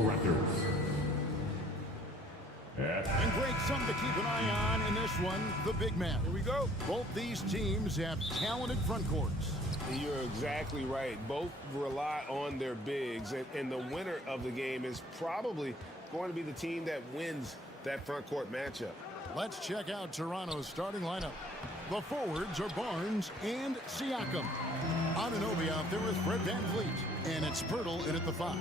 Raptors. And Greg, something to keep an eye on in this one, the big man. Here we go. Both these teams have talented front courts. You're exactly right. Both rely on their bigs, and the winner of the game is probably going to be the team that wins that front court matchup. Let's check out Toronto's starting lineup. The forwards are Barnes and Siakam. Anunoby out there with Fred VanVleet. And it's Pirtle in at the 5.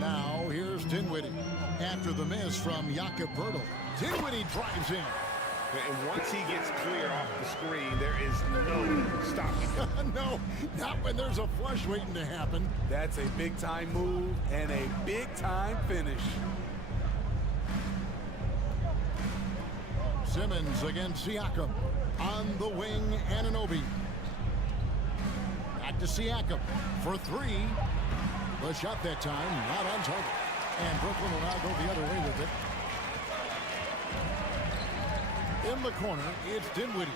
Now here's Dinwiddie. After the miss from Jakob Pirtle, Dinwiddie drives in. And once he gets clear off the screen, there is no stopping him. No, not when there's a flush waiting to happen. That's a big-time move and a big-time finish. Simmons against Siakam. On the wing, Anunoby. Back to Siakam for 3. The shot that time, not on target. And Brooklyn will now go the other way with it. In the corner, it's Dinwiddie.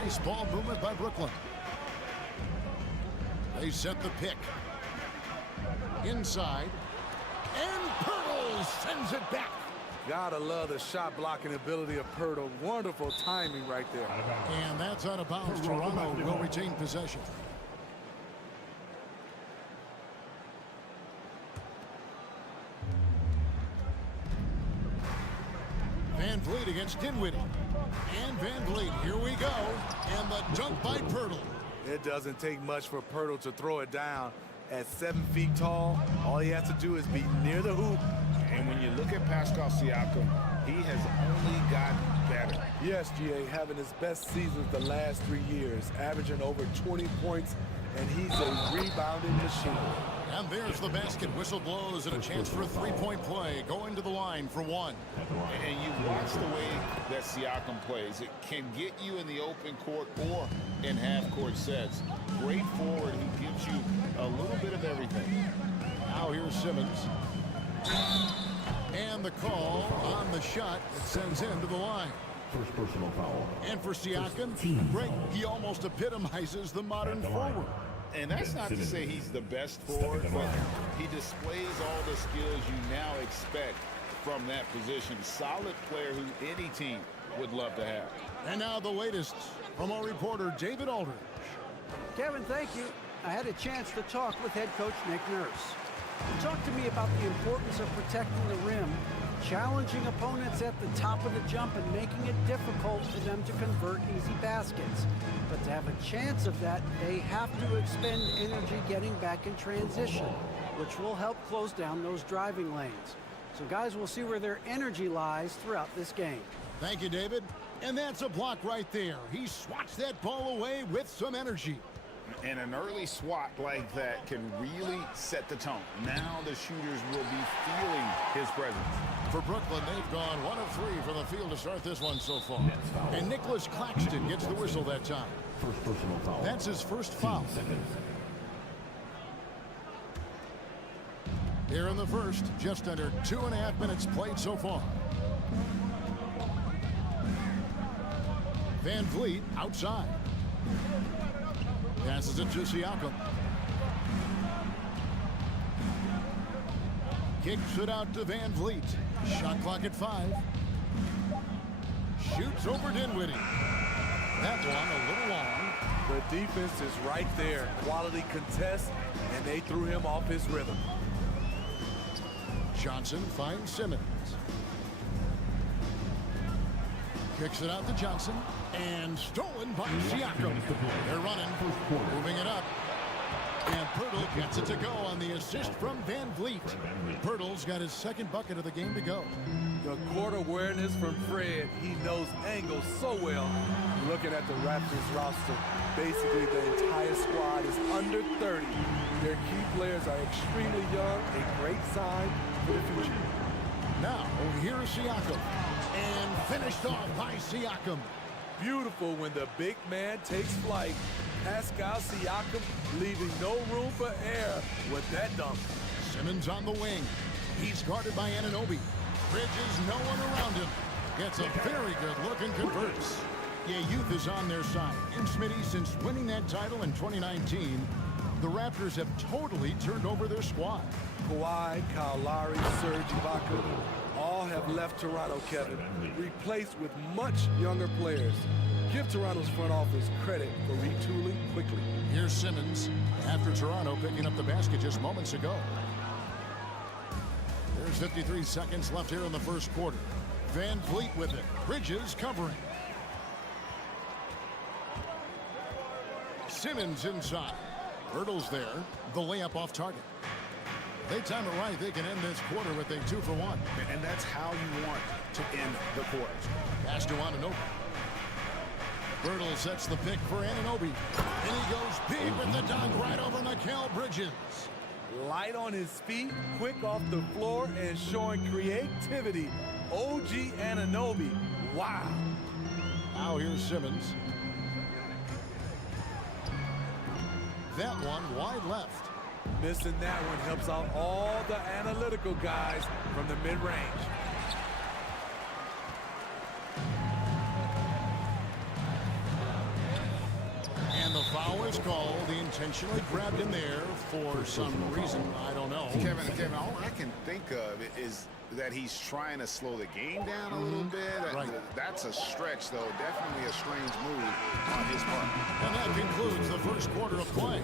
Nice ball movement by Brooklyn. They set the pick. Inside. And Pirtle sends it back. Gotta love the shot blocking ability of Pirtle. Wonderful timing right there. And that's out of bounds. Toronto will retain possession. VanVleet against Dinwiddie. And VanVleet, here we go. And the dunk by Pirtle. It doesn't take much for Pirtle to throw it down. At 7 feet tall, all he has to do is be near the hoop. And when you look at Pascal Siakam, he has only gotten better. Yes, GA, having his best seasons the last 3 years, averaging over 20 points, and he's a rebounding machine. And there's the basket. Whistle blows and a chance for a three-point play. Going to the line for 1. And you watch the way that Siakam plays. It can get you in the open court or in half-court sets. Great forward who gives you a little bit of everything. Now here's Simmons. And the call on the shot that sends him to the line. First personal foul. And for Siakam, Greg, he almost epitomizes the modern forward. And that's not to say he's the best forward, but he displays all the skills you now expect from that position. Solid player who any team would love to have. And now the latest from our reporter, David Aldridge. Kevin, thank you. I had a chance to talk with head coach Nick Nurse. He talked to me about the importance of protecting the rim, challenging opponents at the top of the jump, and making it difficult for them to convert easy baskets. But to have a chance of that, they have to expend energy getting back in transition, which will help close down those driving lanes. So guys, we'll see where their energy lies throughout this game. Thank you, David. And that's a block right there. He swats that ball away with some energy. And an early swat like that can really set the tone. Now the shooters will be feeling his presence. For Brooklyn, they've gone 1 of 3 from the field to start this one so far. And Nicholas Claxton gets the whistle that time. First personal foul. That's his first foul. Here in the first, just under 2.5 minutes played so far. VanVleet outside. Passes it to Siakam. Kicks it out to VanVleet. Shot clock at 5. Shoots over Dinwiddie. That one a little long. The defense is right there. Quality contest, and they threw him off his rhythm. Johnson finds Simmons. Kicks it out to Johnson. And stolen by Siakam. They're running. Moving it up. And Pirtle gets it to go on the assist from VanVleet. Pirtle's got his second bucket of the game to go. The court awareness from Fred. He knows angles so well. Looking at the Raptors roster, basically the entire squad is under 30. Their key players are extremely young, a great sign for the future. Now, here's Siakam. And finished off by Siakam. Beautiful when the big man takes flight. Pascal Siakam leaving no room for error with that dunk. Simmons on the wing. He's guarded by Anunoby. Bridges no one around him. Gets a very good look and converts. Yeah, youth is on their side. And Smitty, since winning that title in 2019, The Raptors have totally turned over their squad. Kawhi, Kyle Lowry, Serge Ibaka, all have left Toronto, Kevin, replaced with much younger players. Give Toronto's front office credit for retooling quickly. Here's Simmons after Toronto picking up the basket just moments ago. There's 53 seconds left here in the first quarter. Van Vliet with it. Bridges covering. Simmons inside. Hurdles there. The layup off target. They time it right. They can end this quarter with a 2-for-1. And that's how you want to end the quarters. Pass to Anunoby. Bertle sets the pick for Anunoby. And he goes big with the dunk right over Mikal Bridges. Light on his feet, quick off the floor, and showing creativity. OG Anunoby. Wow. Now here's Simmons. That one wide left. Missing that one helps out all the analytical guys from the mid-range. And the foul is called. He intentionally grabbed him there for some reason. I don't know. Kevin, all I can think of is that he's trying to slow the game down a little bit. Right. That's a stretch, though. Definitely a strange move on his part. And that concludes the first quarter of play.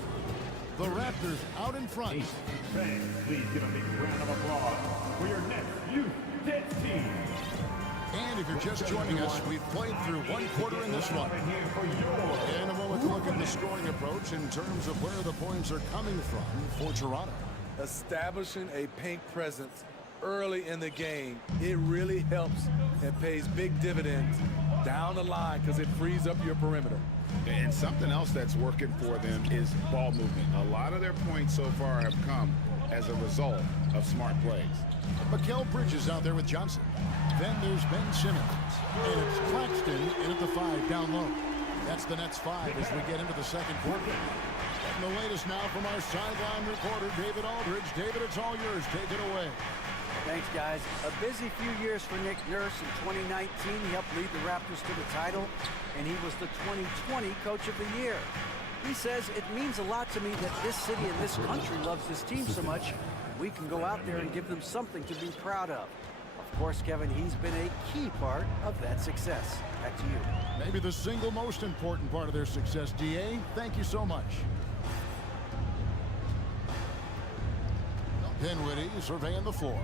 The Raptors out in front. Fans, please give a big round of applause for your next youth Knicks team. And if you're just joining us, we've played through one quarter in this one. In a moment, to look at the scoring approach in terms of where the points are coming from for Toronto. Establishing a paint presence early in the game, it really helps and pays big dividends down the line because it frees up your perimeter. And something else that's working for them is ball movement. A lot of their points so far have come as a result of smart plays. Mikal Bridges out there with Johnson. Then there's Ben Simmons. And it's Claxton in at the 5 down low. That's the Nets 5 as we get into the second quarter. And the latest now from our sideline reporter, David Aldridge. David, it's all yours. Take it away. Thanks, guys. A busy few years for Nick Nurse. In 2019, he helped lead the Raptors to the title, and he was the 2020 Coach of the Year. He says, it means a lot to me that this city and this country loves this team so much, we can go out there and give them something to be proud of. Of course, Kevin, he's been a key part of that success. Back to you. Maybe the single most important part of their success, D.A. Thank you so much. Dinwiddie surveying the floor.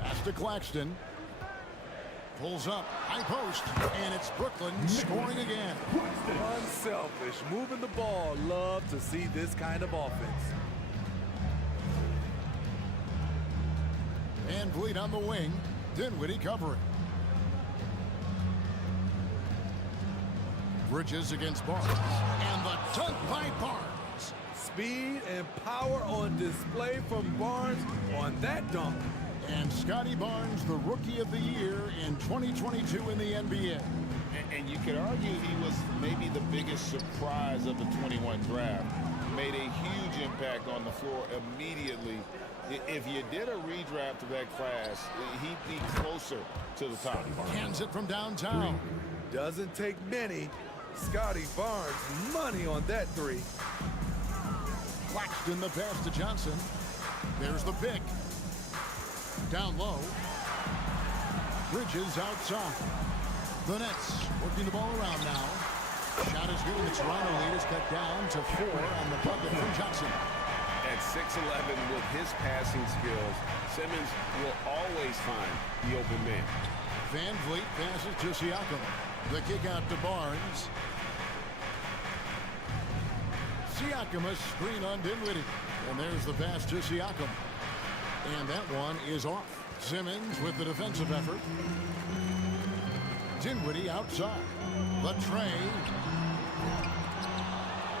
Pass to Claxton. Pulls up. High post. And it's Brooklyn scoring again. Unselfish, moving the ball. Love to see this kind of offense. Van Vliet on the wing. Dinwiddie covering. Bridges against Barnes. And the dunk by Barnes. Speed and power on display from Barnes on that dunk. And Scotty Barnes, the Rookie of the Year in 2022 in the NBA. And you could argue he was maybe the biggest surprise of the 21 draft. Made a huge impact on the floor immediately. If you did a redraft of that class, he'd be closer to the top. Hands it from downtown. Doesn't take many. Scotty Barnes, money on that three. Claxton the pass to Johnson. There's the pick. Down low. Bridges outside. The Nets working the ball around now. Shot is good, and the Toronto lead is cut down to 4 on the bucket from Johnson. At 6'11" with his passing skills, Simmons will always find the open man. Van Vliet passes to Siakam. The kick out to Barnes. Siakam a screen on Dinwiddie. And there's the pass to Siakam. And that one is off. Simmons with the defensive effort. Dinwiddie outside. The tray.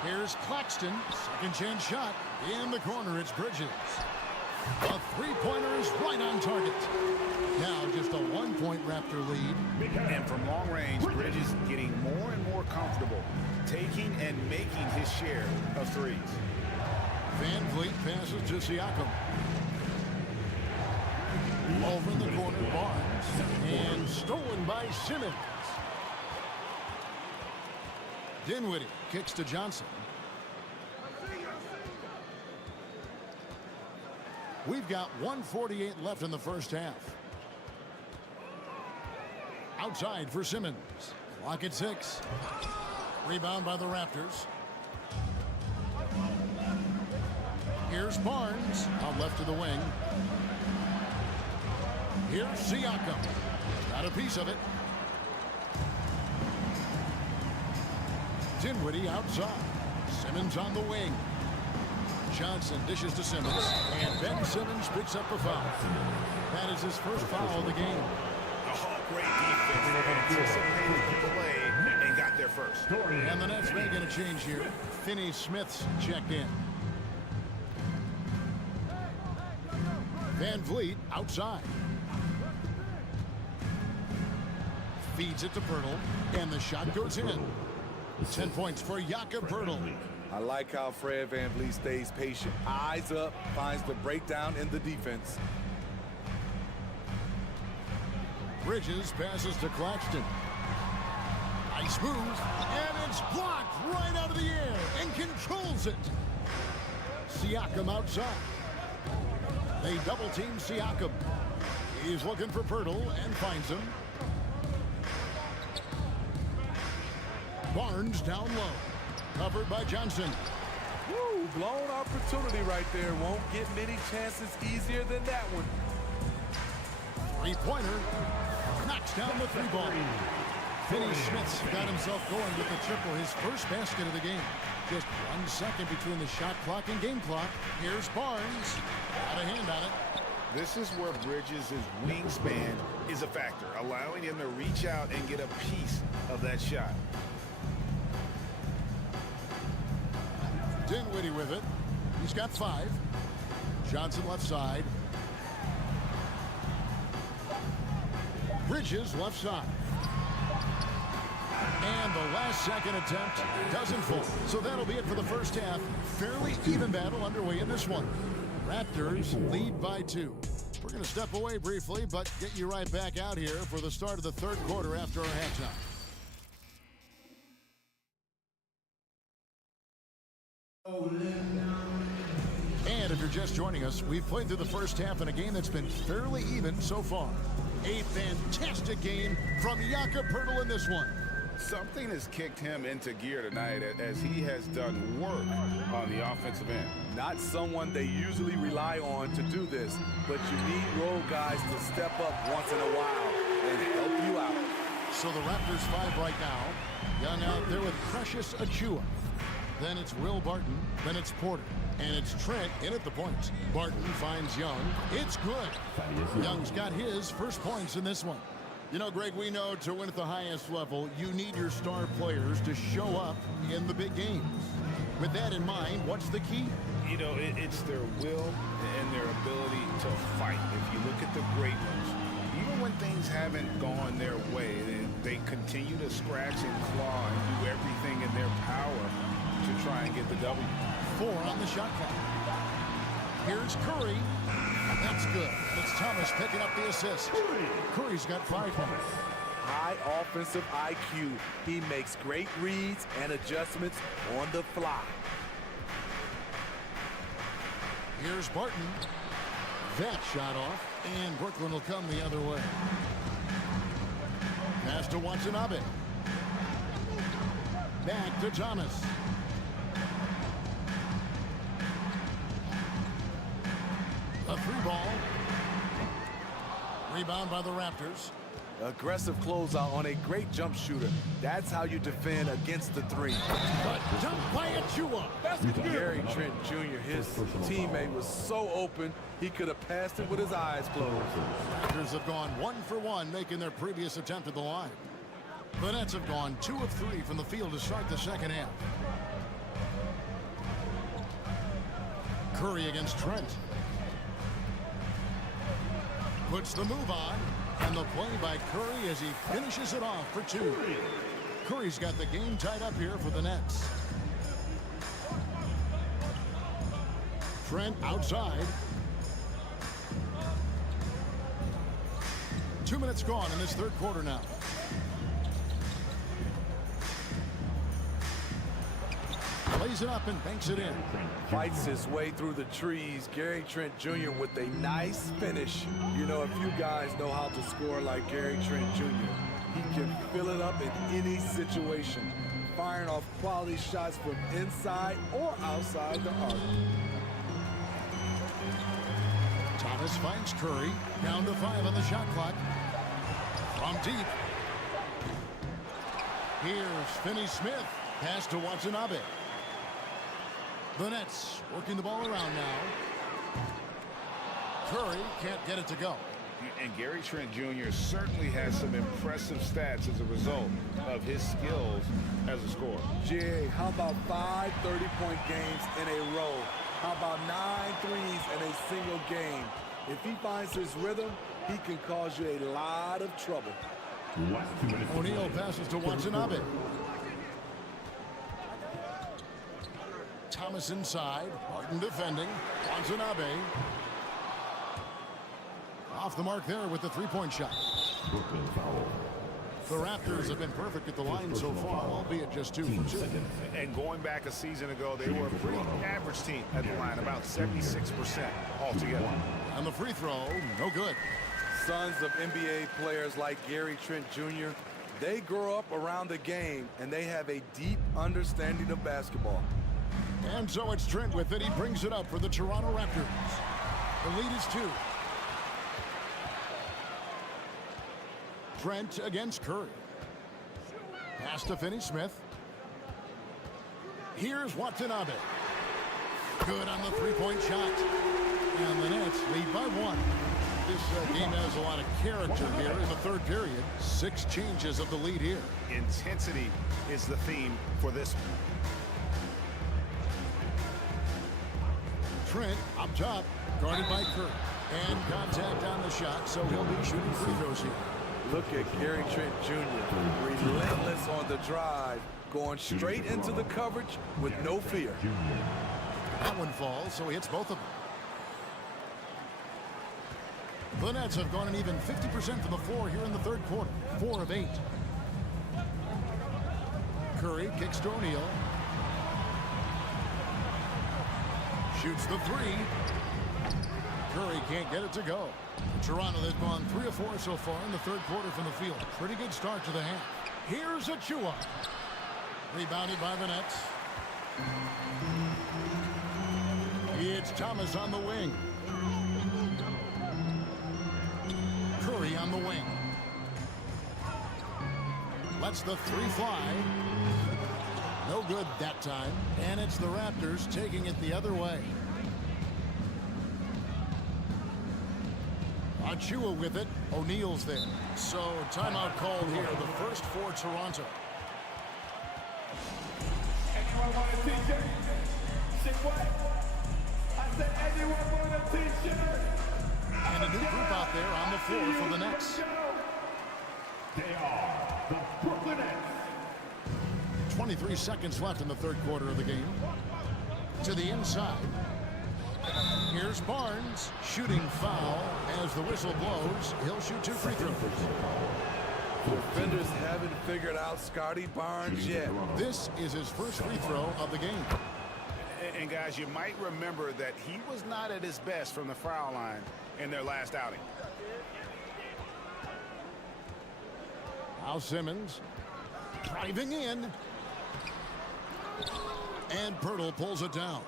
Here's Claxton. Second chance shot. In the corner, it's Bridges. A three-pointer is right on target. Now just a 1-point Raptor lead. And from long range, Bridges getting more and more comfortable, taking and making his share of threes. Van Vliet passes to Siakam. Over in the corner, Barnes. And stolen by Simmons. Dinwiddie kicks to Johnson. We've got 1:48 left in the first half. Outside for Simmons. Clock at 6. Rebound by the Raptors. Here's Barnes. Out left to the wing. Here's Siakam. Got a piece of it. Dinwiddie outside. Simmons on the wing. Johnson dishes to Simmons. And Ben Simmons picks up a foul. That is his first foul of the game. Oh, great defense. Anticipated the play and got there first. And the Nets making a change here. Finney-Smith's checked in. Van Vliet outside. Feeds it to Pirtle. And the shot goes in. 10 points for Jakob Pirtle. I like how Fred VanVleet stays patient. Eyes up, finds the breakdown in the defense. Bridges passes to Claxton. Nice move. And it's blocked right out of the air and controls it. Siakam outside. They double team Siakam. He's looking for Pirtle and finds him. Barnes down low. Covered by Johnson. Woo, blown opportunity right there. Won't get many chances easier than that one. Three-pointer. Knocks down the three ball. Finney-Smith's got himself going with the triple, his first basket of the game. Just 1 second between the shot clock and game clock. Here's Barnes. Got a hand on it. This is where Bridges' wingspan is a factor, allowing him to reach out and get a piece of that shot. Dinwiddie with it. He's got 5. Johnson left side. Bridges left side. And the last second attempt doesn't fall. So that'll be it for the first half. Fairly even battle underway in this one. Raptors lead by 2. We're going to step away briefly, but get you right back out here for the start of the third quarter after our halftime. And if you're just joining us, we've played through the first half in a game that's been fairly even so far. A fantastic game from Jakob Pirtle in this one. Something has kicked him into gear tonight as he has done work on the offensive end. Not someone they usually rely on to do this, but you need role guys to step up once in a while and help you out. So the Raptors 5 right now. Young out there with Precious Achiuwa. Then it's Will Barton. Then it's Porter. And it's Trent in at the points. Barton finds Young. It's good. Young's got his first points in this one. You know, Greg, we know to win at the highest level, you need your star players to show up in the big games. With that in mind, what's the key? You know, it's their will and their ability to fight. If you look at the great ones, even when things haven't gone their way, they continue to scratch and claw and do everything in their power to try and get the W. 4 on the shot clock. Here's Curry. That's good. It's Thomas picking up the assist. Curry's got 5 points. High offensive IQ. He makes great reads and adjustments on the fly. Here's Barton. That shot off, and Brooklyn will come the other way. Pass to Watanabe. Back to Thomas. A 3-ball. Rebound by the Raptors. Aggressive closeout on a great jump shooter. That's how you defend against the 3. But dunk by Achiuwa. Gary Trent Jr., his teammate, was so open, he could have passed it with his eyes closed. Raptors have gone 1 for 1, making their previous attempt at the line. The Nets have gone 2 of 3 from the field to start the second half. Curry against Trent. Puts the move on, and the play by Curry as he finishes it off for 2. Curry's got the game tied up here for the Nets. Trent outside. 2 minutes gone in this third quarter now. lays it up and banks it in. Fights his way through the trees. Gary Trent Jr. with a nice finish. You know, if you guys know how to score like Gary Trent Jr., he can fill it up in any situation, firing off quality shots from inside or outside the arc. Thomas finds Curry. Down to 5 on the shot clock. From deep. Here's Finney-Smith. Pass to Watanabe. The Nets working the ball around now. Curry can't get it to go. And Gary Trent Jr. certainly has some impressive stats as a result of his skills as a scorer. Jay, how about 5 30-point games in a row? How about 9 threes in a single game? If he finds his rhythm, he can cause you a lot of trouble. O'Neal passes to Watanabe. Thomas inside. Martin defending. Watanabe. Off the mark there with the three-point shot. The Raptors have been perfect at the line so far, albeit just 2 for 2. And going back a season ago, they were a pretty average team at the line, about 76% altogether. And the free throw, no good. Sons of NBA players like Gary Trent Jr., they grow up around the game, and they have a deep understanding of basketball. And so it's Trent with it. He brings it up for the Toronto Raptors. The lead is 2. Trent against Curry. Pass to Finney-Smith. Here's Watanabe. Good on the three-point shot. And the Nets lead by 1. This game has a lot of character here in the third period. 6 changes of the lead here. Intensity is the theme for this one. Trent up top, guarded by Curry. And contact on the shot, so he'll be shooting free throws here. Look at Gary Trent Jr., relentless on the drive, going straight into the coverage with no fear. That one falls, so he hits both of them. The Nets have gone an even 50% from the floor here in the third quarter. 4 of 8. Curry kicks to O'Neal. Shoots the 3. Curry can't get it to go. Toronto has gone 3 of 4 so far in the third quarter from the field. Pretty good start to the half. Here's Achua. Rebounded by the Nets. It's Thomas on the wing. Curry on the wing. Lets the 3 fly. No good that time. And it's the Raptors taking it the other way. Achua with it. O'Neal's there. So timeout called here. The first for Toronto. Anyone want a t-shirt? Say what? I said anyone want a t-shirt? And a new group out there on the floor for the Nets. They are the Brooklyn Nets. 23 seconds left in the third quarter of the game. To the inside. Here's Barnes. Shooting foul as the whistle blows. He'll shoot 2 free throws. Defenders haven't figured out Scotty Barnes yet. This is his first free throw of the game. And guys, you might remember that he was not at his best from the foul line in their last outing. Al Simmons driving in. And Pirtle pulls it down.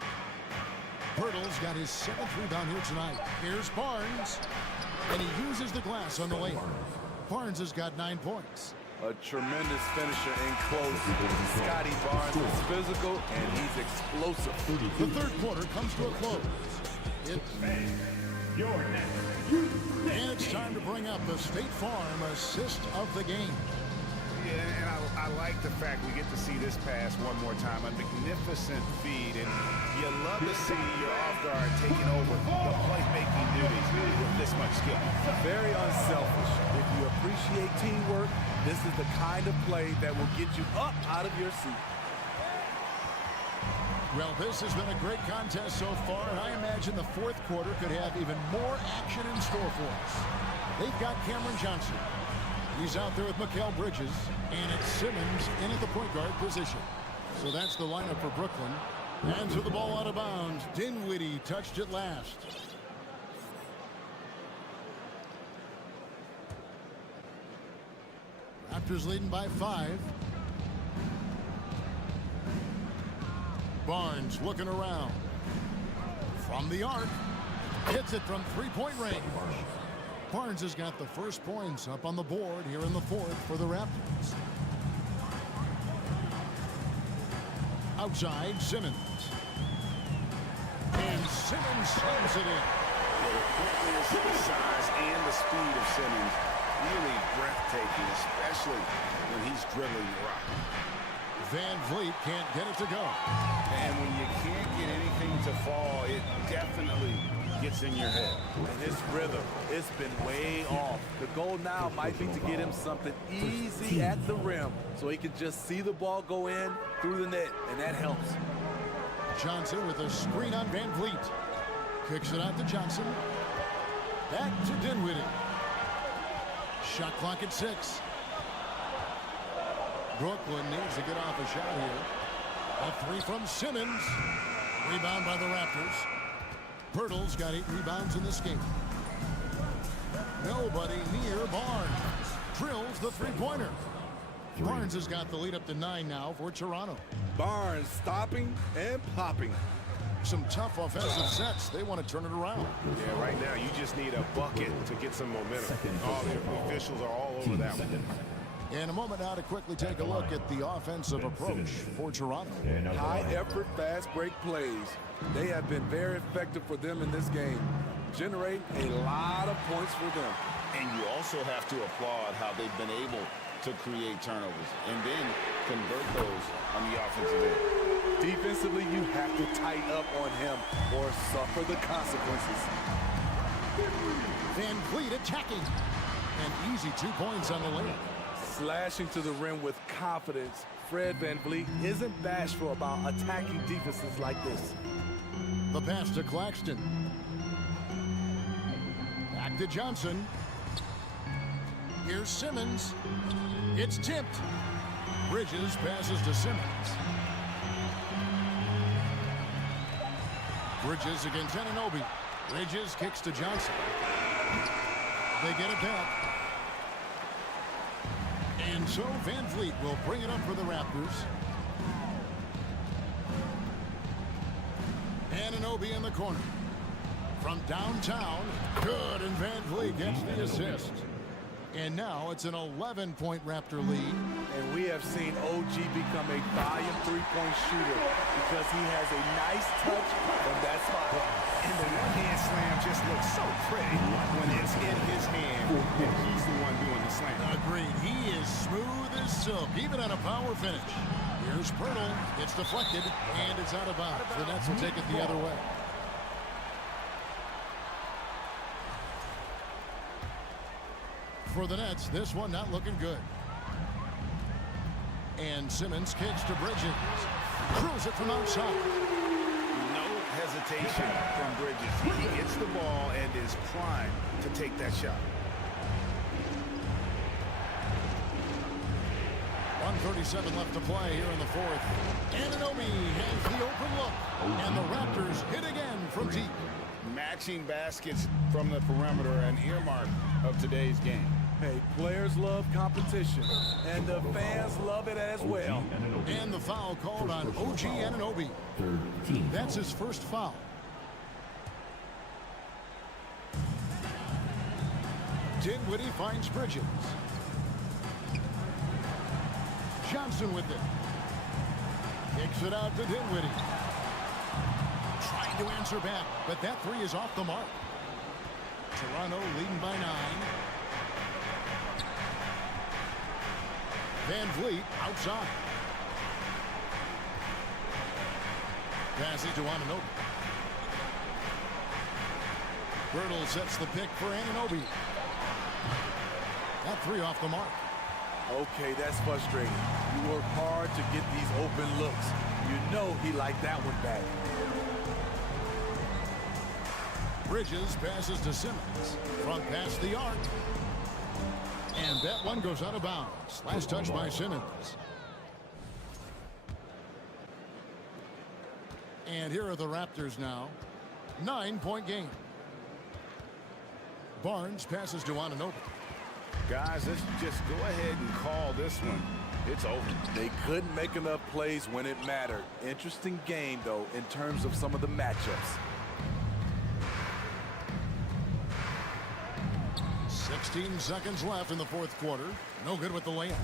Pirtle's got his 7th rebound here tonight. Here's Barnes. And he uses the glass on the way. Barnes has got 9 points. A tremendous finisher in close. Scotty Barnes is physical and he's explosive. The third quarter comes to a close. Your next. And it's time to bring up the State Farm assist of the game. Yeah, and I like the fact we get to see this pass one more time. A magnificent feed, and you love to see your off guard taking over the playmaking duties with this much skill. Very unselfish. If you appreciate teamwork, this is the kind of play that will get you up out of your seat. Well, this has been a great contest so far, and I imagine the fourth quarter could have even more action in store for us. They've got Cameron Johnson. He's out there with Mikal Bridges, and it's Simmons in at the point guard position. So that's the lineup for Brooklyn. And to the ball out of bounds. Dinwiddie touched it last. Raptors leading by 5. Barnes looking around. From the arc. Hits it from three-point range. Barnes has got the first points up on the board here in the fourth for the Raptors. Outside, Simmons. And Simmons slams it in. The quickness, the size, and the speed of Simmons really breathtaking, especially when he's dribbling the rock. Van Vliet can't get it to go. And when you can't get anything to fall, it definitely gets in your head. And his rhythm, it's been way off. The goal now might be to get him something easy at the rim so he can just see the ball go in through the net, and that helps. Johnson with a screen on Van Vliet. Kicks it out to Johnson. Back to Dinwiddie. Shot clock at 6. Brooklyn needs to get off a shot here. A 3 from Simmons. Rebound by the Raptors. Pirtle's got 8 rebounds in this game. Nobody near Barnes. Drills the three-pointer. Barnes has got the lead up to 9 now for Toronto. Barnes stopping and popping. Some tough offensive sets. They want to turn it around. Yeah, right now you just need a bucket to get some momentum. All the officials are all over that one. In a moment now to quickly take a look at the offensive approach for Toronto. High-effort, fast-break plays. They have been very effective for them in this game, generating a lot of points for them. And you also have to applaud how they've been able to create turnovers and then convert those on the offensive end. Defensively, you have to tighten up on him or suffer the consequences. Van Vliet attacking. And easy 2 points on the layup. Slashing to the rim with confidence, Fred VanVleet isn't bashful about attacking defenses like this. The pass to Claxton. Back to Johnson. Here's Simmons. It's tipped. Bridges passes to Simmons. Bridges against Anunoby. Bridges kicks to Johnson. They get it back. And so Van Vliet will bring it up for the Raptors. Anunoby in the corner. From downtown, good, and Van Vliet gets the assist. And now it's an 11-point Raptor lead. And we have seen OG become a volume three-point shooter because he has a nice touch from that spot. And the one-hand slam just looks so pretty when it's in his hand and he's the one doing the slam. Agreed. He is smooth as silk, even on a power finish. Here's Pirtle. It's deflected, and it's out of bounds. The Nets will take it the other way. For the Nets, this one not looking good. And Simmons kicks to Bridges. Drills it from outside. No hesitation from Bridges. He gets the ball and is primed to take that shot. 1:37 left to play here in the fourth. Anunoby has the open look. And the Raptors hit again from deep. Matching baskets from the perimeter, an earmark of today's game. Hey, players love competition, and the fans love it as well. And the foul called on OG Anunoby. That's his first foul. Dinwiddie finds Bridges. Johnson with it. Kicks it out to Dinwiddie. Trying to answer back, but that three is off the mark. Toronto leading by 9. Van Vliet outside. Passes to Anunoby. Birtle sets the pick for Anunoby. That three off the mark. Okay, that's frustrating. You work hard to get these open looks. You know he liked that one back. Bridges passes to Simmons. Front past the arc. And that one goes out of bounds. Last touch by Simmons. And here are the Raptors now. 9-point game. Barnes passes to Anunoby. Guys, let's just go ahead and call this one. It's over. They couldn't make enough plays when it mattered. Interesting game, though, in terms of some of the matchups. 16 seconds left in the fourth quarter. No good with the layup.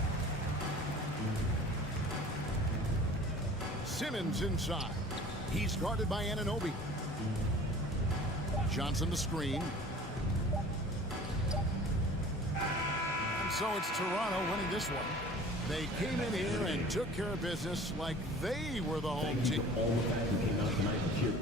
Simmons inside. He's guarded by Anunoby. Johnson to screen. And so it's Toronto winning this one. They came in here and took care of business like they were the home team. All the fans who came out tonight to cheer.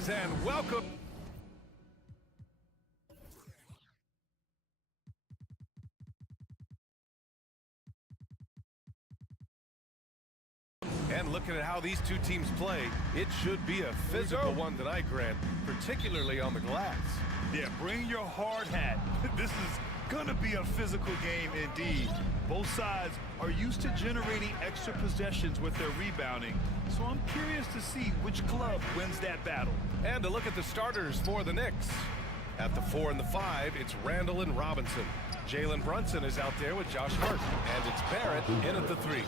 Greetings and welcome. And looking at how these two teams play, it should be a physical one tonight, Grant, particularly on the glass. Yeah, bring your hard hat. This is gonna be a physical game indeed. Both sides are used to generating extra possessions with their rebounding, so I'm curious to see which club wins that battle. And to look at the starters for the Knicks. At the 4 and the 5, it's Randall and Robinson. Jalen Brunson is out there with Josh Hart, and it's Barrett in at the 3.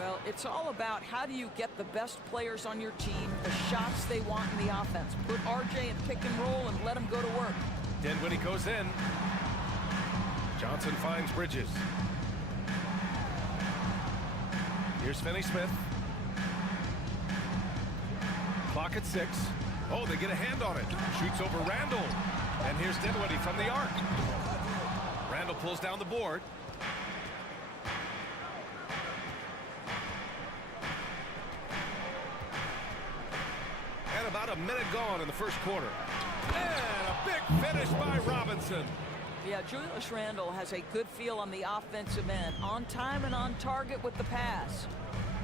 Well, it's all about how do you get the best players on your team, the shots they want in the offense. Put RJ in pick and roll and let him go to work. Dinwiddie goes in. Johnson finds Bridges. Here's Finney-Smith. Clock at 6. Oh, they get a hand on it. Shoots over Randall. And here's Dinwiddie from the arc. Randall pulls down the board. And about a minute gone in the first quarter. And a big finish by Robinson. Yeah, Julius Randle has a good feel on the offensive end, on time and on target with the pass.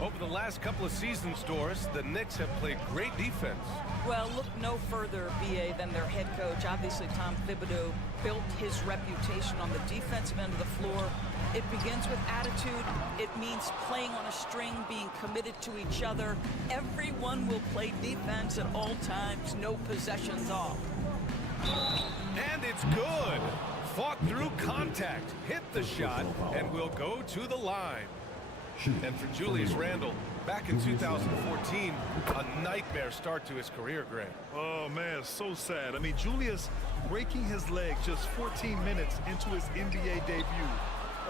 Over the last couple of seasons, Doris, the Knicks have played great defense. Well, look no further, BA, than their head coach. Obviously, Tom Thibodeau built his reputation on the defensive end of the floor. It begins with attitude. It means playing on a string, being committed to each other. Everyone will play defense at all times, no possessions off. And it's good. Fought through contact, hit the shot, and will go to the line. And for Julius Randle, back in 2014, a nightmare start to his career, Grant. Oh, man, so sad. I mean, Julius breaking his leg just 14 minutes into his NBA debut.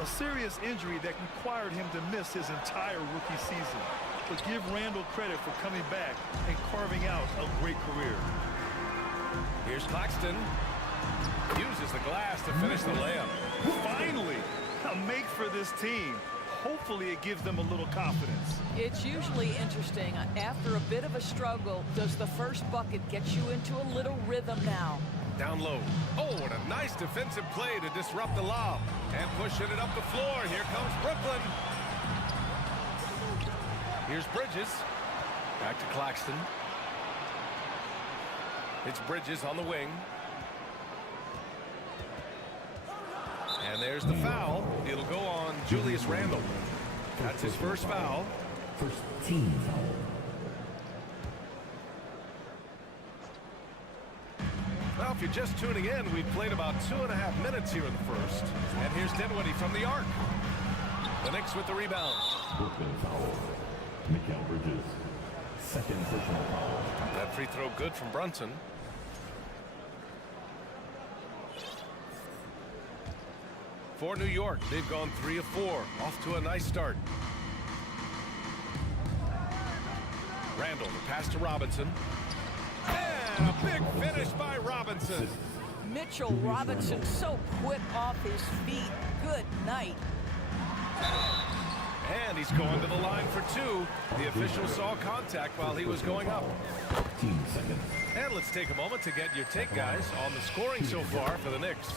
A serious injury that required him to miss his entire rookie season. But give Randle credit for coming back and carving out a great career. Here's Claxton. Uses the glass to finish the layup. Finally, a make for this team. Hopefully it gives them a little confidence. It's usually interesting. After a bit of a struggle, does the first bucket get you into a little rhythm now? Down low. Oh, and a nice defensive play to disrupt the lob. And pushing it up the floor. Here comes Brooklyn. Here's Bridges. Back to Claxton. It's Bridges on the wing. And there's the foul. It'll go on Julius Randle. That's his first foul. First team foul. Well, if you're just tuning in, we've played about 2.5 minutes here in the first. And here's Dinwiddie from the arc. The Knicks with the rebound. Brooklyn foul. Mikal Bridges. Second personal foul. That free throw good from Brunson. For New York, they've gone 3 of 4. Off to a nice start. Randall, the pass to Robinson. And a big finish by Robinson. Mitchell Robinson so quick off his feet. Good night. And he's going to the line for 2. The official saw contact while he was going up. 15 seconds. And let's take a moment to get your take, guys, on the scoring so far for the Knicks.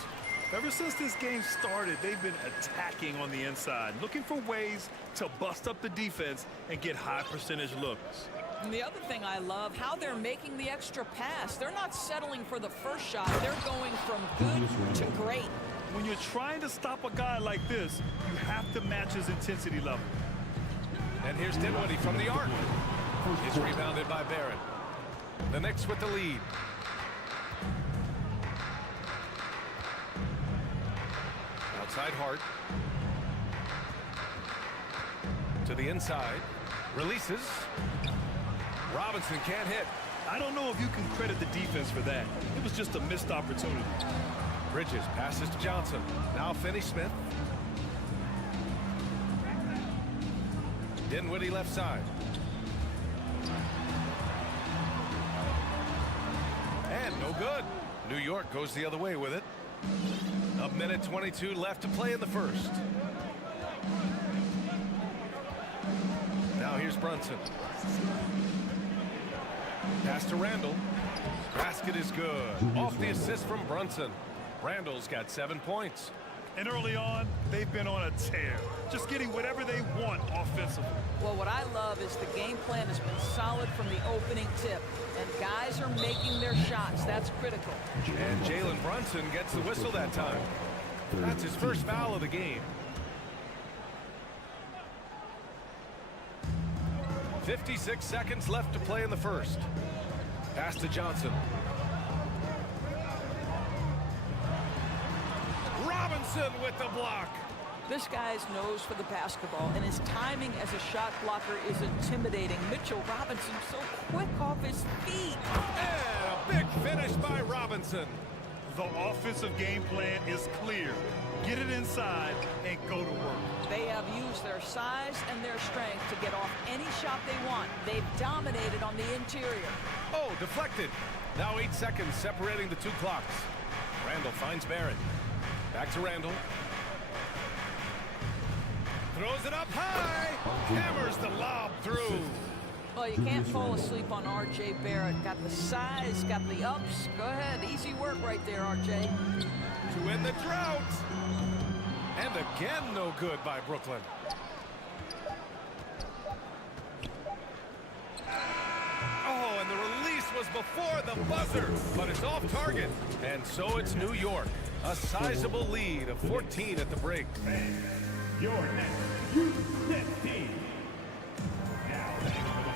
Ever since this game started, they've been attacking on the inside, looking for ways to bust up the defense and get high percentage looks. And the other thing I love, how they're making the extra pass. They're not settling for the first shot. They're going from good to great. When you're trying to stop a guy like this, you have to match his intensity level. And here's Dinwiddie from the arc. He's rebounded by Barrett. The Knicks with the lead. Outside Hart. To the inside. Releases. Robinson can't hit. I don't know if you can credit the defense for that. It was just a missed opportunity. Bridges passes to Johnson. Now Finney-Smith. Dinwiddie left side. And no good. New York goes the other way with it. A minute 22 left to play in the first. Now here's Brunson. Pass to Randall. Basket is good. Off the assist from Brunson. Randall's got 7 points. And early on, they've been on a tear, just getting whatever they want offensively. Well, what I love is the game plan has been solid from the opening tip, and guys are making their shots. That's critical. And Jalen Brunson gets the whistle that time. That's his first foul of the game. 56 seconds left to play in the first. Pass to Johnson. Robinson with the block. This guy's nose for the basketball, and his timing as a shot blocker is intimidating. Mitchell Robinson so quick off his feet. And a big finish by Robinson. The offensive game plan is clear. Get it inside and go to work. They have used their size and their strength to get off any shot they want. They've dominated on the interior. Oh, deflected. Now 8 seconds separating the two clocks. Randall finds Barrett. Back to Randall. Throws it up high. Hammers the lob through. Well, you can't fall asleep on R.J. Barrett. Got the size, got the ups. Go ahead, easy work right there, R.J. To end the drought. And again, no good by Brooklyn. Oh, and the release was before the buzzer, but it's off target. And so it's New York. A sizable lead of 14 at the break. Your next team.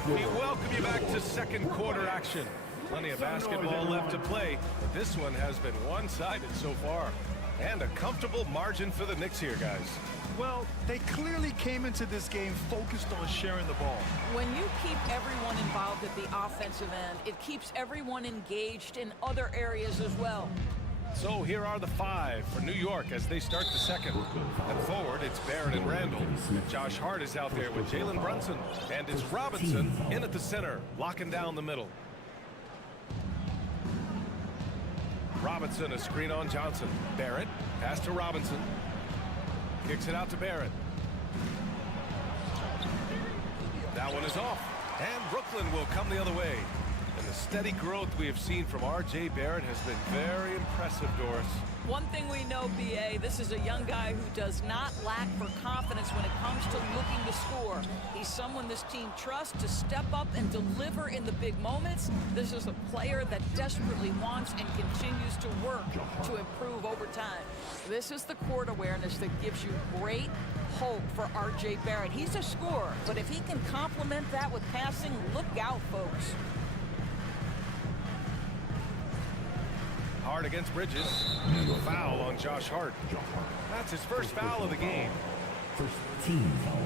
We welcome you back to second quarter action. Plenty of basketball left to play, but this one has been one-sided so far. And a comfortable margin for the Knicks here, guys. Well, they clearly came into this game focused on sharing the ball. When you keep everyone involved at the offensive end, it keeps everyone engaged in other areas as well. So here are the 5 for New York as they start the second. And forward, it's Barrett and Randall. Josh Hart is out there with Jalen Brunson. And it's Robinson in at the center, locking down the middle. Robinson, a screen on Johnson. Barrett, pass to Robinson. Kicks it out to Barrett. That one is off. And Brooklyn will come the other way. And the steady growth we have seen from R.J. Barrett has been very impressive, Doris. One thing we know, B.A., this is a young guy who does not lack for confidence when it comes to looking to score. He's someone this team trusts to step up and deliver in the big moments. This is a player that desperately wants and continues to work to improve over time. This is the court awareness that gives you great hope for R.J. Barrett. He's a scorer, but if he can complement that with passing, look out, folks. Hart against Bridges. And a foul on Josh Hart. That's his first foul of the game. First team foul.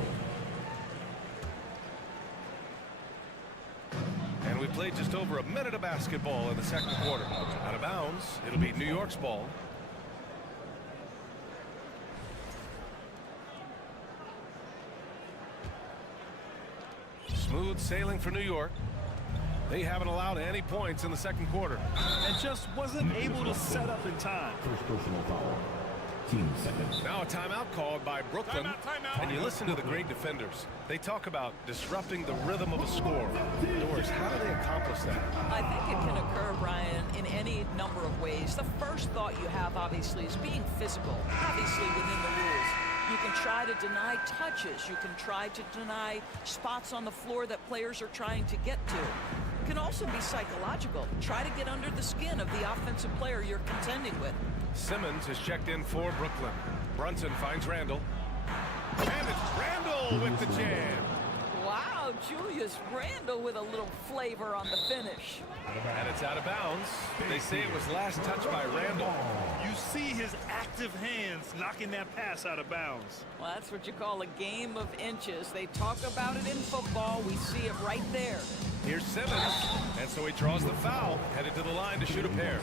And we played just over a minute of basketball in the second quarter. Out of bounds, it'll be New York's ball. Smooth sailing for New York. They haven't allowed any points in the second quarter. And just wasn't able to set up in time. First personal foul. Team second. Now a timeout called by Brooklyn. And you listen to the great defenders. They talk about disrupting the rhythm of a score. Doris, how do they accomplish that? I think it can occur, Brian, in any number of ways. The first thought you have, obviously, is being physical, obviously within the rules. You can try to deny touches. You can try to deny spots on the floor that players are trying to get to. It can also be psychological. Try to get under the skin of the offensive player you're contending with. Simmons has checked in for Brooklyn. Brunson finds Randall. And it's Randall with the jam. Wow, Julius Randall with a little flavor on the finish. And it's out of bounds. They say it was last touched by Randall. You see his active hands knocking that pass out of bounds. Well, that's what you call a game of inches. They talk about it in football. We see it right there. Here's Simmons. And so he draws the foul, headed to the line to shoot a pair.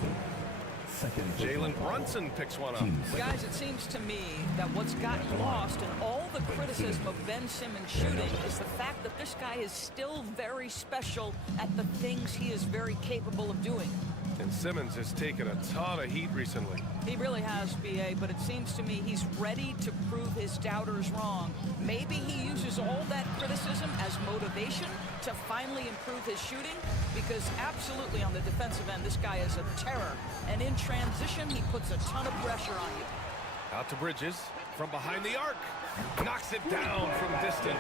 Jalen Brunson picks one up. Guys, it seems to me that what's gotten lost in all the criticism of Ben Simmons shooting is the fact that this guy is still very special at the things he is very capable of doing. And Simmons has taken a ton of heat recently. He really has, B.A., but it seems to me he's ready to prove his doubters wrong. Maybe he uses all that criticism as motivation to finally improve his shooting, because absolutely on the defensive end, this guy is a terror. And in transition, he puts a ton of pressure on you. Out to Bridges from behind the arc. Knocks it down from distance.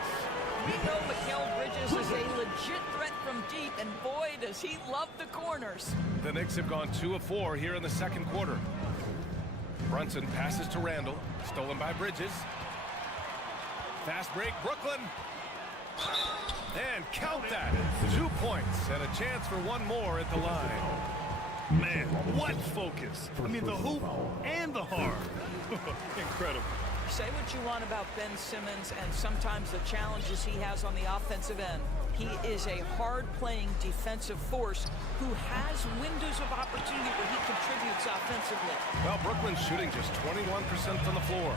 We know Mikal Bridges is a legit threat from deep, and boy, does he love the corners. The Knicks have gone 2 of 4 here in the second quarter. Brunson passes to Randall, stolen by Bridges. Fast break, Brooklyn. And count that. 2 points and a chance for one more at the line. Man, what focus. I mean, the hoop and the harm. Incredible. Say what you want about Ben Simmons and sometimes the challenges he has on the offensive end. He is a hard-playing defensive force who has windows of opportunity where he contributes offensively. Well, Brooklyn's shooting just 21% from the floor.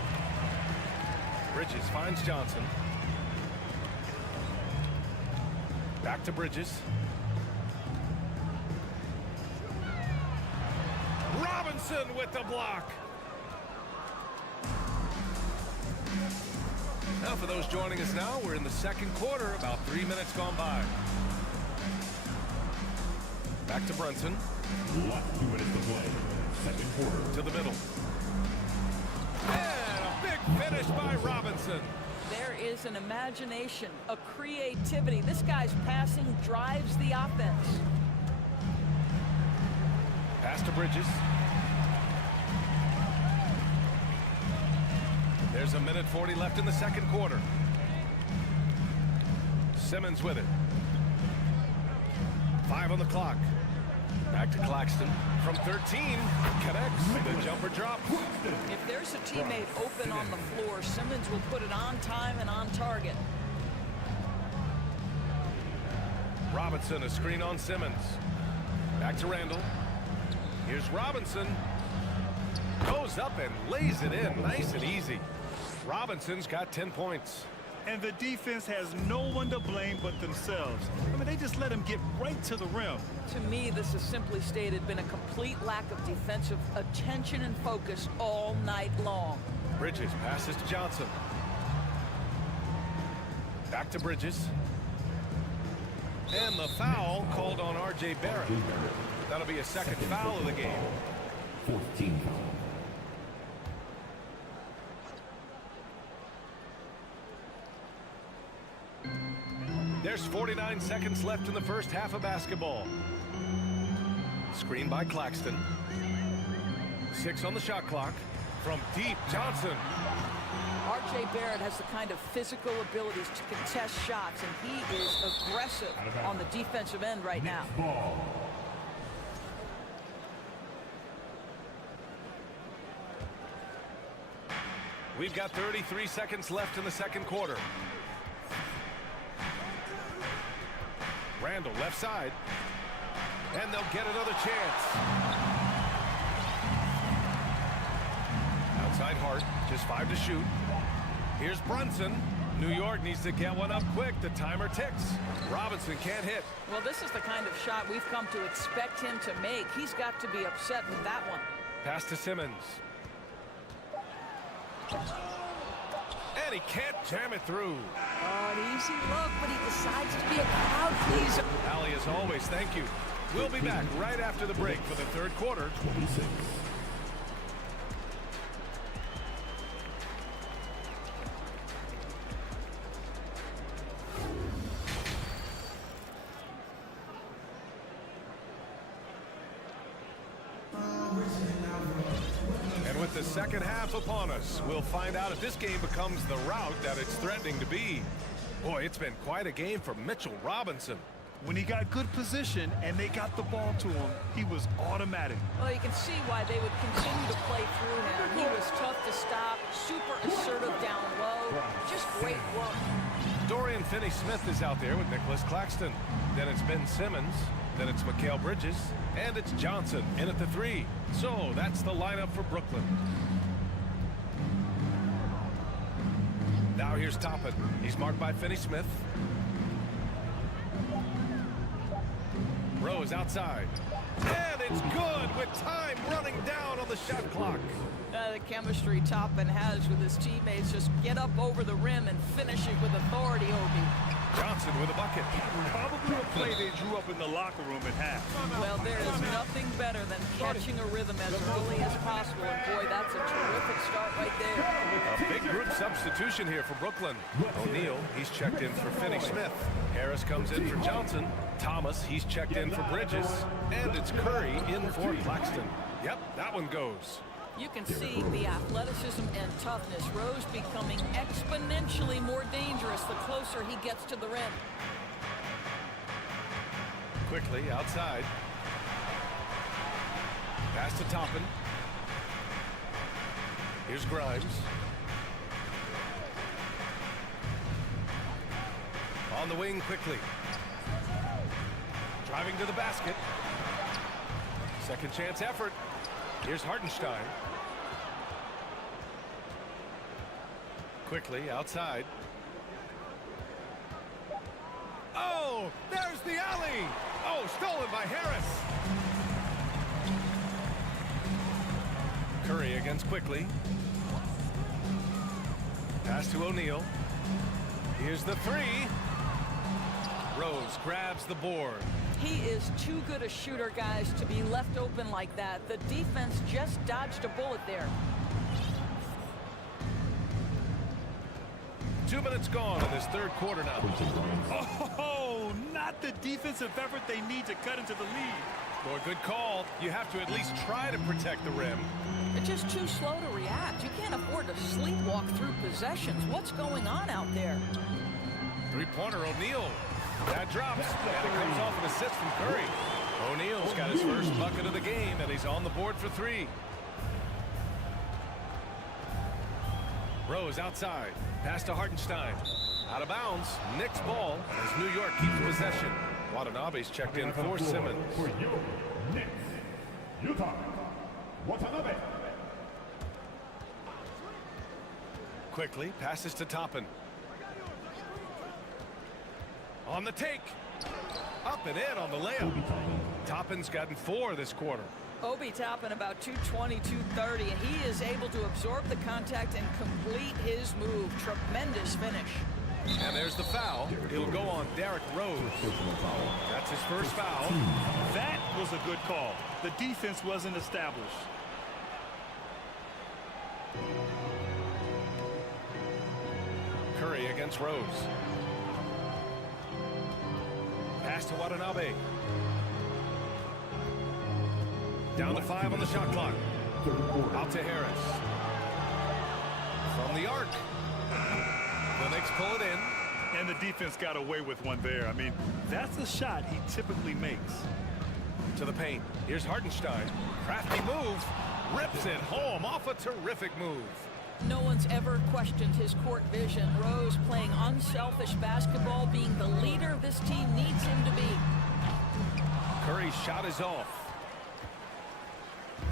Bridges finds Johnson. Back to Bridges. Robinson with the block. Now, for those joining us now, we're in the second quarter, about 3 minutes gone by. Back to Brunson. 2 minutes to play. Second quarter. To the middle. And a big finish by Robinson. There is an imagination, a creativity. This guy's passing drives the offense. Pass to Bridges. There's a minute 40 left in the second quarter. Simmons with it. 5 on the clock. Back to Claxton. From 13, connects. The jumper drops. If there's a teammate open on the floor, Simmons will put it on time and on target. Robinson, a screen on Simmons. Back to Randall. Here's Robinson. Goes up and lays it in nice and easy. Robinson's got 10 points. And the defense has no one to blame but themselves. I mean, they just let him get right to the rim. To me, this has simply stated been a complete lack of defensive attention and focus all night long. Bridges passes to Johnson. Back to Bridges. And the foul called on R.J. Barrett. That'll be a second foul of the game. 14 foul. There's 49 seconds left in the first half of basketball. Screen by Claxton. 6 on the shot clock. From deep, Johnson. R.J. Barrett has the kind of physical abilities to contest shots, and he is aggressive on the defensive end right now. Ball. We've got 33 seconds left in the second quarter. Randall left side. And they'll get another chance. Outside Hart, just 5 to shoot. Here's Brunson. New York needs to get one up quick. The timer ticks. Robinson can't hit. Well, this is the kind of shot we've come to expect him to make. He's got to be upset with that one. Pass to Simmons. And he can't jam it through. Oh, an easy look, but he decides to be a crowd pleaser. Allie, as always, thank you. We'll be back right after the break for the third quarter. 26. And with the second half upon us, we'll find out if this game becomes the rout that it's threatening to be. Boy, it's been quite a game for Mitchell Robinson. When he got good position and they got the ball to him, he was automatic. Well, you can see why they would continue to play through him. He was tough to stop, super assertive down low, just great work. Dorian Finney-Smith is out there with Nicholas Claxton. Then it's Ben Simmons. Then it's Mikal Bridges. And it's Johnson in at the 3. So that's the lineup for Brooklyn. Now here's Toppin. He's marked by Finney-Smith. Rose outside. And it's good with time running down on the shot clock. The chemistry Toppin has with his teammates. Just get up over the rim and finish it with authority, Obi. Johnson with a bucket. Probably a play they drew up in the locker room at half. Well, there is nothing better than catching a rhythm as early as possible. And boy, that's a terrific start right there. A big group substitution here for Brooklyn. O'Neal, he's checked in for Finney-Smith. Harris comes in for Johnson. Thomas, he's checked in for Bridges. And it's Curry in for Claxton. Yep, that one goes. You can see the athleticism and toughness. Rose becoming exponentially more dangerous the closer he gets to the rim. Quickly outside. Pass to Toppin. Here's Grimes. On the wing quickly. Driving to the basket. Second chance effort. Here's Hartenstein. Quickly outside. Oh, there's the alley. Oh, stolen by Harris. Curry against Quickly. Pass to O'Neal. Here's the three. Rose grabs the board. He is too good a shooter, guys, to be left open like that. The defense just dodged a bullet there. 2 minutes gone in this third quarter now. Oh, not the defensive effort they need to cut into the lead. Boy, good call. You have to at least try to protect the rim. They're just too slow to react. You can't afford to sleepwalk through possessions. What's going on out there? Three-pointer, O'Neal. That drops, and it comes off an assist from Curry. O'Neal's got his first bucket of the game, and he's on the board for three. Rose outside. Pass to Hartenstein. Out of bounds. Knicks ball as New York keeps possession. Watanabe's checked in for Simmons. For you, Knicks, Utah, Watanabe. Quickly passes to Toppin. On the take. Up and in on the layup. Toppin's gotten 4 this quarter. Obi Toppin about 220, 230, and he is able to absorb the contact and complete his move. Tremendous finish. And there's the foul. It'll go on Derrick Rose. That's his first foul. That was a good call. The defense wasn't established. Curry against Rose. Pass to Watanabe. Down to 5 on the shot clock. Out to Harris. From the arc. The Knicks pull it in. And the defense got away with one there. I mean, that's a shot he typically makes. To the paint. Here's Hartenstein. Crafty move. Rips it home off a terrific move. No one's ever questioned his court vision. Rose playing unselfish basketball, being the leader this team needs him to be. Curry's shot is off.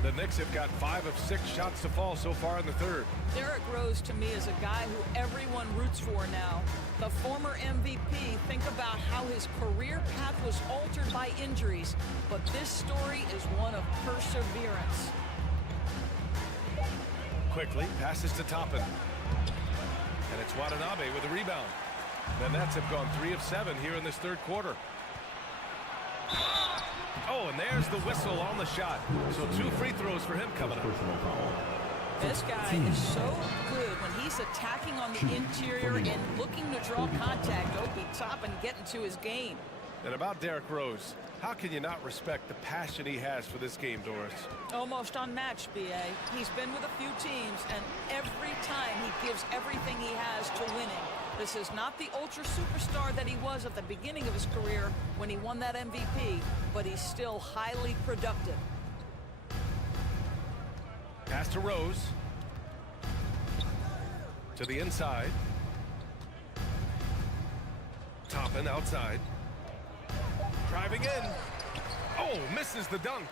The Knicks have got 5 of 6 shots to fall so far in the third. Derrick Rose, to me, is a guy who everyone roots for now. The former MVP, think about how his career path was altered by injuries. But this story is one of perseverance. Quickly passes to Toppin. And it's Watanabe with a rebound. The Nets have gone 3 of 7 here in this third quarter. Oh, and there's the whistle on the shot. So 2 free throws for him coming up. This guy is so good when he's attacking on the interior and looking to draw contact. Obi Toppin getting to his game. And about Derrick Rose, how can you not respect the passion he has for this game, Doris? Almost unmatched, B.A. He's been with a few teams, and every time he gives everything he has to winning. This is not the ultra superstar that he was at the beginning of his career when he won that MVP, but he's still highly productive. Pass to Rose. To the inside. Toppin outside. Driving in. Oh, misses the dunk.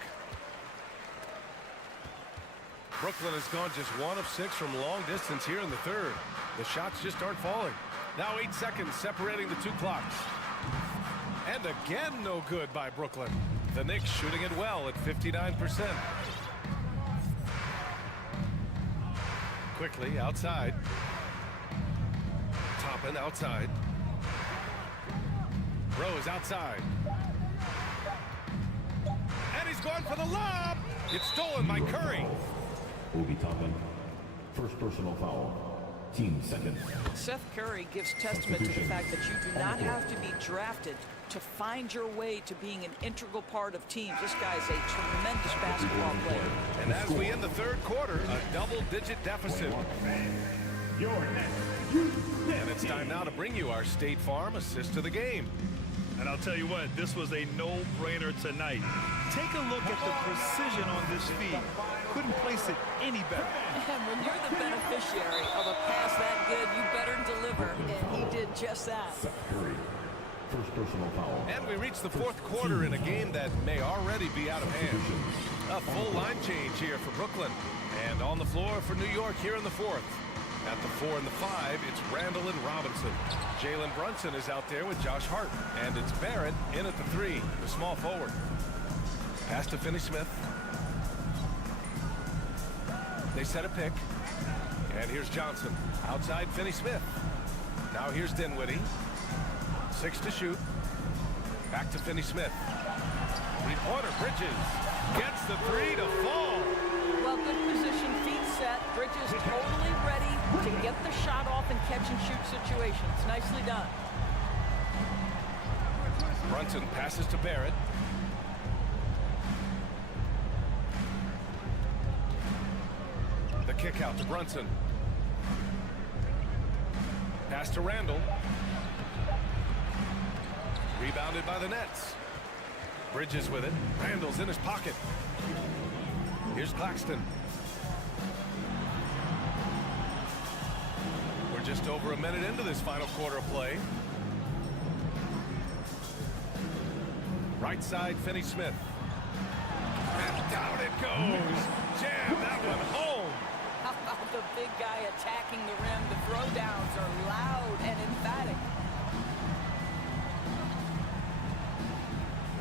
Brooklyn has gone just 1 of 6 from long distance here in the third. The shots just aren't falling. Now 8 seconds separating the 2 clocks. And again, no good by Brooklyn. The Knicks shooting it well at 59%. Quickly outside. Toppin outside. Rose outside. And he's going for the lob. It's stolen by Curry. Obi Toppin, first personal foul, team second. Seth Curry gives testament to the fact that you do not have to be drafted to find your way to being an integral part of teams. This guy's a tremendous basketball player. And as we end the third quarter, a double-digit deficit. Your next. And it's time now to bring you our State Farm assist of the game. And I'll tell you what, this was a no-brainer tonight. Take a look at the precision on this feed. Couldn't place it any better. And when you're the beneficiary of a pass that good, you better deliver. And he did just that. Curry, first personal foul. And we reach the fourth quarter in a game that may already be out of hand. A full line change here for Brooklyn. And on the floor for New York here in the fourth. At the 4 and the 5, it's Randall and Robinson. Jalen Brunson is out there with Josh Hart. And it's Barrett in at the 3, the small forward. Pass to Finney-Smith. They set a pick. And here's Johnson. Outside Finney-Smith. Now here's Dinwiddie. 6 to shoot. Back to Finney-Smith. Three-pointer, Bridges. Gets the 3 to fall. Well, good position, feet set. Bridges totally ready to get the shot off in catch-and-shoot situations. Nicely done. Brunson passes to Barrett. The kick out to Brunson. Pass to Randall. Rebounded by the Nets. Bridges with it. Randall's in his pocket. Here's Claxton. We're just over a minute into this final quarter of play. Right side, Finney-Smith. And down it goes. Jam that one home. How about the big guy attacking the rim? The throwdowns are loud and emphatic.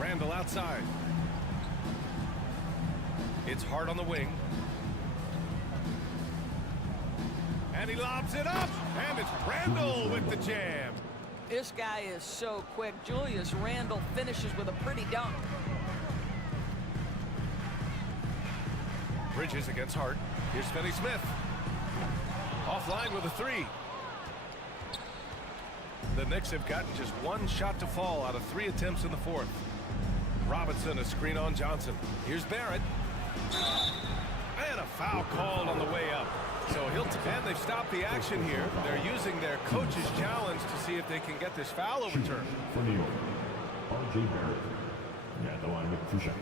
Randall outside. It's Hart on the wing. And he lobs it up. And it's Randall with the jam. This guy is so quick. Julius Randle finishes with a pretty dunk. Bridges against Hart. Here's Finney-Smith. Offline with a 3. The Knicks have gotten just one shot to fall out of 3 attempts in the fourth. Robinson, a screen on Johnson. Here's Barrett. And a foul called on the way up. So and they've stopped the action here. They're using their coach's challenge to see if they can get this foul overturned. For New York, R.J. Barrett. Yeah, the line with 2 shots.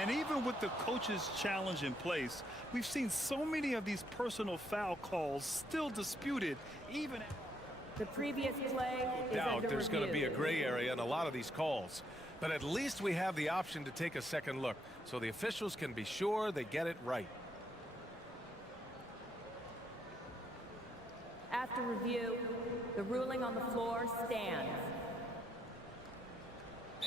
And even with the coach's challenge in place, we've seen so many of these personal foul calls still disputed, even the previous play is doubt there's going to be a gray area in a lot of these calls. But at least we have the option to take a second look, so the officials can be sure they get it right. After review, the ruling on the floor stands.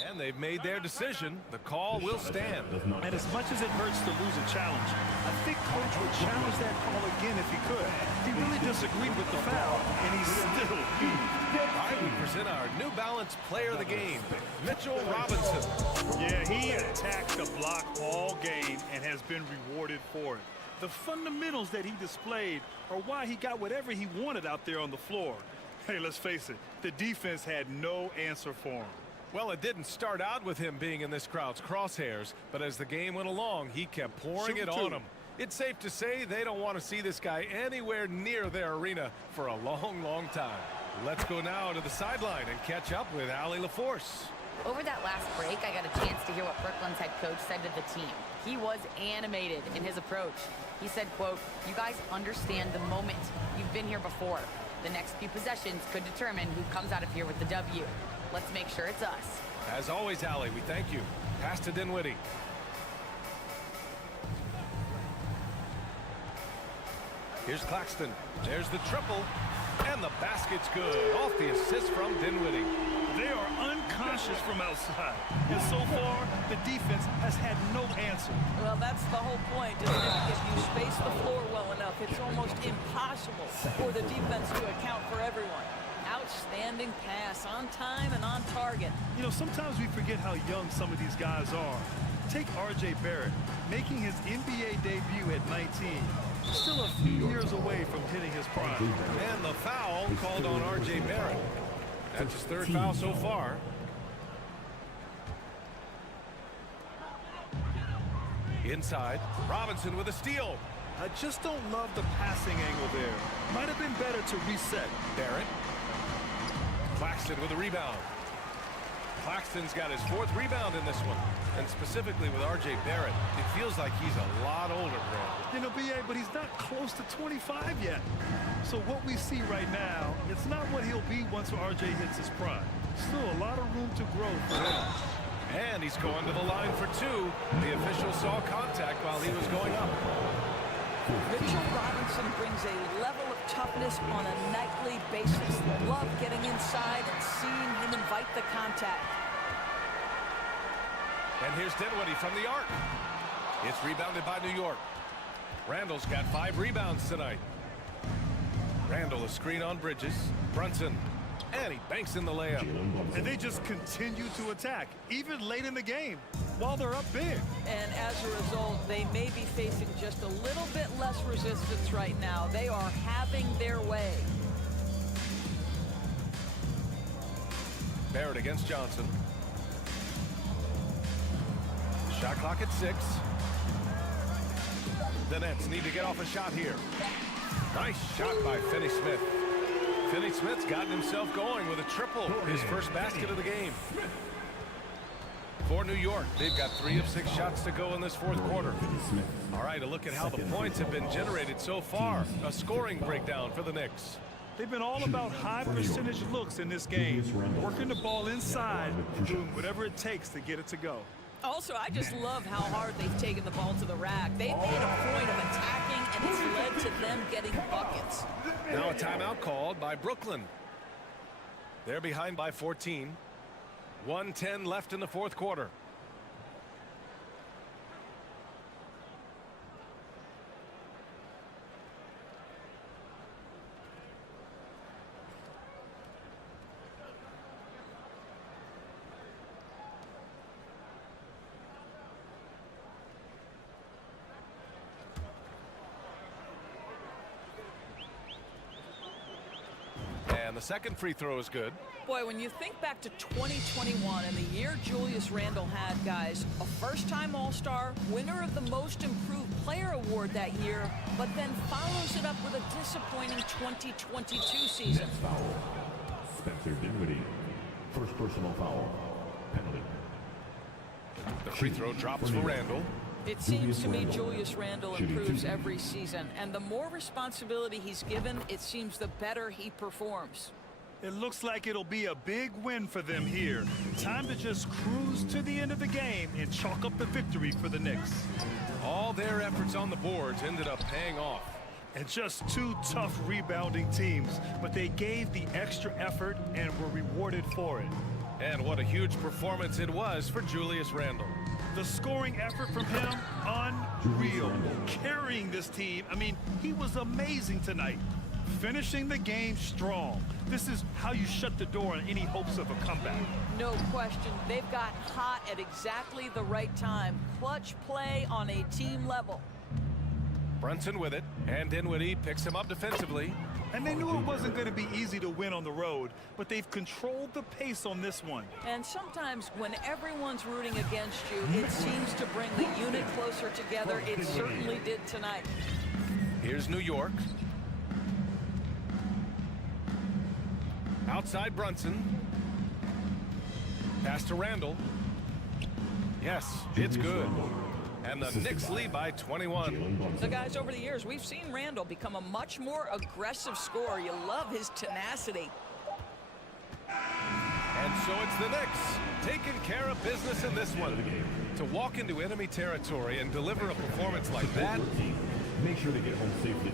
And they've made their decision. The call will stand. And as much as it hurts to lose a challenge, I think coach would challenge that call again if he could. He really disagreed with the foul, and he's still huge. All right, we present our New Balance player of the game, Mitchell Robinson. Yeah, he attacked the block all game and has been rewarded for it. The fundamentals that he displayed are why he got whatever he wanted out there on the floor. Hey, let's face it, the defense had no answer for him. Well, it didn't start out with him being in this crowd's crosshairs, but as the game went along, he kept pouring it on them. It's safe to say they don't want to see this guy anywhere near their arena for a long, long time. Let's go now to the sideline and catch up with Allie LaForce. Over that last break, I got a chance to hear what Brooklyn's head coach said to the team. He was animated in his approach. He said, quote, "You guys understand the moment. You've been here before. The next few possessions could determine who comes out of here with the W. Let's make sure it's us." As always, Allie, we thank you. Pass to Dinwiddie. Here's Claxton. There's the triple. And the the basket's good. Off the assist from Dinwiddie. They are unconscious from outside. And so far, the defense has had no answer. Well, that's the whole point, isn't it? If you space the floor well enough, it's almost impossible for the defense to account for everyone. Outstanding pass, on time and on target. You know, sometimes we forget how young some of these guys are. Take R.J. Barrett, making his NBA debut at 19. Still a few years away from hitting his prime. And the foul called on R.J. Barrett. That's his third foul so far. Inside, Robinson with a steal. I just don't love the passing angle there. Might have been better to reset. Barrett. Claxton with a rebound. Claxton's got his fourth rebound in this one. And specifically with R.J. Barrett, it feels like he's a lot older, Brad. You know, B.A., but he's not close to 25 yet. So what we see right now, it's not what he'll be once R.J. hits his prime. Still a lot of room to grow for him. And he's going to the line for two. The official saw contact while he was going up. Mitchell Robinson brings a level of toughness on a nightly basis. Love getting inside and seeing him invite the contact. And here's Dinwiddie from the arc. It's rebounded by New York. Randall's got 5 rebounds tonight. Randall a screen on Bridges. Brunson. And he banks in the layup. And they just continue to attack, even late in the game, while they're up big. And as a result, they may be facing just a little bit less resistance right now. They are having their way. Barrett against Johnson. Shot clock at 6. The Nets need to get off a shot here. Nice shot by Finney-Smith. Finney-Smith's gotten himself going with a triple, his first basket of the game. For New York, they've got 3 of 6 shots to go in this fourth quarter. All right, a look at how the points have been generated so far. A scoring breakdown for the Knicks. They've been all about high percentage looks in this game, working the ball inside, doing whatever it takes to get it to go. Also, I just love how hard they've taken the ball to the rack. They've made a point of attacking, and it's led to them getting buckets. Now a timeout called by Brooklyn. They're behind by 14. 1:10 left in the fourth quarter. And the second free throw is good. Boy, when you think back to 2021 and the year Julius Randle had, guys, a first-time All-Star, winner of the Most Improved Player Award that year, but then follows it up with a disappointing 2022 season. Foul. Spencer Dinwiddie. First personal foul. Penalty. The free throw drops for Randle. It seems to me Julius Randle improves every season, and the more responsibility he's given, it seems the better he performs. It looks like it'll be a big win for them here. Time to just cruise to the end of the game and chalk up the victory for the Knicks. All their efforts on the boards ended up paying off. And just 2 tough rebounding teams, but they gave the extra effort and were rewarded for it. And what a huge performance it was for Julius Randle. The scoring effort from him, unreal. Carrying this team, I mean, he was amazing tonight. Finishing the game strong. This is how you shut the door on any hopes of a comeback. No question. They've got hot at exactly the right time. Clutch play on a team level. Brunson with it, and Dinwiddie picks him up defensively. And they knew it wasn't going to be easy to win on the road, but they've controlled the pace on this one. And sometimes when everyone's rooting against you, it seems to bring the unit closer together. It certainly did tonight. Here's New York. Outside Brunson. Pass to Randle. Yes, it's good. And the Knicks lead by 21. So, guys, over the years, we've seen Randle become a much more aggressive scorer. You love his tenacity. And so it's the Knicks taking care of business in this one. To walk into enemy territory and deliver a performance like that. Make sure to get home safely.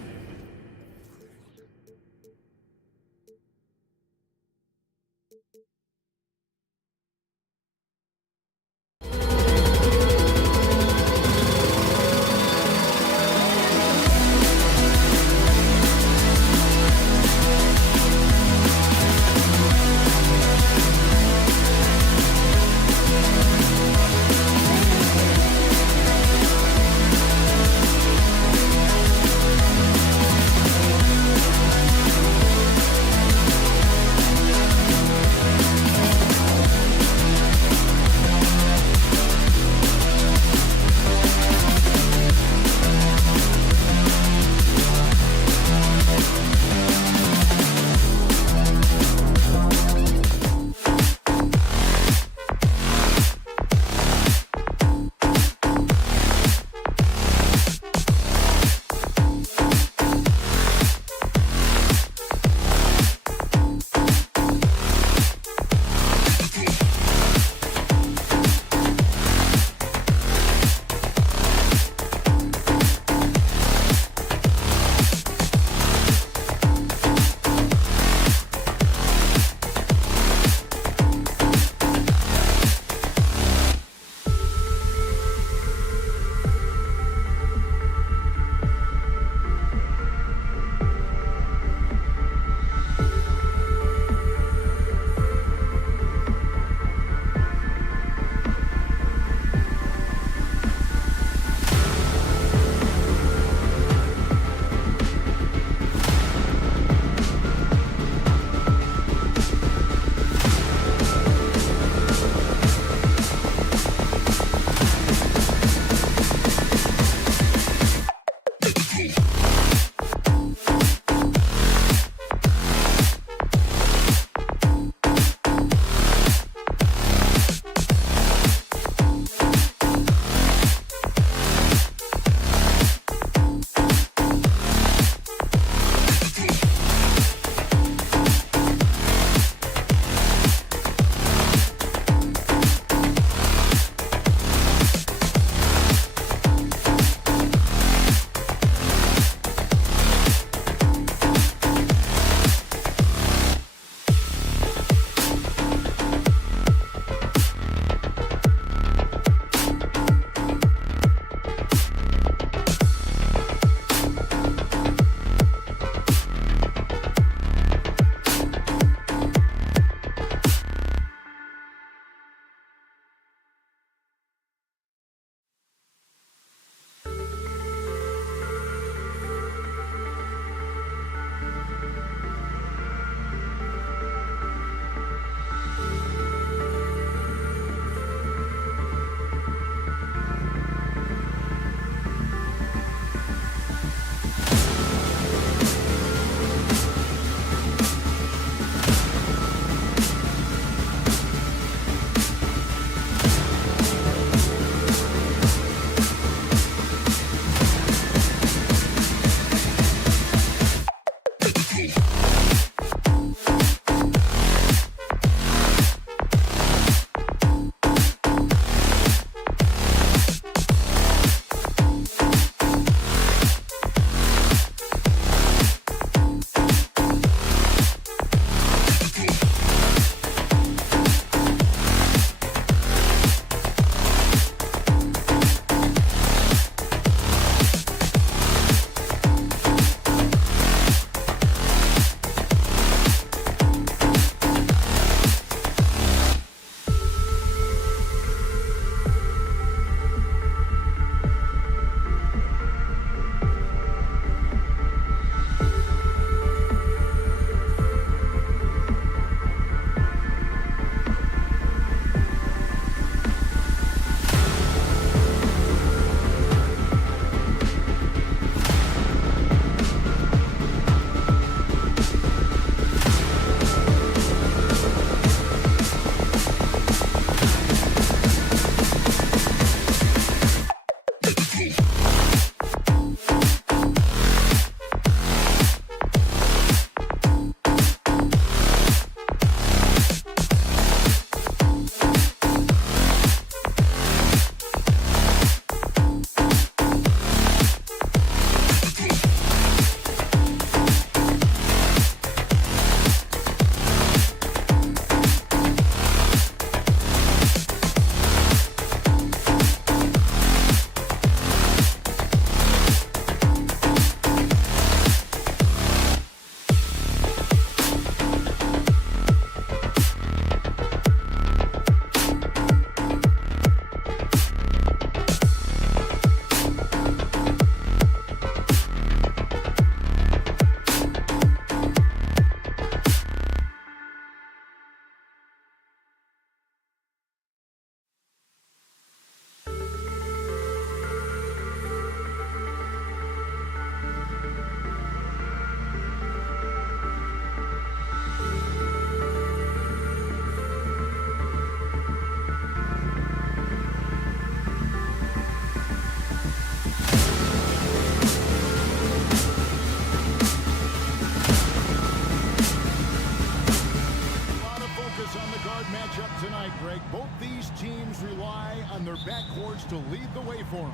for him.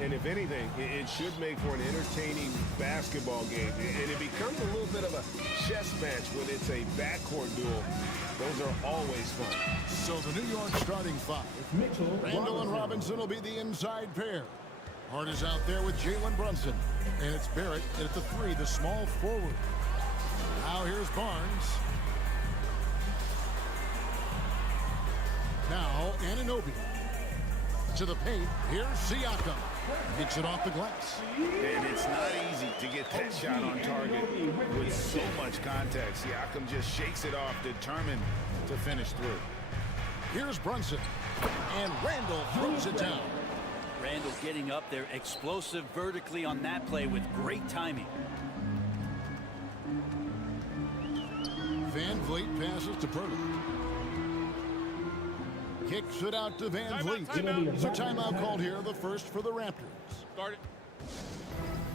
And if anything, it should make for an entertaining basketball game. And it becomes a little bit of a chess match when it's a backcourt duel. Those are always fun. So the New York starting five. Randall and Robinson will be the inside pair. Hart is out there with Jalen Brunson. And it's Barrett at the three, the small forward. Now here's Barnes. Now Anunoby. To the paint. Here's Siakam. Kicks it off the glass. And it's not easy to get that shot on target with so much contact. Siakam just shakes it off, determined to finish through. Here's Brunson. And Randall throws it down. Randall getting up there, explosive vertically on that play with great timing. Van Vliet passes to Pirtle. Kicks it out to Van Vliet. There's a timeout called here, the first for the Raptors. Start it.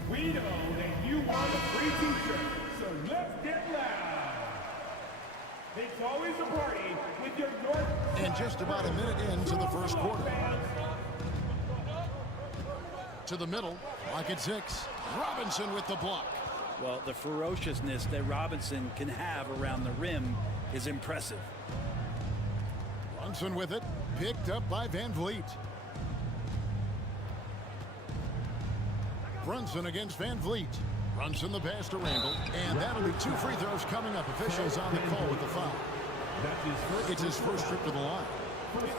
We know that you want a free t-shirt, so let's get loud. It's always a party with your North. And just about a minute into the first quarter. To the middle, like at 6. Robinson with the block. Well, the ferociousness that Robinson can have around the rim is impressive. Brunson with it, picked up by Van Vliet. Brunson against Van Vliet. Brunson the pass to Randall, and that'll be 2 free throws coming up. Officials on the call with the foul. It's his first trip to the line.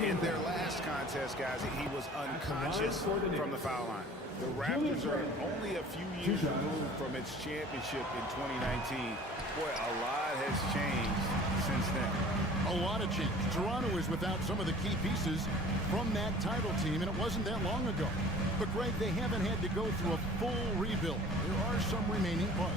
In their last contest, guys, he was unconscious from the foul line. The Raptors are only a few years removed from its championship in 2019. Boy, a lot has changed since then. A lot of change. Toronto is without some of the key pieces from that title team, and it wasn't that long ago. But, Greg, they haven't had to go through a full rebuild. There are some remaining parts.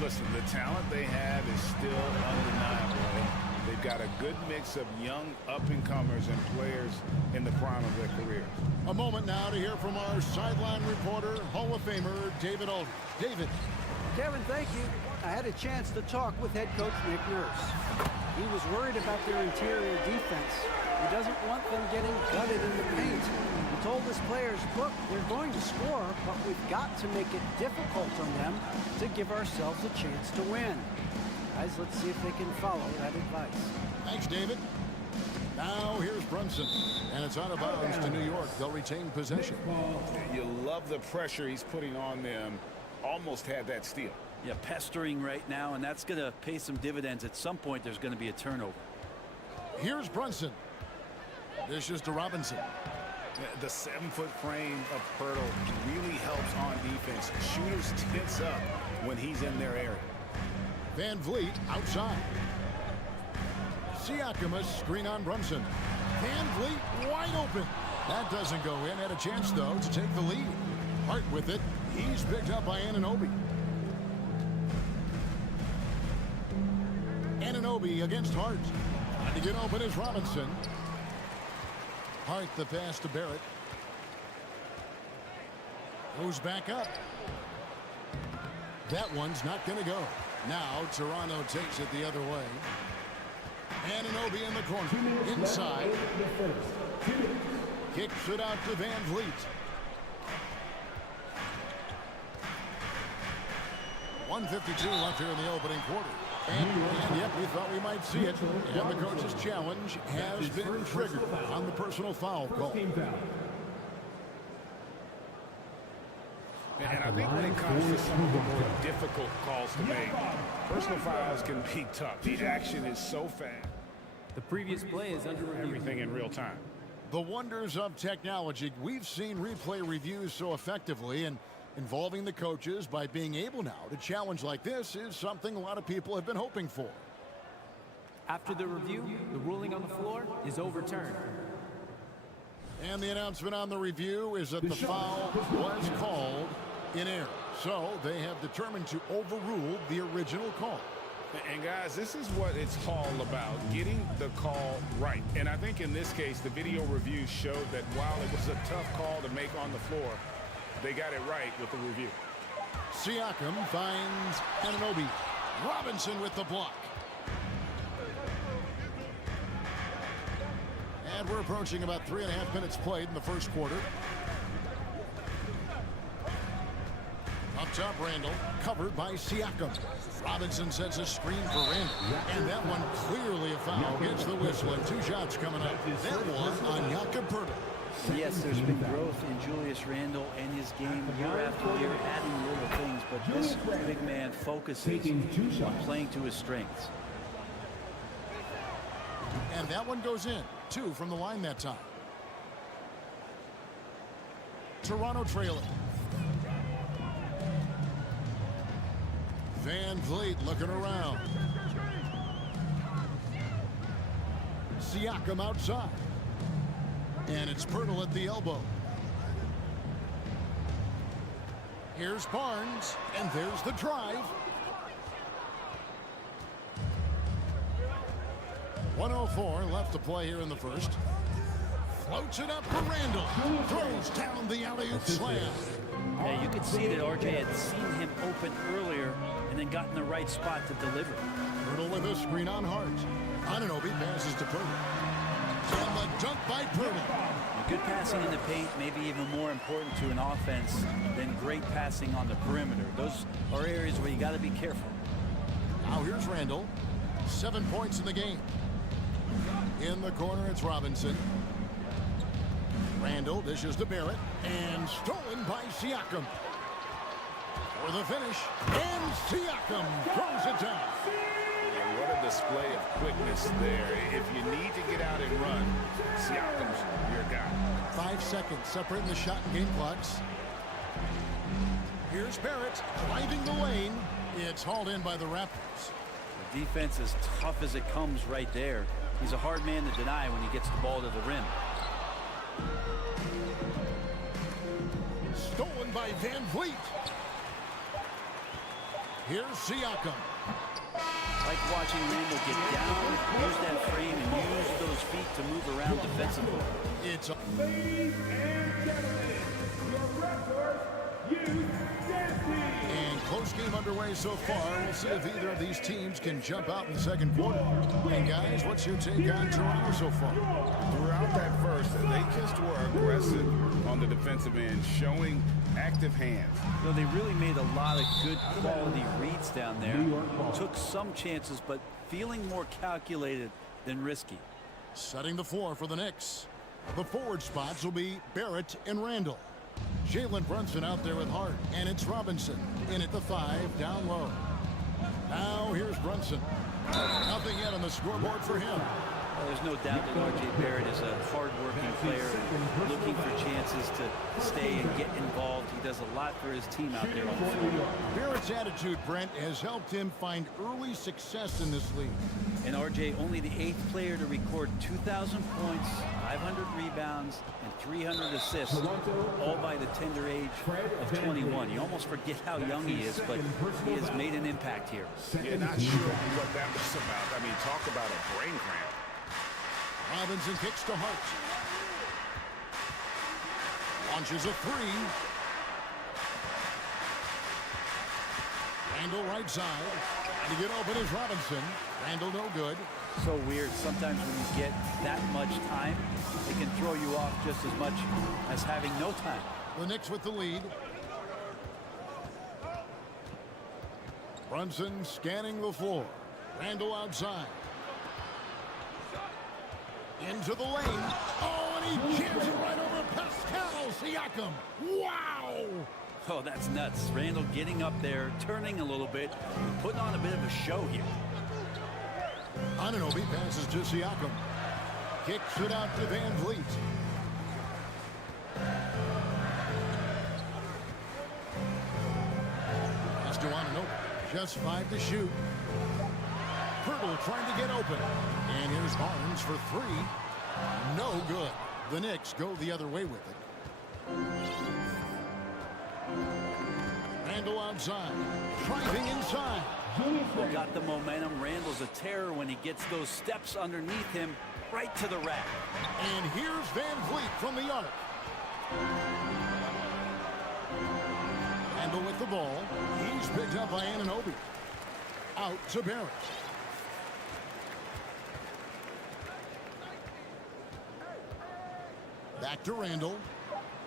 Listen, the talent they have is still undeniable. They've got a good mix of young up-and-comers and players in the prime of their career. A moment now to hear from our sideline reporter, Hall of Famer David Aldridge. David. Kevin, thank you. I had a chance to talk with head coach Nick Nurse. He was worried about their interior defense. He doesn't want them getting gutted in the paint. He told his players, look, they're going to score, but we've got to make it difficult on them to give ourselves a chance to win. Guys, let's see if they can follow that advice. Thanks, David. Now here's Brunson, and it's out of bounds to New York. They'll retain possession. You love the pressure he's putting on them. Almost had that steal. Yeah, pestering right now, and that's going to pay some dividends. At some point, there's going to be a turnover. Here's Brunson. Dishes to Robinson. The 7-foot frame of Pirtle really helps on defense. Shooters tense up when he's in their area. Van Vliet outside. Siakam a screen on Brunson. Van Vliet wide open. That doesn't go in. Had a chance, though, to take the lead. Hart with it. He's picked up by Anunoby. Anunoby against Hart. Trying to get open is Robinson. Hart the pass to Barrett. Goes back up. That one's not going to go. Now Toronto takes it the other way. Anunoby in the corner. Inside. Kicks it out to Van Vliet. .152 left here in the opening quarter. And yep, we thought we might see it. And the coach's challenge has been triggered on the personal foul call. And I think when it comes to some of the more difficult calls to make, personal fouls can be tough. The action is so fast. The previous play is under review. Everything in real time. The wonders of technology. We've seen replay reviews so effectively, and involving the coaches by being able now to challenge like this is something a lot of people have been hoping for. After the review, the ruling on the floor is overturned. And the announcement on the review is that the foul was called in error. So they have determined to overrule the original call. And guys, this is what it's all about, getting the call right. And I think in this case, the video review showed that while it was a tough call to make on the floor, they got it right with the review. Siakam finds Anunoby. Robinson with the block. And we're approaching about 3.5 minutes played in the first quarter. Up top, Randall, covered by Siakam. Robinson sets a screen for Randall, and that one clearly a foul. Gets the whistle, and 2 shots coming up. That one on Jakob Poeltl. Yes, there's been growth in Julius Randle and his game year after year, adding little things, but this big man focuses on playing to his strengths. And that one goes in. 2 from the line that time. Toronto trailing. Van Vliet looking around. Siakam outside. And it's Poeltl at the elbow. Here's Barnes, and there's the drive. 1:04 left to play here in the first. Floats it up for Randall. Throws down the alley-oop slam. Yeah, you could see that RJ had seen him open earlier and then got in the right spot to deliver. Poeltl with a screen on Hart. Anunoby passes to Poeltl. And the dunk by Poeltl. Good passing in the paint may be even more important to an offense than great passing on the perimeter. Those are areas where you got to be careful. Now here's Randall. 7 points in the game. In the corner, it's Robinson. Randall dishes to Barrett, and stolen by Siakam. For the finish, and Siakam throws it down. Yeah, what a display of quickness there. If you need to get out and run, Siakam's your guy. 5 seconds separating the shot and game clocks. Here's Barrett driving the lane. It's hauled in by the Raptors. The defense is tough as it comes right there. He's a hard man to deny when he gets the ball to the rim. Stolen by Van Vliet. Here's Siakam. Like watching Randall get down, use that frame, and use those feet to move around defensively. It's a... Ladies and gentlemen, your Raptors youth dance team. And close game underway so far. We'll see if either of these teams can jump out in the second quarter. And guys, what's your take on Toronto so far? Throughout that first, they just were aggressive on the defensive end, showing active hands. So they really made a lot of good quality reads down there. Took some chances, but feeling more calculated than risky. Setting the floor for the Knicks. The forward spots will be Barrett and Randall. Jalen Brunson out there with Hart, and it's Robinson in at the 5, down low. Now here's Brunson. Nothing yet on the scoreboard for him. Well, there's no doubt that RJ Barrett is a hard-working player, looking for chances to stay and get involved. He does a lot for his team out there on the floor. Barrett's attitude, Brent, has helped him find early success in this league. And RJ, only the 8th player to record 2,000 points, 500 rebounds, and 300 assists, all by the tender age of 21. You almost forget how young he is, but he has made an impact here. Yeah, not sure what that was about. I mean, talk about a brain cramp. Robinson kicks to Hart. Launches a 3. Randall right side. To get open is Robinson. Randall no good. So weird. Sometimes when you get that much time, it can throw you off just as much as having no time. The Knicks with the lead. Brunson scanning the floor. Randall outside. Into the lane. Oh, and he jams it right over Pascal Siakam. Wow! Oh, that's nuts. Randall getting up there, turning a little bit, putting on a bit of a show here. Anunoby passes to Siakam. Kicks it out to Van Vliet. Pass to Anunoby. Just 5 to shoot. Poeltl trying to get open. And here's Barnes for 3. No good. The Knicks go the other way with it. Randall outside. Driving inside. Got the momentum. Randall's a terror when he gets those steps underneath him right to the rack. And here's Van Vliet from the arc. Randall with the ball. He's picked up by Anunoby. Out to Barrett. Back to Randall.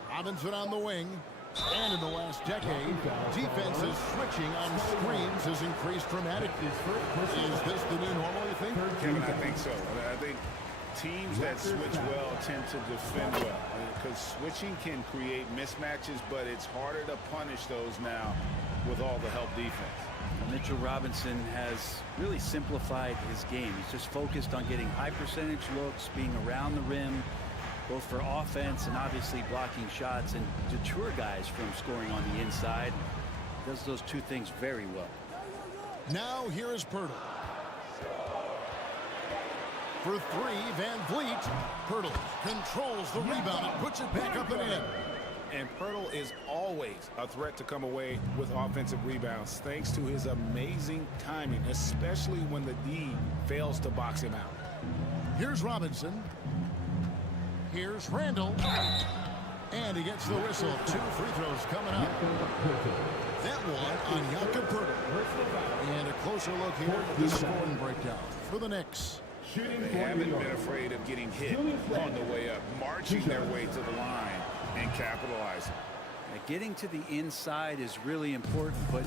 Robinson on the wing. And in the last decade, defenses switching on screens has increased dramatically. Is this the new normal, you think? Kevin, I think so. I think teams that switch well tend to defend well, because switching can create mismatches, but it's harder to punish those now with all the help defense. Mitchell Robinson has really simplified his game. He's just focused on getting high percentage looks, being around the rim, both for offense and obviously blocking shots, and deter guys from scoring on the inside. Does those two things very well. Now here is Pirtle. For three, Van Vliet. Pirtle controls the rebound and puts it back up and in. And Pirtle is always a threat to come away with offensive rebounds thanks to his amazing timing, especially when the D fails to box him out. Here's Robinson. Here's Randall. And he gets the whistle. 2 free throws coming up. That one on Jakob Pirtle. And a closer look here at the scoring breakdown for the Knicks. They haven't been afraid of getting hit on the way up, marching their way to the line and capitalizing. Getting to the inside is really important, but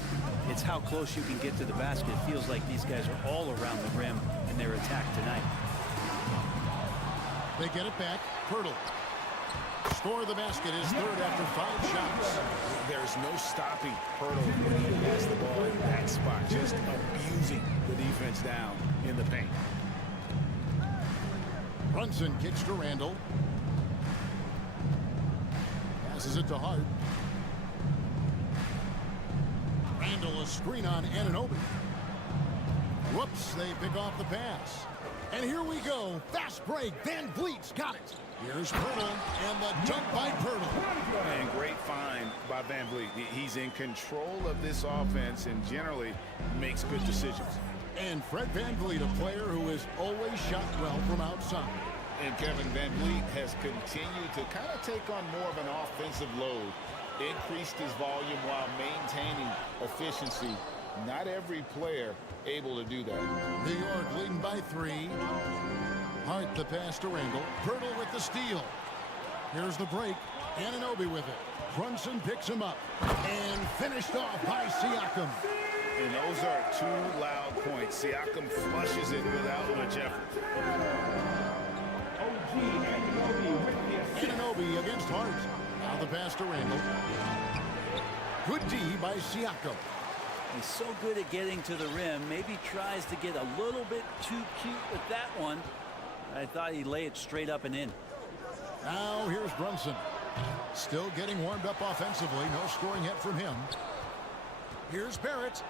it's how close you can get to the basket. It feels like these guys are all around the rim in their attack tonight. They get it back. Pirtle. Score the basket is third after 5 shots. There's no stopping Pirtle when he has the ball in that spot, just abusing the defense down in the paint. Brunson kicks to Randall. Passes it to Hart. Randall a screen on Anunoby. Whoops, they pick off the pass. And here we go. Fast break. Van Vliet's got it. Here's Pirtle and the dunk by Pirtle. And great find by Van Vliet. He's in control of this offense and generally makes good decisions. And Fred Van Vliet, a player who has always shot well from outside. And Kevin, Van Vliet has continued to kind of take on more of an offensive load, increased his volume while maintaining efficiency. Not every player able to do that. New York leading by 3. Hart the pass to Randall. Pirtle with the steal. Here's the break. Anunoby with it. Brunson picks him up. And finished off by Siakam. And those are 2 loud points. Siakam flushes it without much effort. Anunoby against Hart. Now the pass to Randall. Good D by Siakam. He's so good at getting to the rim. Maybe tries to get a little bit too cute with that one. I thought he'd lay it straight up and in. Now here's Brunson. Still getting warmed up offensively. No scoring yet from him. Here's Barrett.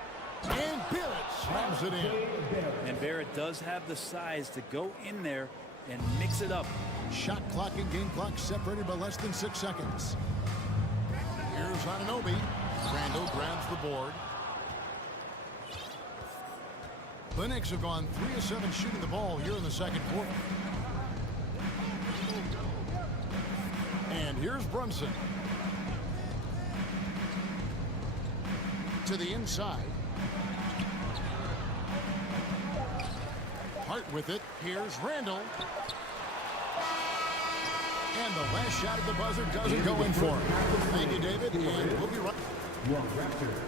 And Barrett slams it in. And Barrett does have the size to go in there and mix it up. Shot clock and game clock separated by less than 6 seconds. Here's Anunoby. Randall grabs the board. The Knicks have gone 3 of 7 shooting the ball here in the second quarter. And here's Brunson. To the inside. Hart with it. Here's Randall. And the last shot at the buzzer doesn't go in for him. Thank you, David. And we'll be right. Your Raptors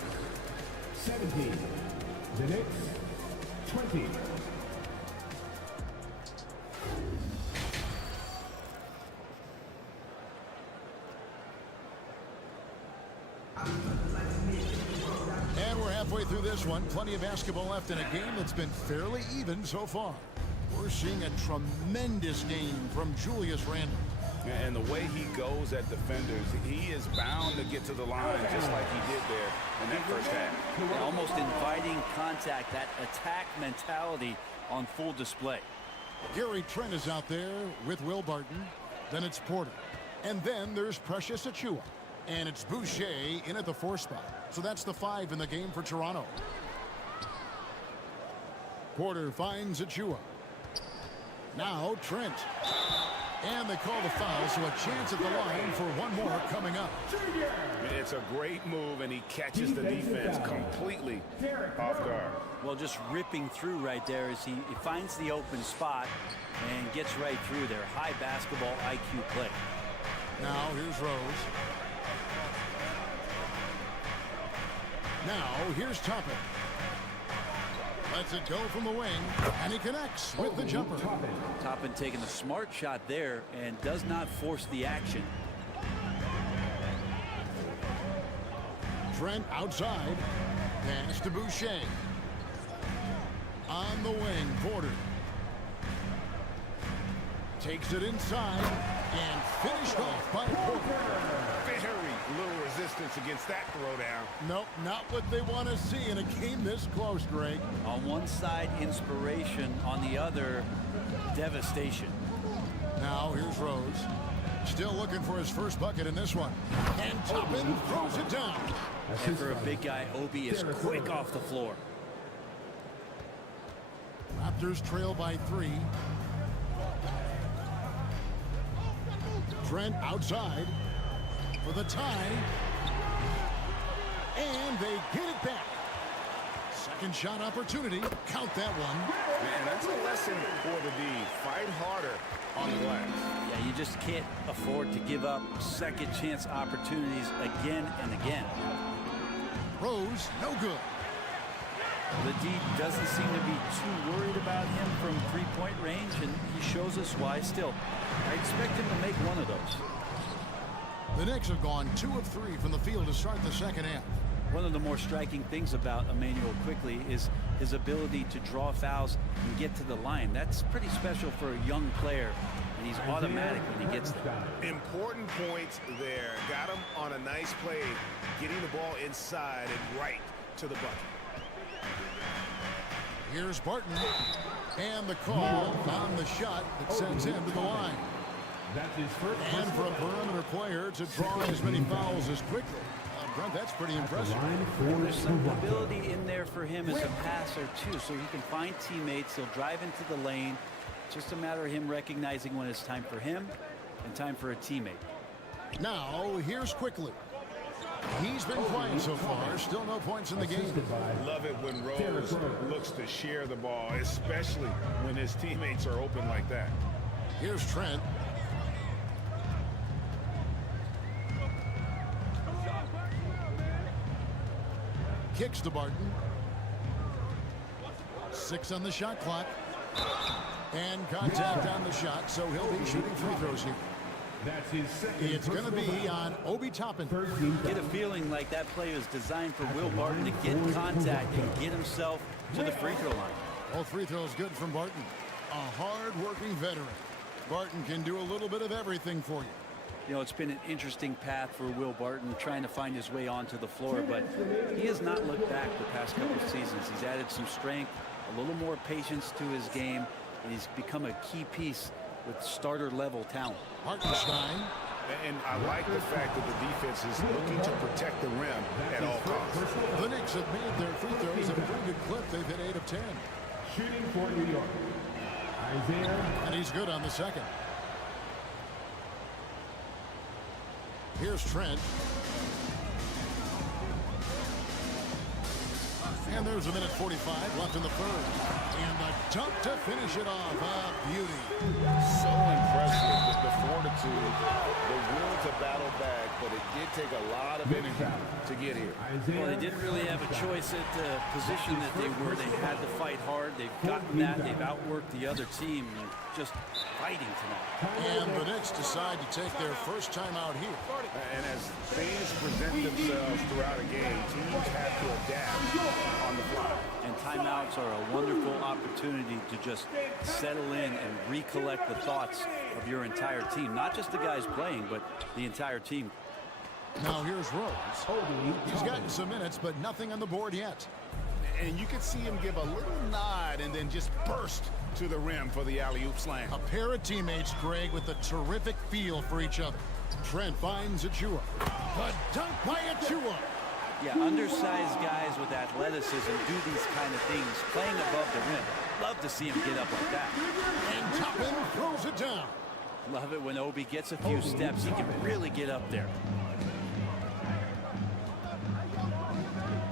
17. The Knicks 20. And we're halfway through this one. Plenty of basketball left in a game that's been fairly even so far. We're seeing a tremendous game from Julius Randle. And the way he goes at defenders, he is bound to get to the line just like he did there in that first half. Almost inviting contact, that attack mentality on full display. Gary Trent is out there with Will Barton. Then it's Porter. And then there's Precious Achiuwa. And it's Boucher in at the 4 spot. So that's the 5 in the game for Toronto. Porter finds Achiuwa. Now Trent. And they call the foul, so a chance at the line for one more coming up. It's a great move, and he catches the defense completely off guard. Well, just ripping through right there as he finds the open spot and gets right through there. High basketball IQ play. Now here's Rose. Now, here's Toppin. Lets it go from the wing, and he connects with the jumper. Toppin taking a smart shot there and does not force the action. Trent outside. Pass to Boucher. On the wing, Porter. Takes it inside and finished off by Porter. Very little resistance against that throwdown. Nope, not what they want to see in a game this close, Greg. On one side, inspiration. On the other, devastation. Now here's Rose. Still looking for his first bucket in this one. And Toppin throws it down. And for a big guy, Obi is quick off the floor. Raptors trail by 3. Trent outside for the tie. And they get it back. Second shot opportunity. Count that one. Man, that's a lesson for the D. Fight harder on the glass. Yeah, you just can't afford to give up second chance opportunities again and again. Rose, no good. The D doesn't seem to be too worried about him from three-point range, and he shows us why still. I expect him to make one of those. The Knicks have gone 2 of 3 from the field to start the second half. One of the more striking things about Emmanuel Quickley is his ability to draw fouls and get to the line. That's pretty special for a young player, and he's automatic when he gets there. Important points there. Got him on a nice play, getting the ball inside and right to the bucket. Here's Barton. And the call on the shot that sends him to the line. And for a perimeter player to draw as many fouls as Quickley. Brent, that's pretty impressive. There's some ability in there for him as a passer, too, so he can find teammates. He'll drive into the lane. It's just a matter of him recognizing when it's time for him and time for a teammate. Now, here's Quickley. He's been quiet so far. Still no points in the game. Love it when Rose looks to share the ball, especially when his teammates are open like that. Here's Trent. Kicks to Barton. 6 on the shot clock. And contact on the shot, so he'll be shooting free throws here. It's going to be on Obi Toppin. Get a feeling like that play was designed for Will Barton to get contact and get himself to the free throw line. All free throws good from Barton. A hard-working veteran. Barton can do a little bit of everything for you. You know, it's been an interesting path for Will Barton trying to find his way onto the floor, but he has not looked back the past couple of seasons. He's added some strength, a little more patience to his game, and he's become a key piece with starter-level talent. Hartenstein. And I like the fact that the defense is looking to protect the rim at all costs. The Knicks have made their free throws at a pretty good clip. They've hit 8 of 10. Shooting for New York, Isaiah. And he's good on the second. Here's Trent. And there's a minute 45 left in the third. And the dunk to finish it off. A beauty. So impressive, the fortitude, the will to battle back, but it did take a lot of energy to get here. Well, they didn't really have a choice at the position that they were. They had to fight hard. They've gotten that. They've outworked the other team. Just fighting tonight. And the Knicks decide to take their first time out here. And as things present themselves throughout a game, teams have to adapt on the fly. And timeouts are a wonderful opportunity to just settle in and recollect the thoughts of your entire team. Not just the guys playing, but the entire team. Now here's Rose. He's gotten some minutes, but nothing on the board yet. And you can see him give a little nod and then just burst to the rim for the alley-oop slam. A pair of teammates, Greg, with a terrific feel for each other. Trent finds Achua. The dunk by Achua. Yeah, undersized guys with athleticism do these kind of things, playing above the rim. Love to see him get up like that. And Toppin throws it down. Love it when Obi gets a few steps. He can really get up there.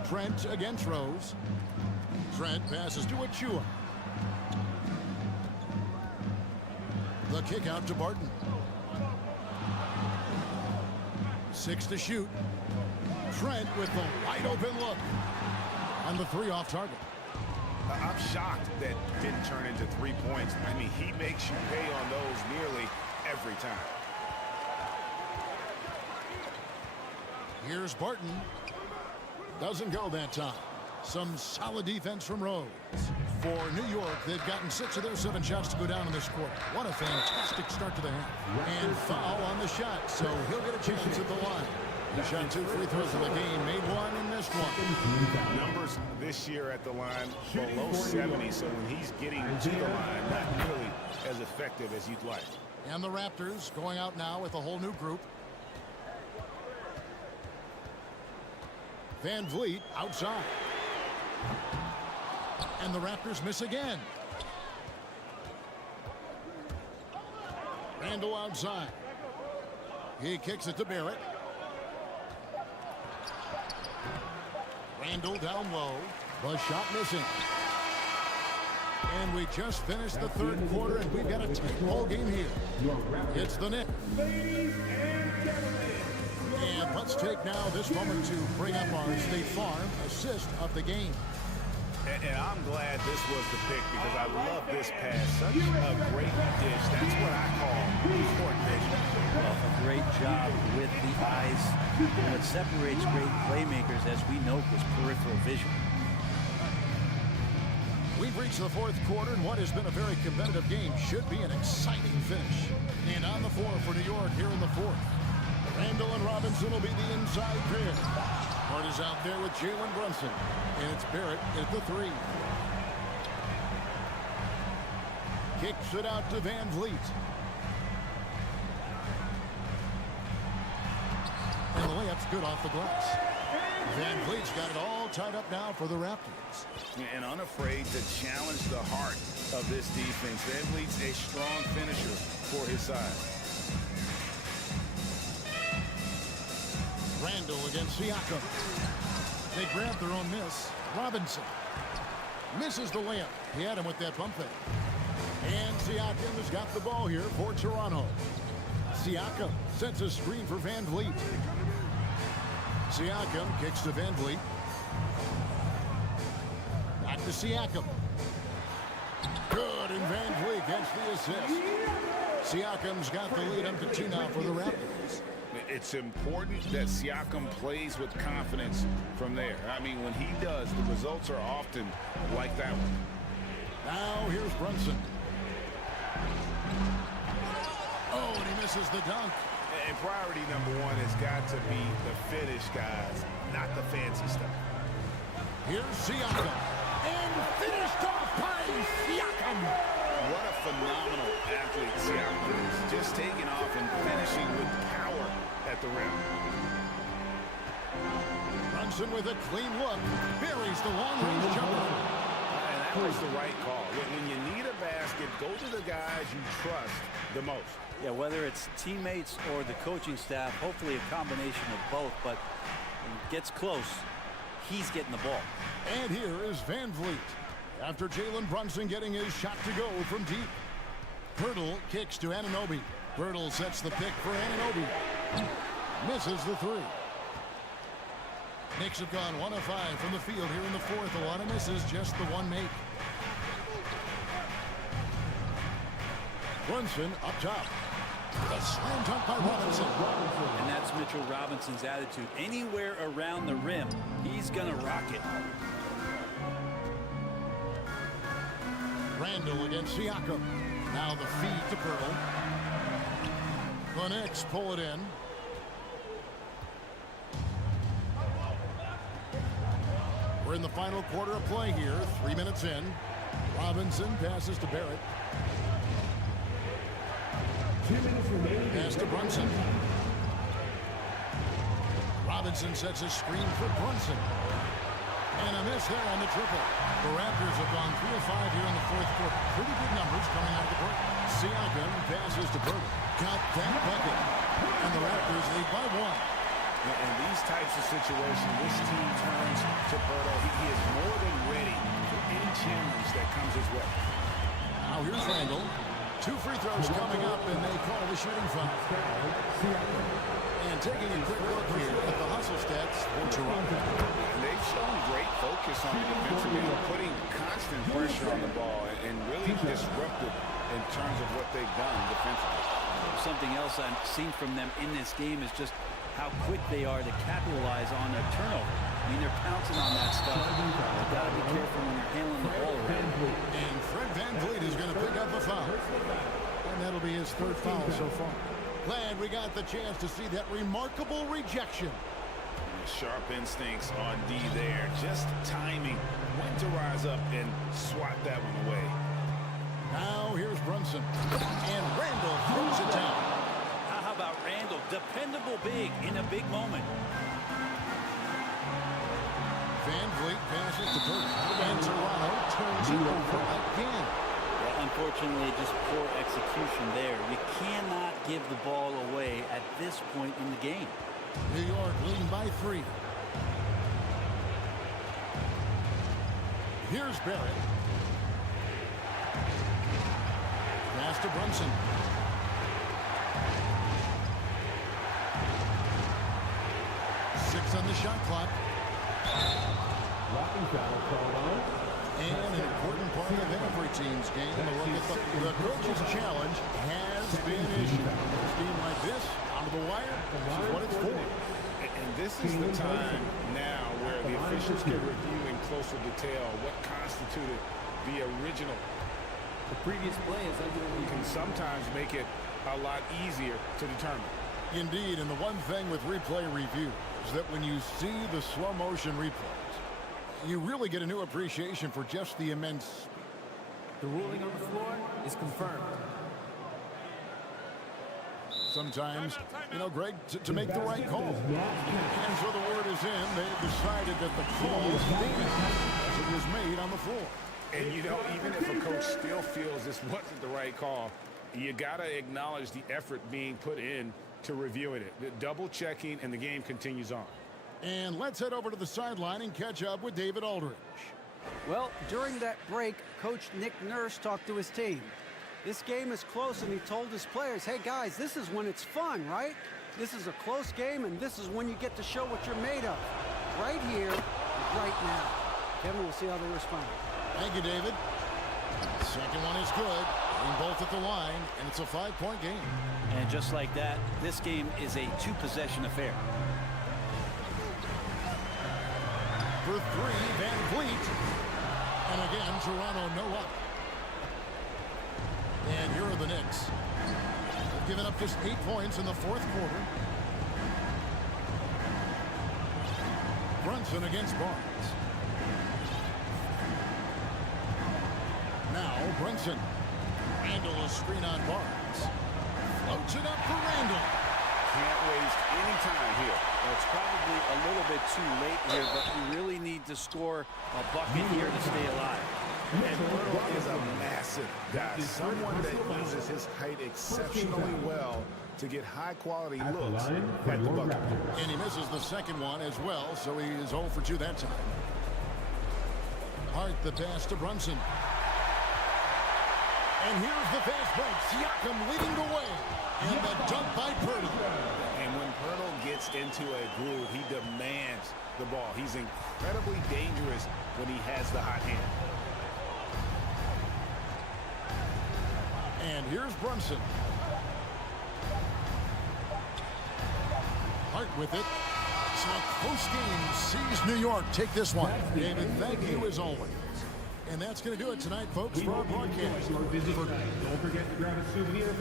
Trent against Rose. Trent passes to Achua. The kick out to Barton. 6 to shoot. Trent with the wide open look. And the 3 off target. I'm shocked that didn't turn into 3 points. I mean, he makes you pay on those nearly every time. Here's Barton. Doesn't go that time. Some solid defense from Rhodes. For New York, they've gotten 6 of their 7 shots to go down in this quarter. What a fantastic start to the half. And foul on the shot, so he'll get a chance at the line. He shot 2 free throws in the game, made 1 and missed 1. Numbers this year at the line below 70, so when he's getting to the line, not nearly as effective as you'd like. And the Raptors going out now with a whole new group. Van Vliet outside. And the Raptors miss again. Randall outside. He kicks it to Barrett. Randall down low. The shot missing. And we just finished the 3rd quarter, and we've got a tight ball game here. It's the Knicks. And let's take now this moment to bring up our State Farm assist of the game. And I'm glad this was the pick because I love this pass. Such a great dish. That's what I call court vision. Well, a great job with the eyes. What separates great playmakers, as we know, is peripheral vision. We've reached the 4th quarter, and what has been a very competitive game should be an exciting finish. And on the floor for New York here in the 4th. Randall and Robinson will be the inside pair. Hart is out there with Jalen Brunson. And it's Barrett at the 3. Kicks it out to Van Vliet. And the layup's good off the glass. Van Vliet's got it all tied up now for the Raptors. And unafraid to challenge the heart of this defense. Van Vliet's a strong finisher for his side. Randall against Siakam. They grab their own miss. Robinson misses the layup. He had him with that pump fake. And Siakam has got the ball here for Toronto. Siakam sets a screen for Van Vliet. Siakam kicks to Van Vliet. Back to Siakam. Good, and Van Vliet gets the assist. Siakam's got the lead up to 2 now for the Raptors. It's important that Siakam plays with confidence from there. I mean, when he does, the results are often like that one. Now here's Brunson. Oh, and he misses the dunk. And priority number 1 has got to be the finish, guys, not the fancy stuff. Here's Siakam. And finished off by Siakam. What a phenomenal athlete Siakam is. Just taking off and finishing with power at the rim. Brunson with a clean look. Buries the long-range jumper. And that was the right call. When you need a basket, go to the guys you trust the most. Yeah, whether it's teammates or the coaching staff, hopefully a combination of both, but when it gets close, he's getting the ball. And here is Van Vliet. After Jalen Brunson getting his shot to go from deep. Pirtle kicks to Anunoby. Pirtle sets the pick for Anunoby. Misses the 3. Knicks have gone 1 of 5 from the field here in the 4th. A lot of misses, just the 1 make. Brunson up top. The slam dunk by Robinson. And that's Mitchell Robinson's attitude. Anywhere around the rim, he's going to rock it. Randall against Siakam. Now the feed to Pirtle. The Knicks pull it in. We're in the final quarter of play here. 3 minutes in. Robinson passes to Barrett. 2 minutes remaining. Pass to Brunson. Robinson sets a screen for Brunson. And a miss there on the triple. The Raptors have gone 3 of 5 here in the 4th quarter. Pretty good numbers coming out of the break. Siakam passes to Bird. Got that bucket. And the Raptors lead by 1. In these types of situations, this team turns to Bird. He is more than ready for any challenge that comes his way. Now here's Randall. 2 free throws coming up, and they call the shooting foul. And taking a quick look here at the hustle stats for Toronto. And they've shown great focus on the defensive end, putting constant pressure on the ball and really disruptive in terms of what they've done defensively. Something else I've seen from them in this game is just how quick they are to capitalize on a turnover. I mean, they're pouncing on that stuff. You've got to be careful when you're handling the ball around. And Fred VanVleet is going to pick up a foul. And that'll be his 3rd foul so far. Glad we got the chance to see that remarkable rejection. Sharp instincts on D there. Just timing when to rise up and swat that one away. Now here's Brunson. And Randall throws it down. How about Randall? Dependable big in a big moment. VanVleet passes to Burke. And Toronto turns it over again. Well, unfortunately, just poor execution there. You cannot give the ball away at this point in the game. New York leading by 3. Here's Barrett. Pass to Brunson. Six on the shot clock. And an important part of every team's game, a look at the coach's challenge has been issued. A team like this, out of the wire, this is what it's for. And this is the time now where the officials can review in closer detail what constituted the original. The previous play is You can sometimes make it a lot easier to determine. Indeed, and the one thing with replay review is that when you see the slow motion replays, you really get a new appreciation for just the immense speed. The ruling on the floor is confirmed. Sometimes, you know, Greg, to make the right call. And so the word is in. They've decided that the call stands as it was made on the floor. And, you know, even if a coach still feels this wasn't the right call, you got to acknowledge the effort being put in to reviewing it. The double checking, and the game continues on. And let's head over to the sideline and catch up with David Aldridge. Well, during that break, Coach Nick Nurse talked to his team. This game is close, and he told his players, hey, guys, this is when it's fun, right? This is a close game, and this is when you get to show what you're made of. Right here, right now. Kevin, we'll see how they respond. Thank you, David. Second one is good. Bring both at the line, and it's a 5-point game. And just like that, this game is a 2-possession affair. For 3, VanVleet. And again, Toronto no up. And here are the Knicks. They've given up just 8 points in the 4th quarter. Brunson against Barnes. Now Brunson. Randall a screen on Barnes. Floats it up for Randall. Can't waste any time here. Well, it's probably a little bit too late here, but you really need to score a bucket here to stay alive. And Pirtle is a massive guy, someone that uses his height exceptionally well to get high-quality looks at the bucket. And he misses the second one as well, so he is 0 for 2 that time. Hart the pass to Brunson. And here's the fast break. Siakam leading the way. And the dunk by Pirtle. And when Pirtle gets into a groove, he demands the ball. He's incredibly dangerous when he has the hot hand. And here's Brunson. Hart with it. So a close game sees New York take this one. David, thank you as always. And that's going to do it tonight, folks, for our broadcast. Don't forget to grab a souvenir.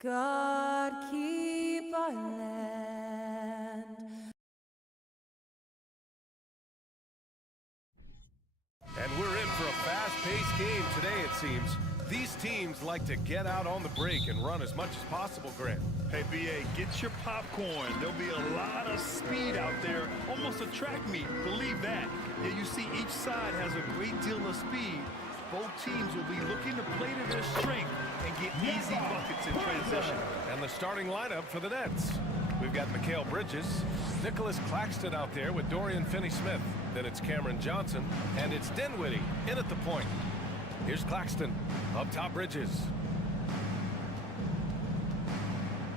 God keep our land. And we're in for a fast-paced game today, it seems. These teams like to get out on the break and run as much as possible, Grant. Hey, BA, get your popcorn. There'll be a lot of speed out there, almost a track meet, believe that. Yeah, you see each side has a great deal of speed. Both teams will be looking to play to their strength and get easy buckets in transition. And the starting lineup for the Nets. We've got Mikal Bridges, Nicholas Claxton out there with Dorian Finney-Smith. Then it's Cameron Johnson, and it's Dinwiddie in at the point. Here's Claxton, up top Bridges.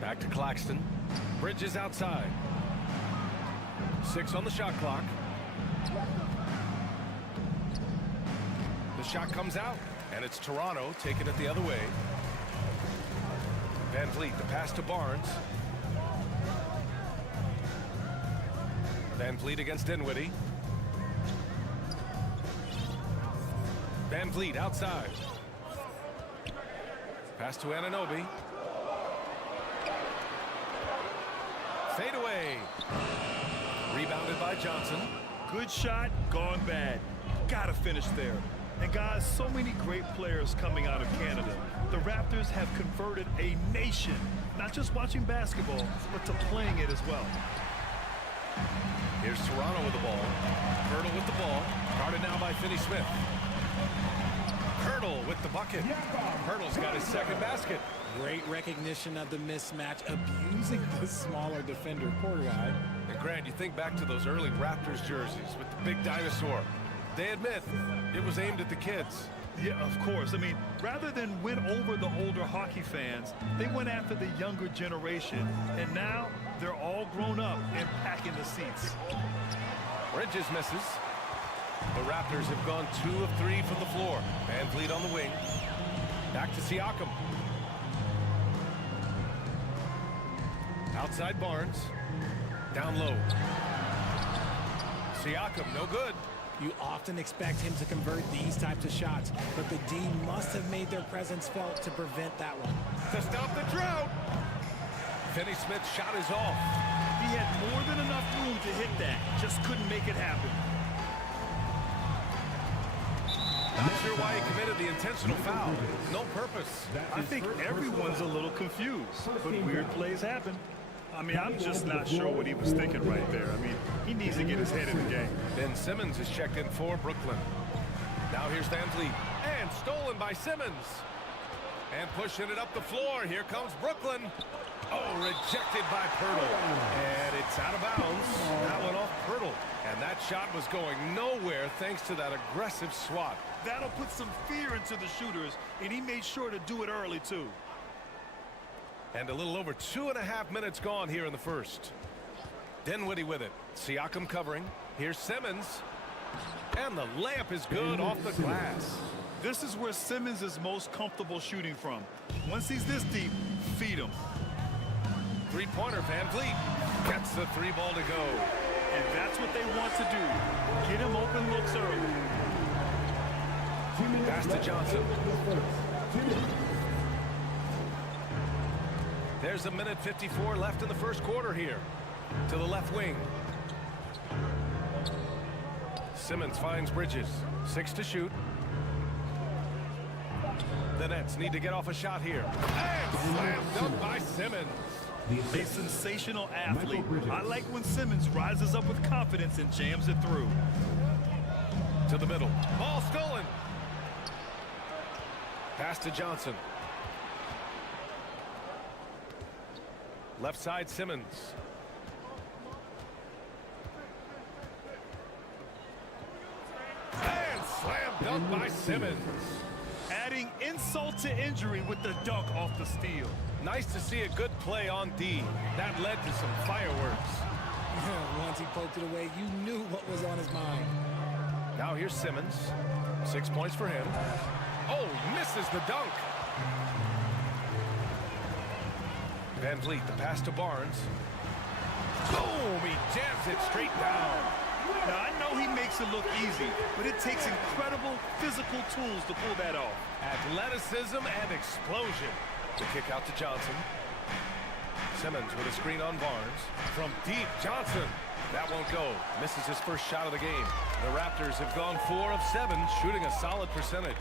Back to Claxton. Bridges outside. 6 on the shot clock. The shot comes out, and it's Toronto taking it the other way. Van Vliet, the pass to Barnes. Van Vliet against Dinwiddie. Van Vliet outside. Pass to Anunoby. Fade away. Rebounded by Johnson. Good shot, gone bad. Gotta finish there. And guys, so many great players coming out of Canada. The Raptors have converted a nation, not just watching basketball, but to playing it as well. Here's Toronto with the ball. Hurdle with the ball. Guarded now by Finney-Smith. Hurdle with the bucket. Hurdle's got his second basket. Great recognition of the mismatch, abusing the smaller defender court guy. And Grant, you think back to those early Raptors jerseys with the big dinosaur. They admit it was aimed at the kids. Yeah, of course. I mean, rather than win over the older hockey fans, they went after the younger generation. And now they're all grown up and packing the seats. Bridges misses. The Raptors have gone 2 of 3 from the floor. Van Vliet on the wing. Back to Siakam. Outside Barnes. Down low. Siakam, no good. You often expect him to convert these types of shots, but the D must have made their presence felt to prevent that one. To stop the drought. Finney-Smith's shot is off. He had more than enough room to hit that. Just couldn't make it happen. Not sure why he committed the intentional foul. No purpose. I think everyone's a little confused, but weird plays happen. I mean, I'm just not sure what he was thinking right there. I mean, he needs to get his head in the game. Ben Simmons is checked in for Brooklyn. Now here's Van Vliet. And stolen by Simmons. And pushing it up the floor. Here comes Brooklyn. Oh, rejected by Pirtle. And it's out of bounds. That went off Pirtle. And that shot was going nowhere thanks to that aggressive swat. That'll put some fear into the shooters, and he made sure to do it early, too. And a little over 2.5 minutes gone here in the first. Dinwiddie with it. Siakam covering. Here's Simmons. And the layup is good off the glass. This is where Simmons is most comfortable shooting from. Once he's this deep, feed him. Three-pointer, Van Vliet gets the 3-ball to go. And that's what they want to do. Get him open looks early. Pass to Johnson. There's a minute 54 left in the first quarter here. To the left wing. Simmons finds Bridges. 6 to shoot. The Nets need to get off a shot here. And slam dunk by Simmons. A sensational athlete. I like when Simmons rises up with confidence and jams it through. To the middle. Ball stolen. Pass to Johnson. Left side Simmons. And slam dunk by Simmons. Adding insult to injury with the dunk off the steal. Nice to see a good play on D. That led to some fireworks. Once he poked it away, you knew what was on his mind. Now here's Simmons. 6 points for him. Oh, misses the dunk. Van Vliet, the pass to Barnes. Boom, he jams it straight down. Now, I know he makes it look easy, but it takes incredible physical tools to pull that off. Athleticism and explosion. The kick out to Johnson. Simmons with a screen on Barnes. From deep, Johnson. That won't go. Misses his first shot of the game. The Raptors have gone 4 of 7, shooting a solid percentage.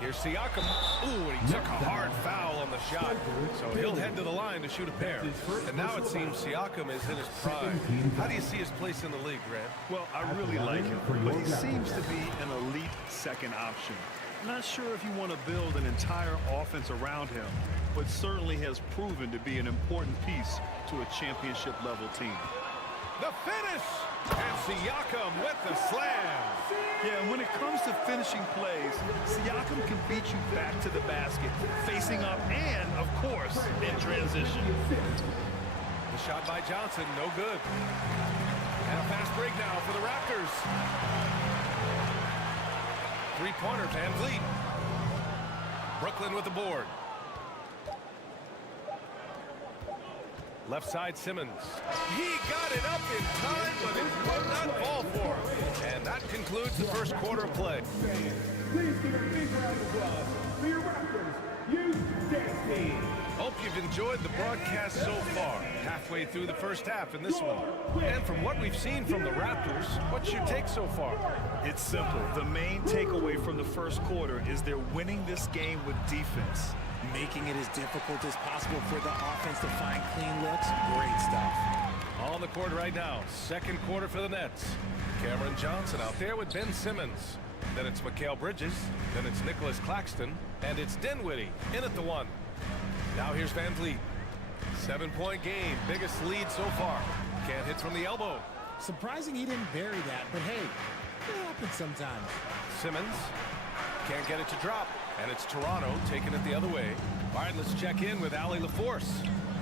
Here's Siakam. Ooh, and he took a hard foul on the shot. So he'll head to the line to shoot a pair. And now it seems Siakam is in his prime. How do you see his place in the league, Grant? Well, I really like him, but he seems to be an elite second option. Not sure if you want to build an entire offense around him, but certainly has proven to be an important piece to a championship-level team. The finish! And Siakam with the slam. Yeah, and when it comes to finishing plays, Siakam can beat you back to the basket, facing up and, of course, in transition. The shot by Johnson, no good. And a fast break now for the Raptors. Three-pointer, Van Vliet. Brooklyn with the board. Left side, Simmons. He got it up in time, but it would not fall for him. And that concludes the first quarter of play. Please give a big round of applause for your Raptors. You stay. Hope you've enjoyed the broadcast so far. Halfway through the first half in this one. And from what we've seen from the Raptors, what's your take so far? It's simple. The main takeaway from the first quarter is they're winning this game with defense. Making it as difficult as possible for the offense to find clean looks. Great stuff. On the court right now, second quarter for the Nets. Cameron Johnson out there with Ben Simmons. Then it's Mikal Bridges. Then it's Nicholas Claxton. And it's Dinwiddie in at the 1. Now here's Van Vliet. 7-point game, biggest lead so far. Can't hit from the elbow. Surprising he didn't bury that, but hey, it happens sometimes. Simmons can't get it to drop. And it's Toronto taking it the other way. All right, let's check in with Allie LaForce.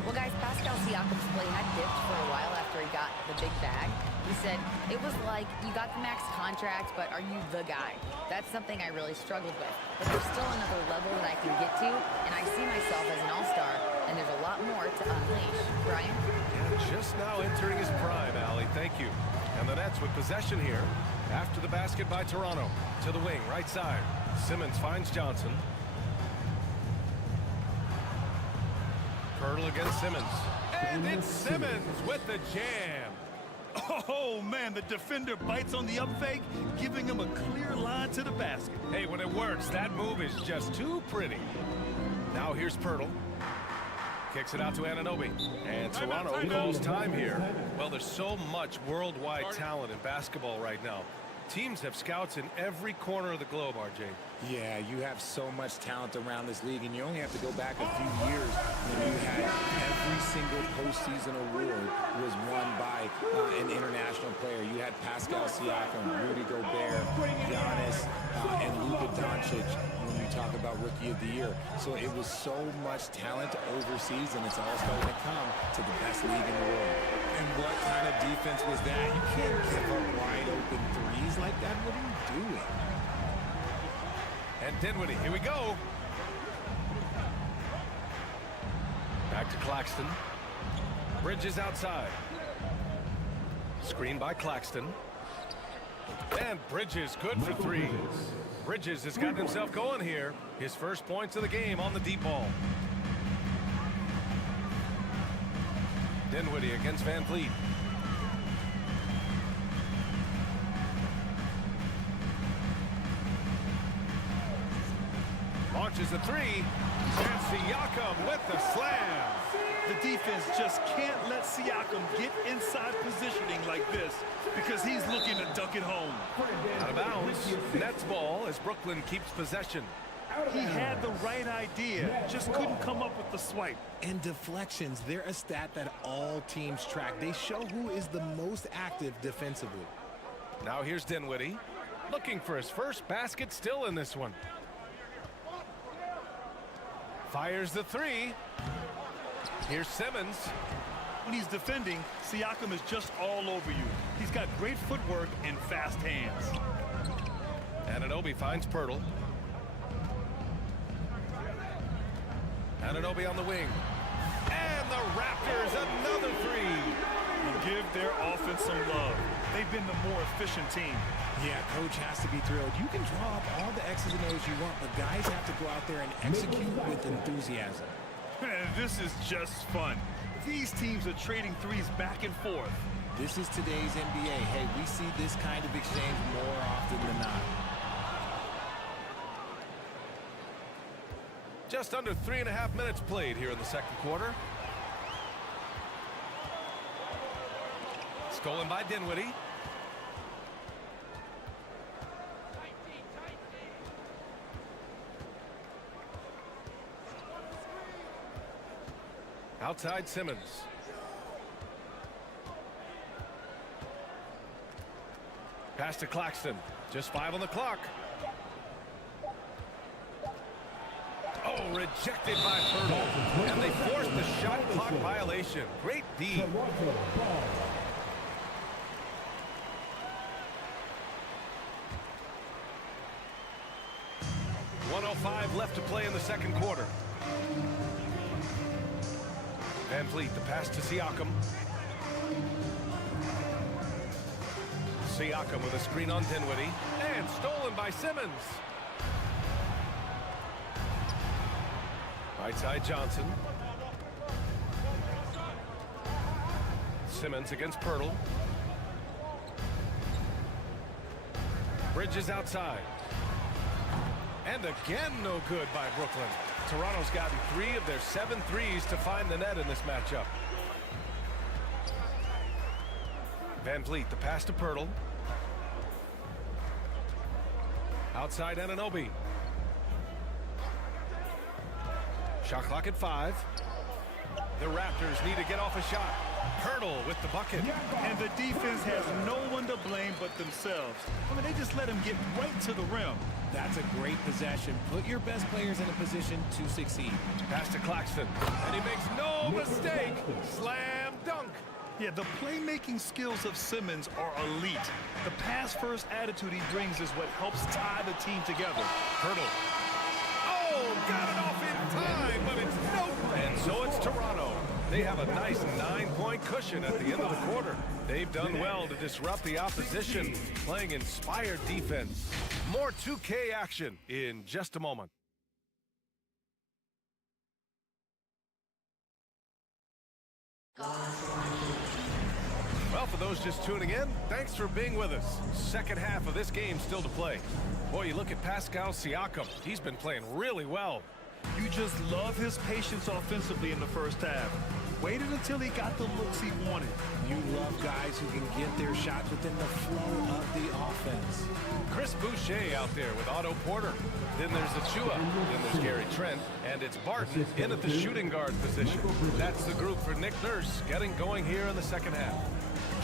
Well, guys, Pascal Siakam's play had dipped for a while after he got the big bag. He said, it was like, you got the max contract, but are you the guy? That's something I really struggled with. But there's still another level that I can get to, and I see myself as an all-star, and there's a lot more to unleash. Brian? Yeah, just now entering his prime, Allie. Thank you. And the Nets with possession here. After the basket by Toronto. To the wing, right side. Simmons finds Johnson. Pirtle against Simmons. And it's Simmons with the jam. Oh, man, the defender bites on the up fake, giving him a clear line to the basket. Hey, when it works, that move is just too pretty. Now here's Pirtle. Kicks it out to Anunoby. And Toronto calls time here. Well, there's so much worldwide talent in basketball right now. Teams have scouts in every corner of the globe, RJ. Yeah, you have so much talent around this league, and you only have to go back a few years when you had every single postseason award was won by an international player. You had Pascal Siakam, Rudy Gobert, Giannis, and Luka Doncic when you talk about Rookie of the Year. So it was so much talent overseas, and it's all starting to come to the best league in the world. And what kind of defense was that? You can't give up wide open threes like that. What are you doing? And Dinwiddie, here we go. Back to Claxton. Bridges outside. Screen by Claxton. And Bridges good for 3. Bridges has gotten himself going here. His first points of the game on the deep ball. Dinwiddie against Van Vliet. Launches a 3. And Siakam with the slam. The defense just can't let Siakam get inside positioning like this because he's looking to dunk it home. Out of bounds. Nets ball as Brooklyn keeps possession. He had the right idea, just couldn't come up with the swipe. And deflections, they're a stat that all teams track. They show who is the most active defensively. Now here's Dinwiddie. Looking for his first basket still in this one. Fires the 3. Here's Simmons. When he's defending, Siakam is just all over you. He's got great footwork and fast hands. Anunoby finds Pirtle. Anunoby on the wing. And the Raptors another 3. You give their offense some love. They've been the more efficient team. Yeah, coach has to be thrilled. You can draw up all the X's and O's you want, but guys have to go out there and execute with enthusiasm. This is just fun. These teams are trading threes back and forth. This is today's NBA. Hey, we see this kind of exchange more often than not. Just under 3.5 minutes played here in the second quarter. Stolen by Dinwiddie. Outside Simmons. Pass to Claxton. Just 5 on the clock. Oh, rejected by Pirtle. And they forced the shot clock violation. Great D. 1:05 left to play in the second quarter. Van Vliet, the pass to Siakam. Siakam with a screen on Dinwiddie. And stolen by Simmons. Right side Johnson. Simmons against Pirtle. Bridges outside. And again, no good by Brooklyn. Toronto's gotten 3 of their 7 threes to find the net in this matchup. Van Vliet, the pass to Pirtle. Outside Anunoby. Shot clock at 5. The Raptors need to get off a shot. Pirtle with the bucket. And the defense has no one to blame but themselves. I mean, they just let him get right to the rim. That's a great possession. Put your best players in a position to succeed. Pass to Claxton. And he makes no mistake. Slam dunk. Yeah, the playmaking skills of Simmons are elite. The pass-first attitude he brings is what helps tie the team together. Pirtle. Oh, got it off in time, but it's no. And so it's Toronto. They have a nice 9-point cushion at the end of the quarter. They've done well to disrupt the opposition, playing inspired defense. More 2K action in just a moment. Well, for those just tuning in, thanks for being with us. Second half of this game still to play. Boy, you look at Pascal Siakam. He's been playing really well. You just love his patience offensively in the first half. Waited until he got the looks he wanted. You love guys who can get their shots within the flow of the offense. Chris Boucher out there with Otto Porter. Then there's Achua. Then there's Gary Trent. And it's Barton in at the shooting guard position. That's the group for Nick Nurse getting going here in the second half.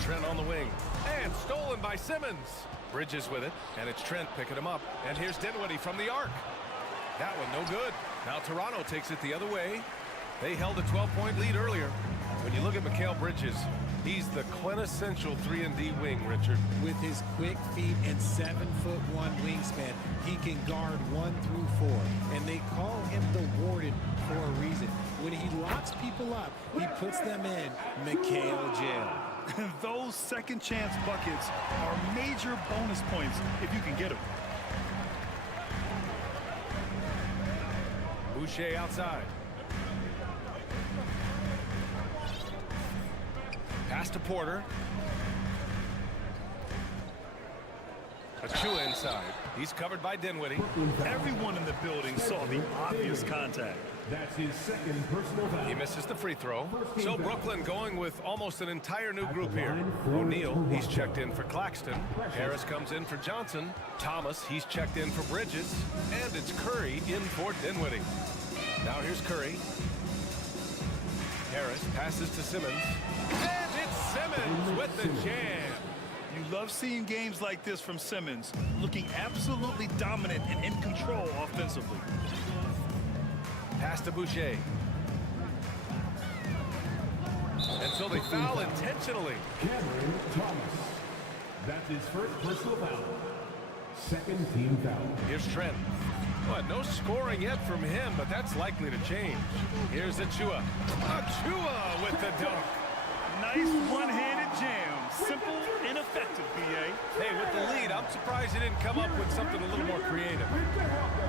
Trent on the wing. And stolen by Simmons. Bridges with it. And it's Trent picking him up. And here's Dinwiddie from the arc. That one no good. Now Toronto takes it the other way. They held a 12-point lead earlier. When you look at Mikal Bridges, he's the quintessential 3-and-D wing, Richard. With his quick feet and 7'1" wingspan, he can guard 1 through 4. And they call him the Warden for a reason. When he locks people up, he puts them in Mikal jail. Those second chance buckets are major bonus points if you can get them. Boucher outside. Pass to Porter. Achua inside. He's covered by Dinwiddie. Everyone in the building saw the obvious contact. That's his second personal foul. He misses the free throw. So Brooklyn going with almost an entire new group here. O'Neal, he's checked in for Claxton. Harris comes in for Johnson. Thomas, he's checked in for Bridges. And it's Curry in for Dinwiddie. Now here's Curry. Harris passes to Simmons. And it's Simmons with the jam. You love seeing games like this from Simmons, looking absolutely dominant and in control offensively. Pass to Boucher. And so they foul intentionally. Cameron Thomas. That's his first personal foul. Second team foul. Here's Trent. But no scoring yet from him, but that's likely to change. Here's Achua. Achua with the dunk. Nice one-handed jam. Simple and effective, B.A. Hey, with the lead, I'm surprised he didn't come up with something a little more creative.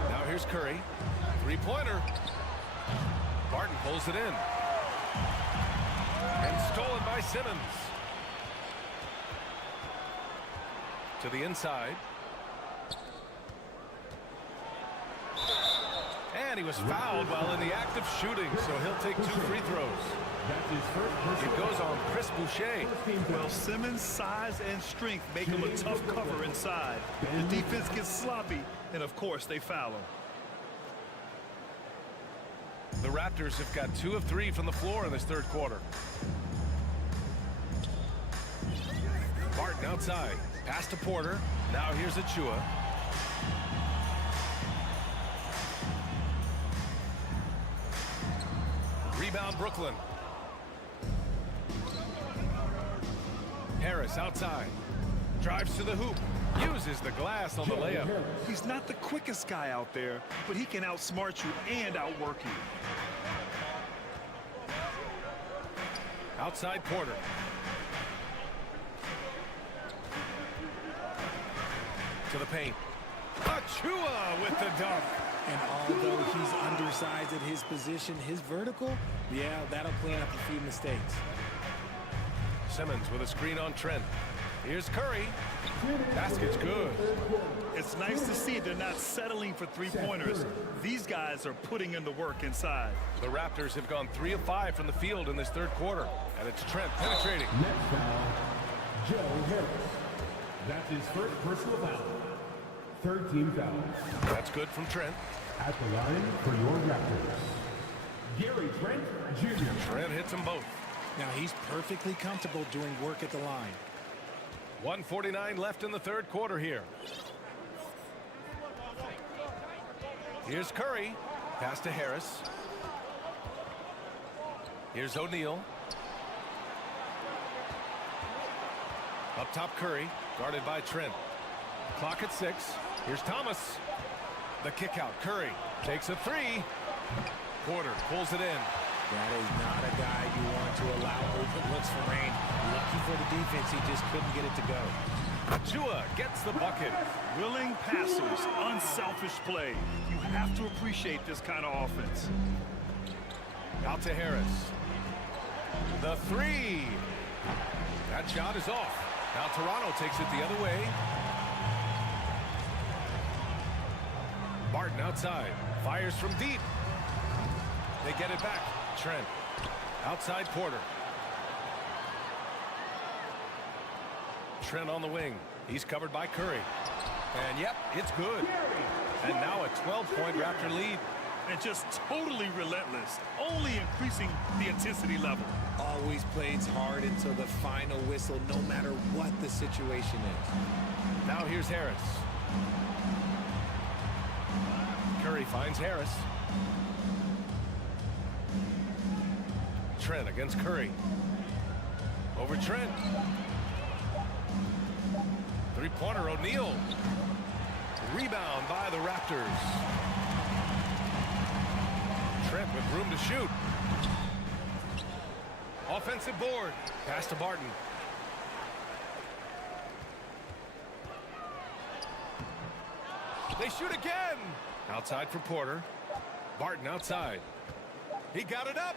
Now here's Curry. Three-pointer. Barton pulls it in. And stolen by Simmons. To the inside. And he was fouled while in the act of shooting, so he'll take 2 free throws. It goes on Chris Boucher. Well, Simmons' size and strength make him a tough cover inside. The defense gets sloppy, and of course they foul him. The Raptors have got 2 of 3 from the floor in this third quarter. Barton outside. Pass to Porter. Now here's Achua. Rebound Brooklyn. Harris outside. Drives to the hoop. Uses the glass on the layup. He's not the quickest guy out there, but he can outsmart you and outwork you. Outside Porter. To the paint. Achua with the dunk. And although he's undersized at his position, his vertical, yeah, that'll clean up a few mistakes. Simmons with a screen on Trent. Here's Curry. Basket's good. It's nice to see they're not settling for three-pointers. These guys are putting in the work inside. The Raptors have gone 3 of 5 from the field in this third quarter. And it's Trent penetrating. Next foul, Joe Harris. That's his first personal foul. Third team foul. That's good from Trent. At the line for your Raptors, Gary Trent Jr. Trent hits them both. Now he's perfectly comfortable doing work at the line. 1:49 left in the third quarter here. Here's Curry. Pass to Harris. Here's O'Neal. Up top Curry. Guarded by Trent. Clock at 6. Here's Thomas. The kick out. Curry takes a 3. Porter pulls it in. That is not a guy you want to allow open looks for rain. Lucky for the defense, he just couldn't get it to go. Achua gets the bucket. Willing passers, unselfish play. You have to appreciate this kind of offense. Out to Harris. The 3. That shot is off. Now Toronto takes it the other way. Barton outside. Fires from deep. They get it back. Trent. Outside Porter. Trent on the wing. He's covered by Curry. And yep, it's good. And now a 12-point Raptor lead. And just totally relentless, only increasing the intensity level. Always plays hard until the final whistle, no matter what the situation is. Now here's Harris. Curry finds Harris. Trent against Curry. Over Trent. Three-pointer O'Neal. Rebound by the Raptors. Trent with room to shoot. Offensive board. Pass to Barton. They shoot again. Outside for Porter. Barton outside. He got it up.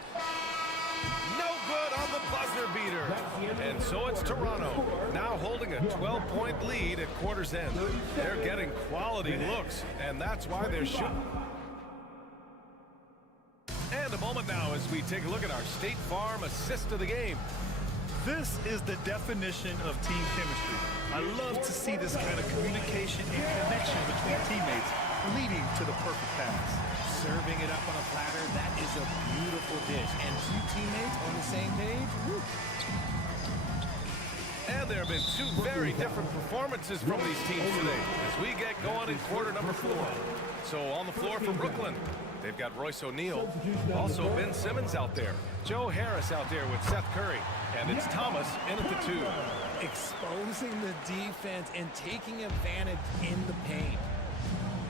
No good on the buzzer beater. And so it's Toronto, now holding a 12-point lead at quarter's end. They're getting quality looks, and that's why they're shooting. And a moment now as we take a look at our State Farm assist of the game. This is the definition of team chemistry. I love to see this kind of communication and connection between teammates leading to the perfect pass. Serving it up on a platter, that is a beautiful dish. And 2 teammates on the same page, woo. And there have been 2 very different performances from these teams today as we get going in quarter number 4. So on the floor for Brooklyn, they've got Royce O'Neal, also Ben Simmons out there, Joe Harris out there with Seth Curry, and it's Thomas in at the 2. Exposing the defense and taking advantage in the paint.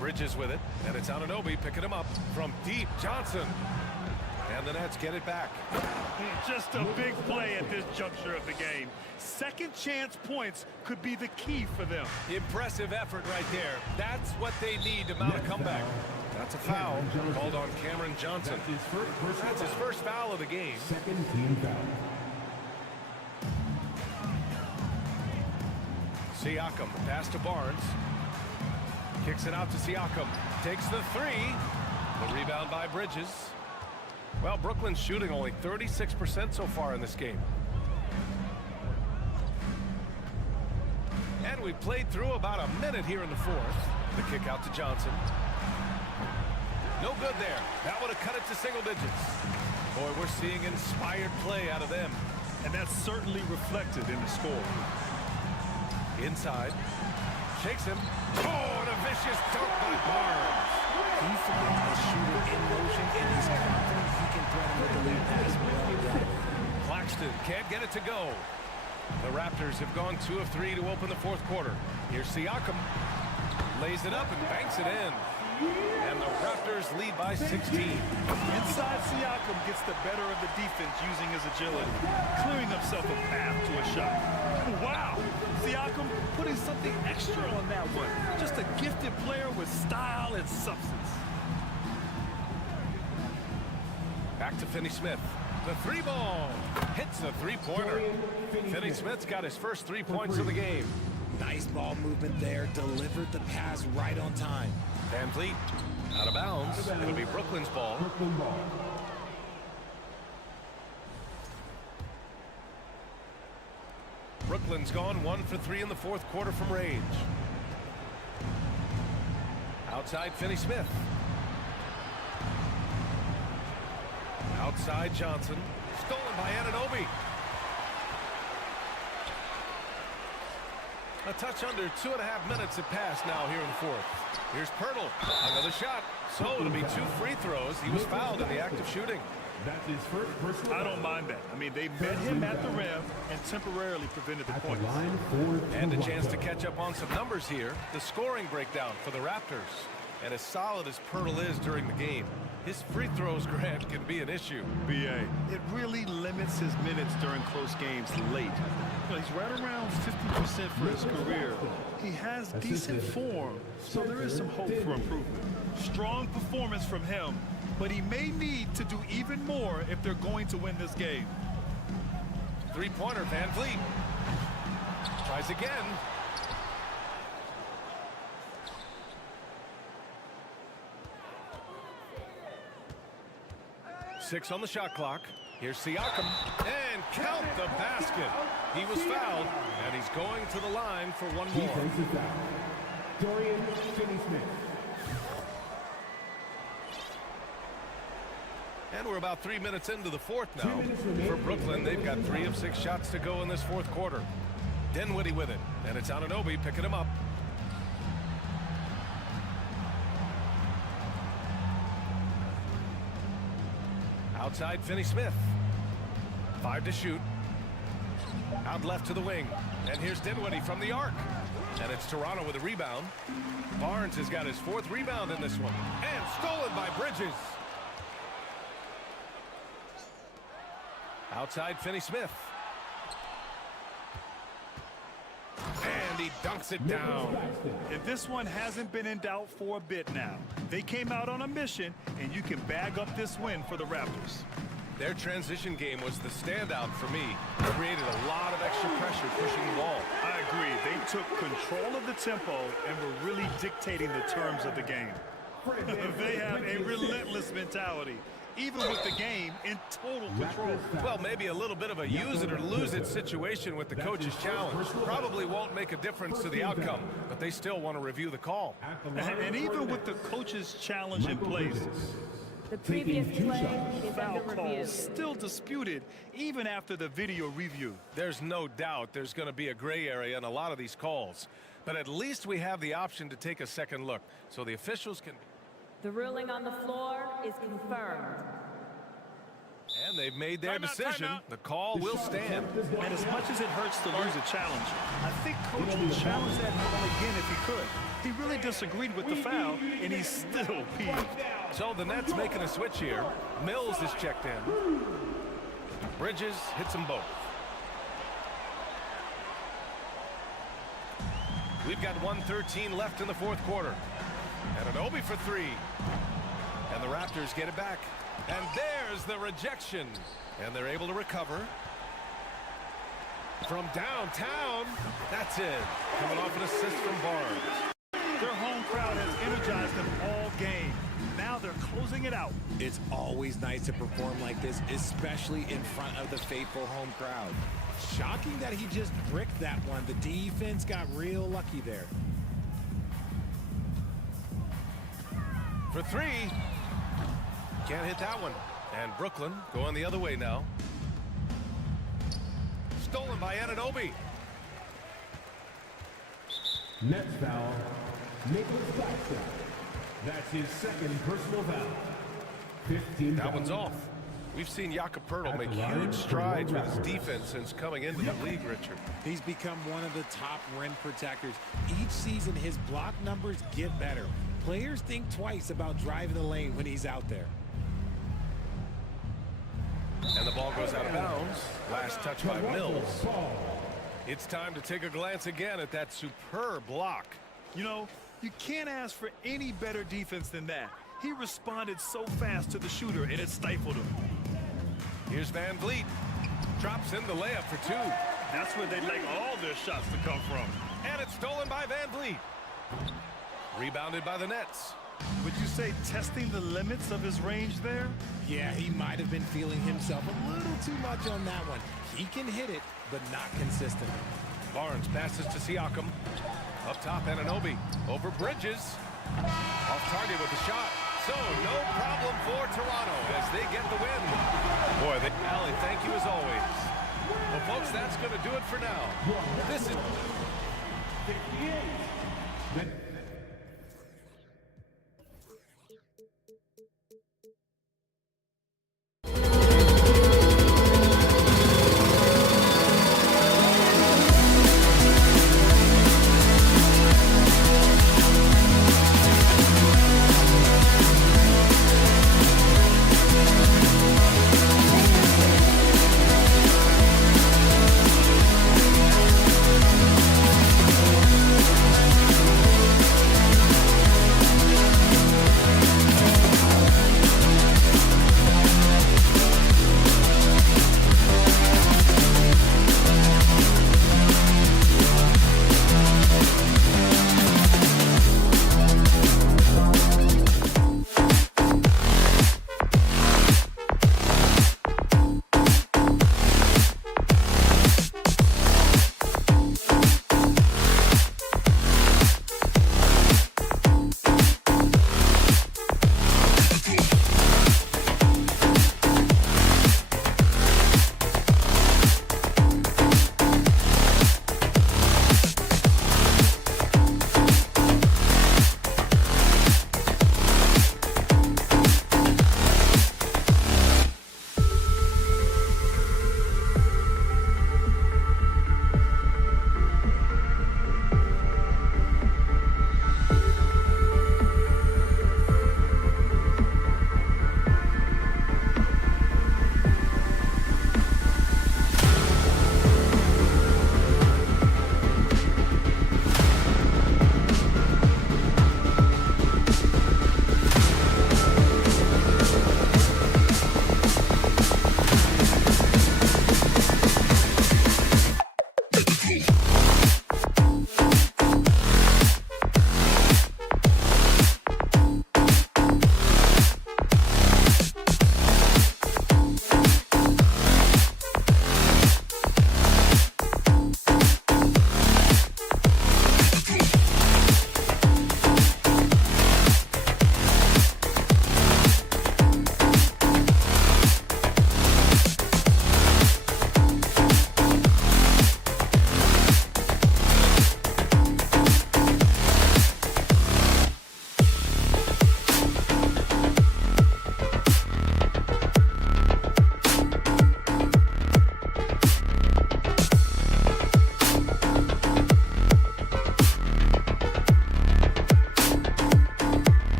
Bridges with it, and it's Anunoby picking him up from deep. Johnson. And the Nets get it back. Just a big play at this juncture of the game. Second chance points could be the key for them. Impressive effort right there. That's what they need to mount a comeback. That's a foul called on Cameron Johnson. That's his first foul of the game. Second team foul. Siakam, pass to Barnes. Kicks it out to Siakam. Takes the three. The rebound by Bridges. Well, Brooklyn's shooting only 36% so far in this game. And we played through about a minute here in the fourth. The kick out to Johnson. No good there. That would have cut it to single digits. Boy, we're seeing inspired play out of them. And that's certainly reflected in the score. Inside. Shakes him. Oh, and a vicious dunk by Barnes. He finds a shooter in motion, and he's confident he can thread him with the lead pass. Well done. Claxton can't get it to go. The Raptors have gone 2 of 3 to open the fourth quarter. Here's Siakam. Lays it up and banks it in. And the Raptors lead by 16. Inside, Siakam gets the better of the defense using his agility, clearing himself a path to a shot. Wow! Siakam putting something extra on that one. Just a gifted player with style and substance. Back to Finney-Smith. The three ball hits the three-pointer. Finney-Smith's got his first 3 points of the game. Nice ball movement there. Delivered the pass right on time. Van Vliet out of bounds. It'll be Brooklyn's ball. Brooklyn's gone 1 for 3 in the fourth quarter from range. Outside Finney-Smith. Outside Johnson. Stolen by Anunoby. A touch under 2.5 minutes have passed now here in the fourth. Here's Pirtle. Another shot. So it'll be 2 free throws. He was fouled in the act of shooting. That's his first personal. I don't mind that. I mean, they met him at the rim and temporarily prevented the points. And a chance to catch up on some numbers here. The scoring breakdown for the Raptors. And as solid as Pirtle is during the game, his free throws, Grant, can be an issue. BA, it really limits his minutes during close games late. You know, he's right around 50% for his career. He has decent form, so there is some hope for improvement. Strong performance from him, but he may need to do even more if they're going to win this game. Three-pointer, Van Vliet. Tries again. Six on the shot clock. Here's Siakam. And count the basket. He was fouled, and he's going to the line for one more. Defensive foul. Dorian Finney-Smith. And we're about 3 minutes into the fourth now. For Brooklyn, they've got 3 of 6 shots to go in this fourth quarter. Dinwiddie with it, and it's Anunoby picking him up. Outside Finney-Smith. 5 to shoot. Out left to the wing. And here's Dinwiddie from the arc. And it's Toronto with a rebound. Barnes has got his 4th rebound in this one. And stolen by Bridges. Outside Finney-Smith. And he dunks it down. And this one hasn't been in doubt for a bit now. They came out on a mission, and you can bag up this win for the Raptors. Their transition game was the standout for me. Created a lot of extra pressure pushing the ball. I agree. They took control of the tempo and were really dictating the terms of the game. They have a relentless mentality, even with the game in total control. Well, maybe a little bit of a use it or lose it situation with the coach's challenge. Probably won't make a difference to the outcome, but they still want to review the call. And even with the coach's challenge in place, the previous play is foul under call review. still disputed even after the video review. There's no doubt there's going to be a gray area in a lot of these calls, but at least we have the option to take a second look so the officials can. The ruling on the floor is confirmed. And they've made their decision. The call will stand. And as much as it hurts to lose a challenge, I think Coach would challenge that call again if he could. He really disagreed with the foul, and he's still peeved. So the Nets making a switch here. Mills is checked in. Bridges hits them both. We've got 1:13 left in the fourth quarter. And Anunoby for three. And the Raptors get it back. And there's the rejection. And they're able to recover. From downtown, that's it. Coming off an assist from Barnes. Their home crowd has energized them all game. Now they're closing it out. It's always nice to perform like this, especially in front of the faithful home crowd. Shocking that he just bricked that one. The defense got real lucky there. For three. Can't hit that one. And Brooklyn going the other way now. Stolen by Anunoby. Next foul, Nicholas Backstep. That's his second personal foul. 15 That one's off. We've seen Jakob Poeltl make huge strides with his defense since coming into the league, Richard. He's become one of the top rim protectors. Each season, his block numbers get better. Players think twice about driving the lane when he's out there. And the ball goes out of bounds. Last touch by Mills. It's time to take a glance again at that superb block. You know, you can't ask for any better defense than that. He responded so fast to the shooter, and it stifled him. Here's Van Vliet. Drops in the layup for two. That's where they'd like all their shots to come from. And it's stolen by Van Vliet. Rebounded by the Nets. Would you say testing the limits of his range there? Yeah, he might have been feeling himself a little too much on that one. He can hit it, but not consistent. Barnes passes to Siakam. Up top, Anunoby. Over Bridges. Off target with the shot. So, no problem for Toronto as they get the win. Boy, Allie, thank you as always. Well, folks, that's going to do it for now. This is... 58.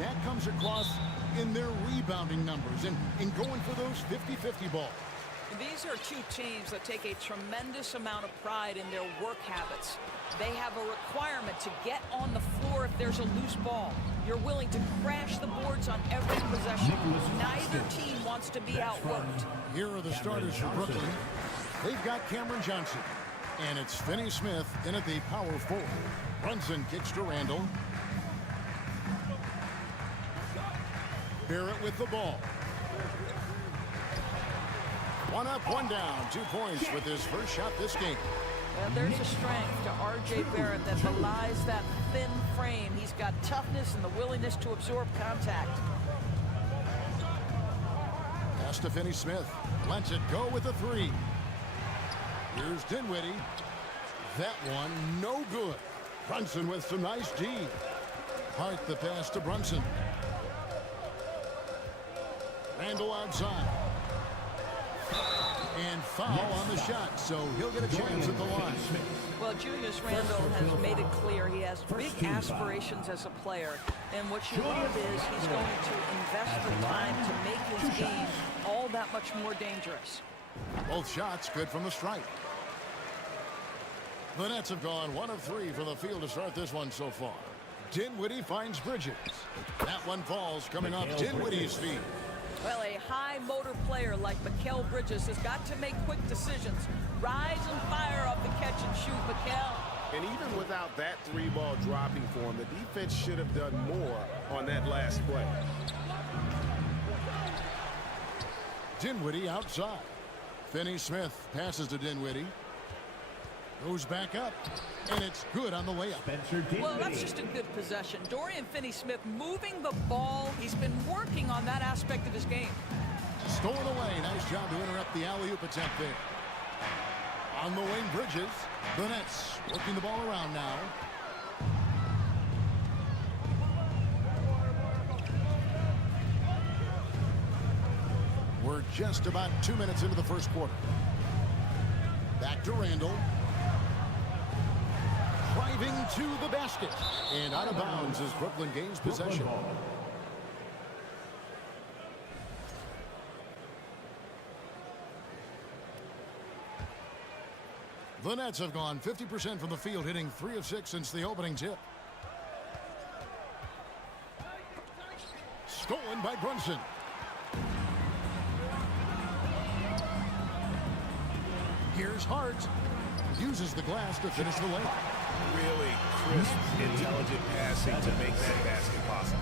that comes across in their rebounding numbers and in going for those 50-50 balls. These are two teams that take a tremendous amount of pride in their work habits. They have a requirement to get on the floor if there's a loose ball. You're willing to crash the boards on every possession. Neither team wants to be outworked. Here are the starters for Brooklyn. They've got Cameron Johnson, and it's Finney Smith in at the power forward. Brunson kicks to Randall. Barrett with the ball. One up, one down. 2 points with his first shot this game. Well, there's a strength to R.J. Barrett that belies that thin frame. He's got toughness and the willingness to absorb contact. Pass to Finney Smith. Lets it go with a 3. Here's Dinwiddie. That one, no good. Brunson with some nice D. Hart the pass to Brunson. Randall outside. And foul on the shot, so he'll get a chance at the line. Well, Julius Randle has made it clear he has big aspirations as a player. And what you love is he's going to invest the time to make his game all that much more dangerous. Both shots good from the stripe. The Nets have gone 1 of 3 from the field to start this one so far. Dinwiddie finds Bridges. That one falls coming off Dinwiddie's feet. Well, a high motor player like Mikal Bridges has got to make quick decisions. Rise and fire off the catch and shoot, Mikal. And even without that 3-ball dropping for him, the defense should have done more on that last play. Dinwiddie outside. Finney Smith passes to Dinwiddie. Goes back up, and it's good on the layup. Well, that's just a good possession. Dorian Finney-Smith moving the ball. He's been working on that aspect of his game. Stolen away. Nice job to interrupt the alley-oop attempt there. On the wing, Bridges. The Nets working the ball around now. We're just about 2 minutes into the first quarter. Back to Randall. Driving to the basket. And out of bounds as Brooklyn gains possession. The Nets have gone 50% from the field, hitting 3 of 6 since the opening tip. Stolen by Brunson. Here's Hart. Uses the glass to finish the layup. Really crisp, intelligent passing to make that basket possible.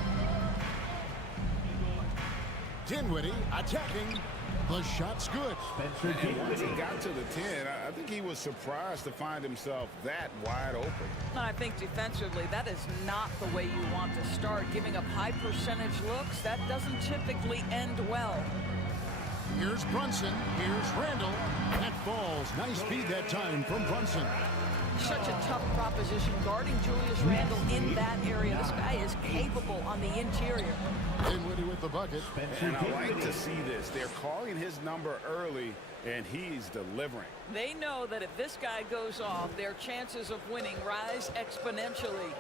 Dinwiddie attacking. The shot's good. And once he got to the 10, I think he was surprised to find himself that wide open. I think defensively, that is not the way you want to start. Giving up high percentage looks, that doesn't typically end well. Here's Brunson. Here's Randall. That falls. Nice feed that time from Brunson. Such a tough proposition guarding Julius Randle in that area. This guy is capable on the interior. Dinwiddie with the bucket. And I like to see this. They're calling his number early, and he's delivering. They know that if this guy goes off, their chances of winning rise exponentially.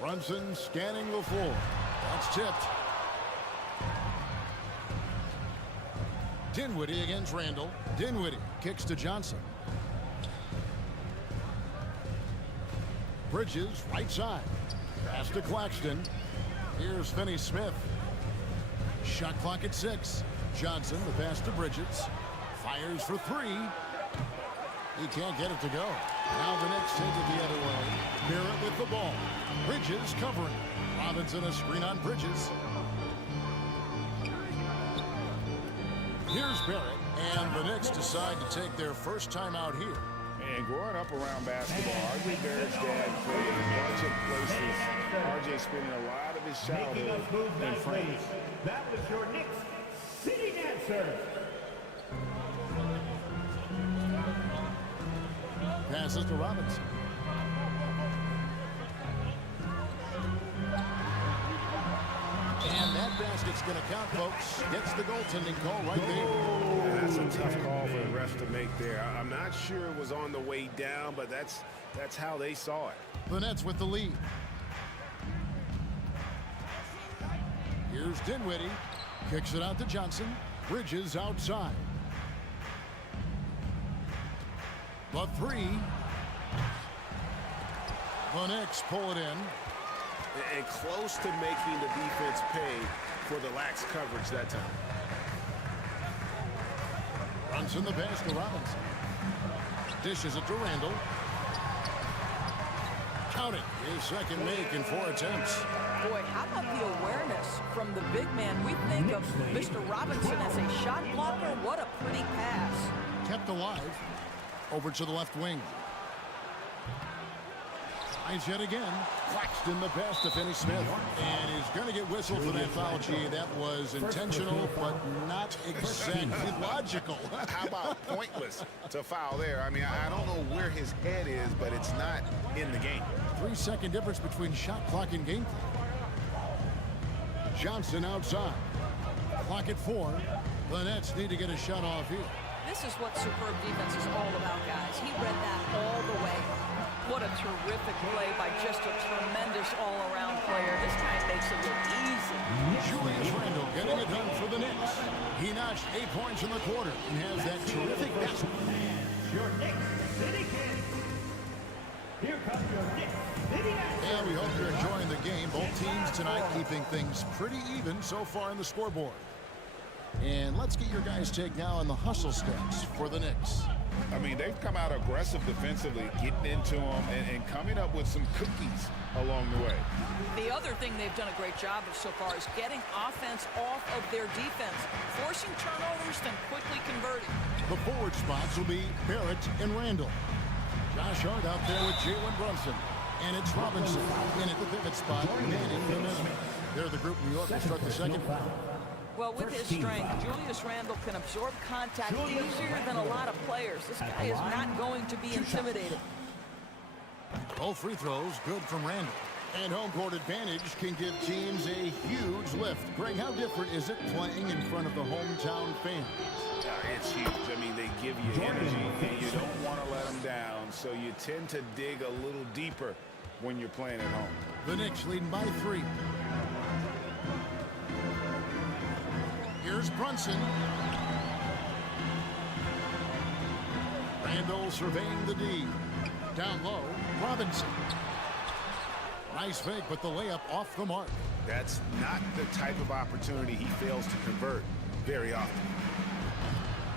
Brunson scanning the floor. That's tipped. Dinwiddie against Randall. Dinwiddie kicks to Johnson. Bridges, right side. Pass to Claxton. Here's Finney Smith. Shot clock at 6. Johnson, the pass to Bridges. Fires for 3. He can't get it to go. Now the Knicks take it the other way. Barrett with the ball. Bridges covering. Robinson a screen on Bridges. Here's Barrett, and the Knicks decide to take their first time out here. And growing up around basketball, R.J. Barrett's dad played a bunch of places. R.J. spending a lot of his childhood in France. That was your Knicks sitting answer. Passes to Robinson. And that basket's going to count, folks. Gets the goaltending call right there. Yeah, that's a tough call for the ref to make there. I'm not sure it was on the way down, but that's how they saw it. The Nets with the lead. Here's Dinwiddie. Kicks it out to Johnson. Bridges outside. The three. The Knicks pull it in. And close to making the defense pay for the lax coverage that time. Runs in the pass to Robinson. Dishes it to Randall. Count it. His second make in 4 attempts. Boy, how about the awareness from the big man? We think of Mr. Robinson as a shot blocker. What a pretty pass. Kept alive. Over to the left wing. Tries yet again. Claxton the pass to Finney Smith. And he's going to get whistled for that foul. Gee, that was intentional, but not exactly logical. How about pointless to foul there? I mean, I don't know where his head is, but it's not in the game. 3-second difference between shot clock and game clock. Johnson outside. Clock at 4. The Nets need to get a shot off here. This is what superb defense is all about, guys. He read that all the way. What a terrific play by just a tremendous all-around player. This time makes it look easy. Julius Randle getting it done for the Knicks. He notched 8 points in the quarter and has that terrific basket. Your Knicks City Kid. Here comes your Knicks City action. And we hope you're enjoying the game. Both teams tonight keeping things pretty even so far in the scoreboard. And let's get your guys' take now on the hustle stats for the Knicks. I mean, they've come out aggressive defensively, getting into them and coming up with some cookies along the way. The other thing they've done a great job of so far is getting offense off of their defense, forcing turnovers, then quickly converting. The forward spots will be Barrett and Randall. Josh Hart out there with Jalen Brunson. And it's Robinson in at the pivot spot, manning the middle. They're the group New York will start the second round. Well, with his strength, Julius Randle can absorb contact easier than a lot of players. This guy is not going to be intimidated. Both free throws good from Randle. And home court advantage can give teams a huge lift. Greg, how different is it playing in front of the hometown fans? It's huge. I mean, they give you energy, and you don't want to let them down, so you tend to dig a little deeper when you're playing at home. The Knicks leading by 3. Here's Brunson. Randall surveying the D. Down low, Robinson. Nice fake, but the layup off the mark. That's not the type of opportunity he fails to convert very often.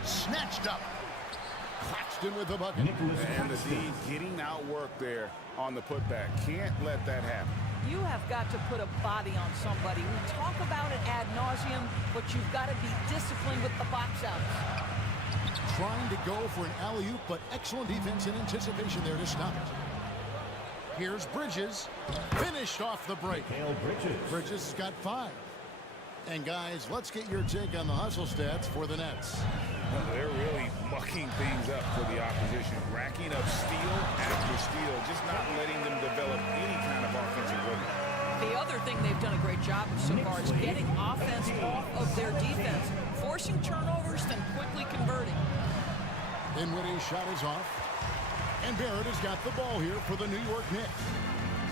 Snatched up. Claxton with the bucket. And the D getting outworked there on the putback. Can't let that happen. You have got to put a body on somebody. We talk about it ad nauseum, but you've got to be disciplined with the box outs. Trying to go for an alley-oop, but excellent defense and anticipation there to stop it. Here's Bridges. Finished off the break. Bridges has got 5. And guys, let's get your take on the hustle stats for the Nets. Well, they're really mucking things up for the opposition, racking up steal after steal, just not letting them develop any kind of offensive rhythm. The other thing they've done a great job of so far is getting offense off of their defense, forcing turnovers, then quickly converting. Dinwiddie's shot is off. And Barrett has got the ball here for the New York Knicks.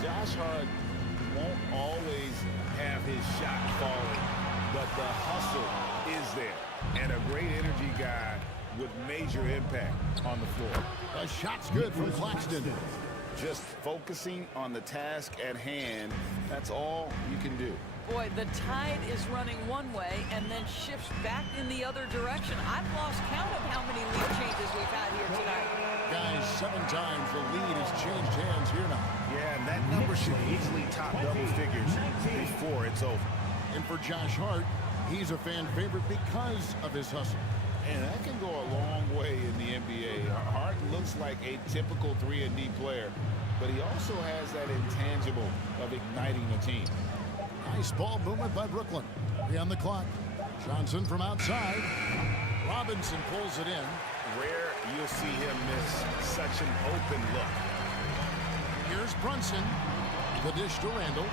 Josh Hart won't always have his shot falling, but the hustle is there. And a great energy guy with major impact on the floor. The shot's good from Claxton. Just focusing on the task at hand, that's all you can do. Boy, the tide is running one way and then shifts back in the other direction. I've lost count of how many lead changes we've had here tonight. Guys, 7 times the lead has changed hands here now. Yeah, and that number should easily top double figures before it's over. And for Josh Hart, he's a fan favorite because of his hustle. And that can go a long way in the NBA. Hart looks like a typical 3-and-D player, but he also has that intangible of igniting a team. Nice ball movement by Brooklyn. 3 on the clock. Johnson from outside. Robinson pulls it in. Rare you'll see him miss such an open look. Here's Brunson. The dish to Randall.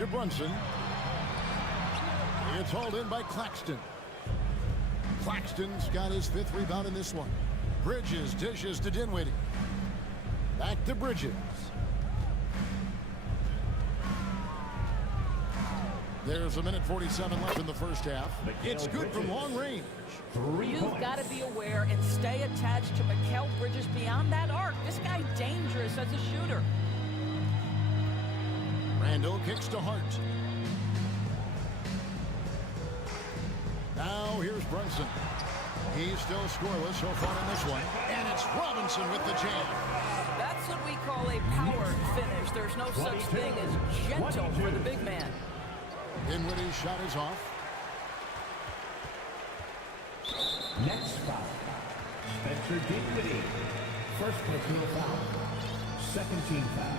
to Brunson. It's hauled in by Claxton. Claxton's got his 5th rebound in this one. Bridges dishes to Dinwiddie. Back to Bridges. There's a minute 47 left in the first half. It's good from long range. You've got to be aware and stay attached to Mikal Bridges beyond that arc. This guy's dangerous as a shooter. Randall kicks to Hart. Now here's Brunson. He's still scoreless so far in this one. And it's Robinson with the jam. That's what we call a power finish. There's no such thing as gentle for the big man. Dinwiddie's shot is off. Next foul. Spencer Dinwiddie. First personal foul. Second team foul.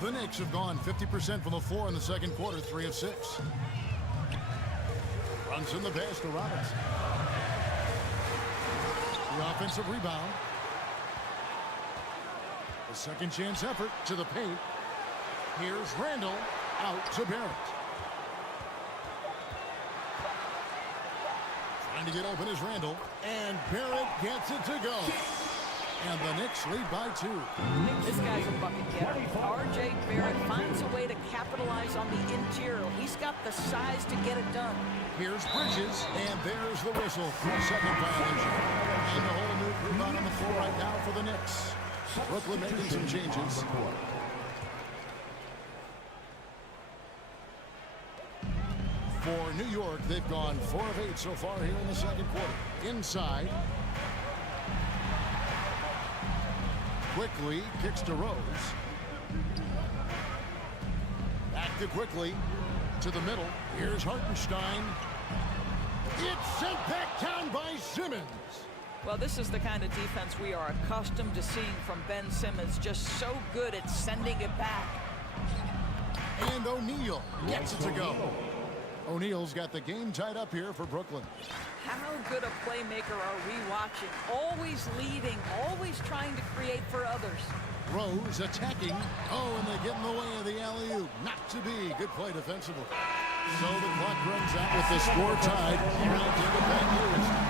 The Knicks have gone 50% from the floor in the second quarter, 3 of 6. Brunson the pass to Robinson. The offensive rebound. A second chance effort to the paint. Here's Randall out to Barrett. Trying to get open is Randall. And Barrett gets it to go. And the Knicks lead by 2. This guy's a bucket getter. R.J. Barrett finds a way to capitalize on the interior. He's got the size to get it done. Here's Bridges, and there's the whistle for a second violation. And the whole new group out on the floor right now for the Knicks. Brooklyn making some changes. For New York, they've gone 4 of 8 so far here in the second quarter. Inside. Quickly kicks to Rose. Back to Quickly. To the middle. Here's Hartenstein. It's sent back down by Simmons. Well, this is the kind of defense we are accustomed to seeing from Ben Simmons. Just so good at sending it back. And O'Neal gets it to go. O'Neal's got the game tied up here for Brooklyn. How good a playmaker are we watching? Always leading, always trying to create for others. Rose attacking. Oh, and they get in the way of the alley-oop. Not to be. Good play defensively. So the clock runs out with the score tied. Here at the end of that year.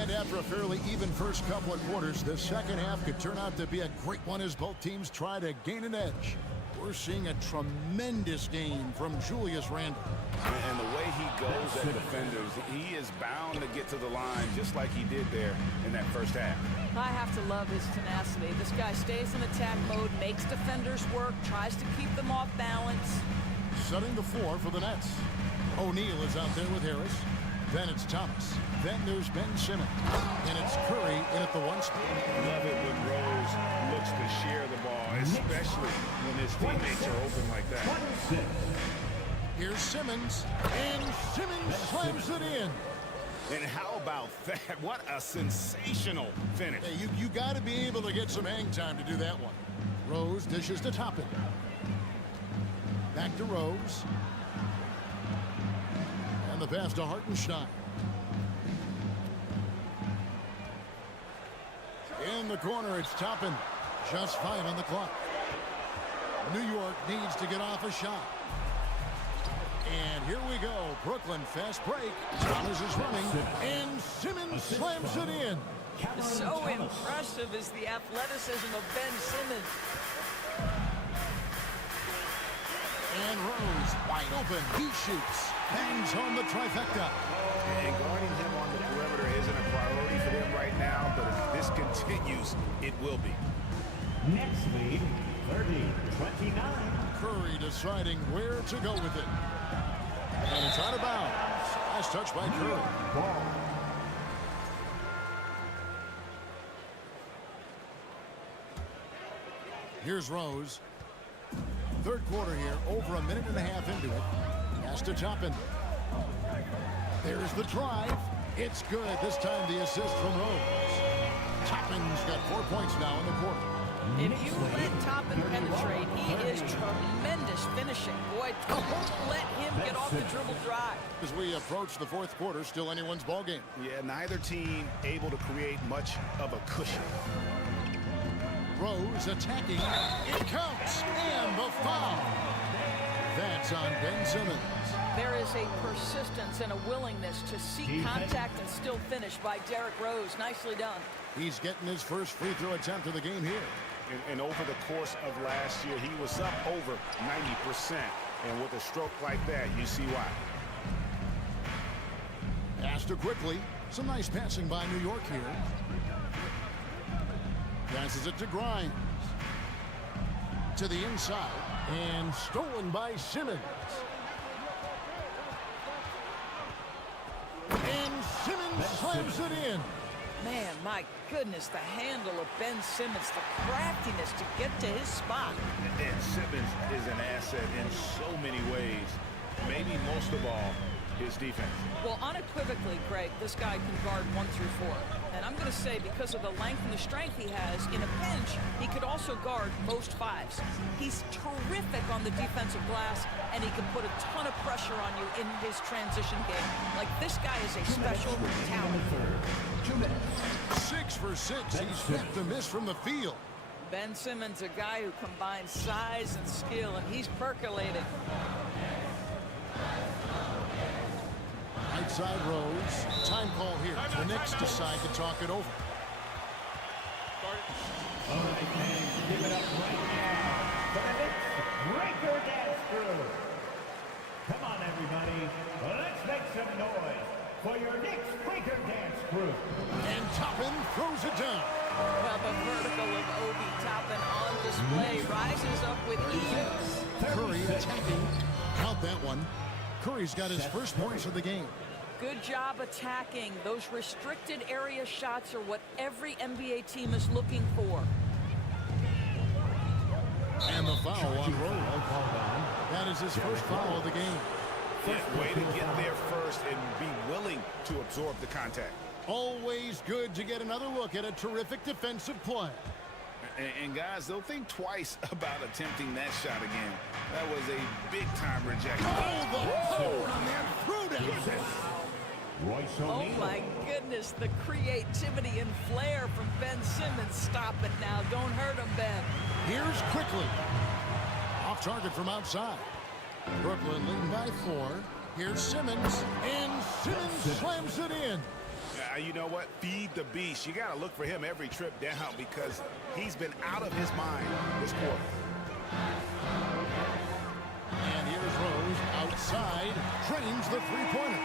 And after a fairly even first couple of quarters, the second half could turn out to be a great one as both teams try to gain an edge. We're seeing a tremendous game from Julius Randle. And the way he goes at defenders, he is bound to get to the line just like he did there in that first half. I have to love his tenacity. This guy stays in attack mode, makes defenders work, tries to keep them off balance. Setting the floor for the Nets. O'Neal is out there with Harris. Then it's Thomas. Then there's Ben Simmons. And it's Curry in at the 1 spot. Love it when Rose looks to share the ball, especially when his teammates are open like that. Here's Simmons. And Simmons slams it in. And how about that? What a sensational finish. Hey, you got to be able to get some hang time to do that one. Rose dishes to Toppin. Back to Rose. And the pass to Hartenstein. In the corner, it's Toppin. Just 5 on the clock. New York needs to get off a shot. And here we go. Brooklyn, fast break. Thomas is running. And Simmons slams it in. So impressive is the athleticism of Ben Simmons. And Rose, wide open. He shoots. Hangs home the trifecta. And guarding him on the perimeter isn't a priority for them right now, but if this continues, it will be. Next lead, 30-29. Curry deciding where to go with it. And it's out of bounds. Last touch by Curry. Ball. Here's Rose. Third quarter here, over a minute and a half into it. Has to Toppin. There's the drive. It's good. This time the assist from Rose. Toppin's got 4 points now in the quarter. If you let Toppin penetrate, he is tremendous finishing. Boy, don't let him get off the dribble dry. As we approach the fourth quarter, still anyone's ball game. Yeah, neither team able to create much of a cushion. Rose attacking. It counts. And the foul. That's on Ben Simmons. There is a persistence and a willingness to seek contact and still finish by Derrick Rose. Nicely done. He's getting his first free throw attempt of the game here. And over the course of last year, he was up over 90%. And with a stroke like that, you see why. Pass to quickly. Some nice passing by New York here. Passes it to Grimes. To the inside. And stolen by Simmons. And Simmons slams it in. Man, my goodness, the handle of Ben Simmons, the craftiness to get to his spot. And Simmons is an asset in so many ways. Maybe most of all, his defense. Well, unequivocally, Greg, this guy can guard 1 through 4. And I'm going to say because of the length and the strength he has, in a pinch, he could also guard most 5s. He's terrific on the defensive glass, and he can put a ton of pressure on you in his transition game. Like, this guy is a special talent. 6 for 6. He's hit the miss from the field. Ben Simmons, a guy who combines size and skill, and he's percolating. Right side Rose. Time call here. The Knicks decide to talk it over. All right, fans, give it up right now for the Knicks Breaker Dance Crew. Come on, everybody. Let's make some noise for your Knicks Breaker Dance Crew. And Toppin throws it down. Well, the vertical of Obi Toppin on display rises up with ease. Curry attacking. Count that one. Curry's got his first points of the game. Good job attacking. Those restricted area shots are what every NBA team is looking for. And the foul on Rose. That is his first foul of the game. Yeah, way to get there first and be willing to absorb the contact. Always good to get another look at a terrific defensive play. And guys, they'll think twice about attempting that shot again. That was a big-time rejection. Oh, the power on that throw-down. Oh, my goodness, the creativity and flair from Ben Simmons. Stop it now. Don't hurt him, Ben. Here's quickly. Off target from outside. Brooklyn leading by 4. Here's Simmons. And Simmons slams it in. You know what? Feed the beast. You got to look for him every trip down because he's been out of his mind this quarter. And here's Rose outside. Trains the three-pointer.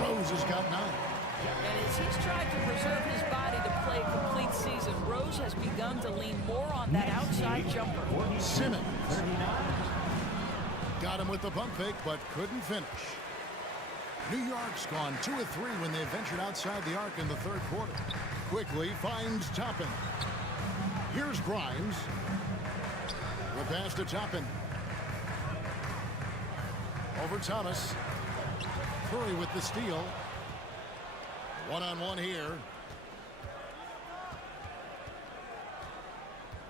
Rose has got 9. And as he's tried to preserve his body to play a complete season, Rose has begun to lean more on that outside jumper. Simmons. Got him with the pump fake, but couldn't finish. New York's gone 2 of 3 when they ventured outside the arc in the third quarter. Quickly finds Toppin. Here's Grimes. The pass to Toppin. Over Thomas. Curry with the steal. One-on-one here.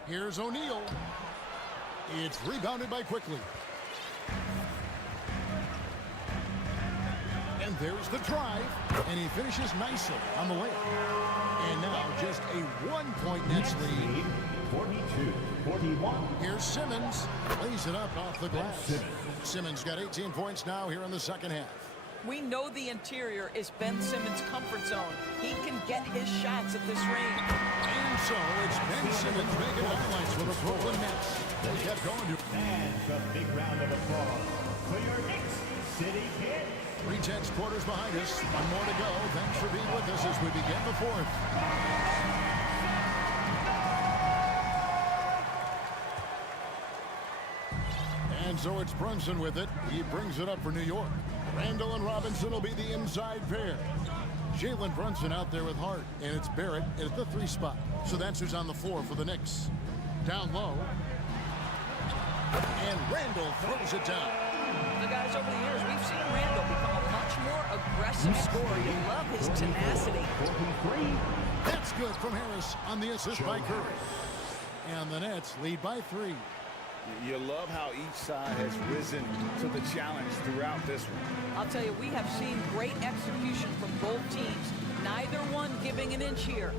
Here's O'Neal. It's rebounded by Quickly. And there's the drive, and he finishes nicely on the way. And now just a 1-point Nets lead. 42-41. Here's Simmons. Lays it up off the glass. Simmons got 18 points now here in the second half. We know the interior is Ben Simmons' comfort zone. He can get his shots at this range. And so it's Ben Simmons making highlights for the Brooklyn Nets. They kept going. And a big round of applause for your Knicks City Kids. 3 tenths quarters behind us. 1 more to go. Thanks for being with us as we begin the fourth. And so it's Brunson with it. He brings it up for New York. Randall and Robinson will be the inside pair. Jalen Brunson out there with Hart, and it's Barrett at the 3 spot. So that's who's on the floor for the Knicks. Down low. And Randall throws it down. The guys over the years, we've seen Randall become a much more aggressive scorer. You love his tenacity. That's good from Harris on the assist by Curry. And the Nets lead by 3. You love how each side has risen to the challenge throughout this one. I'll tell you, we have seen great execution from both teams. Neither one giving an inch here.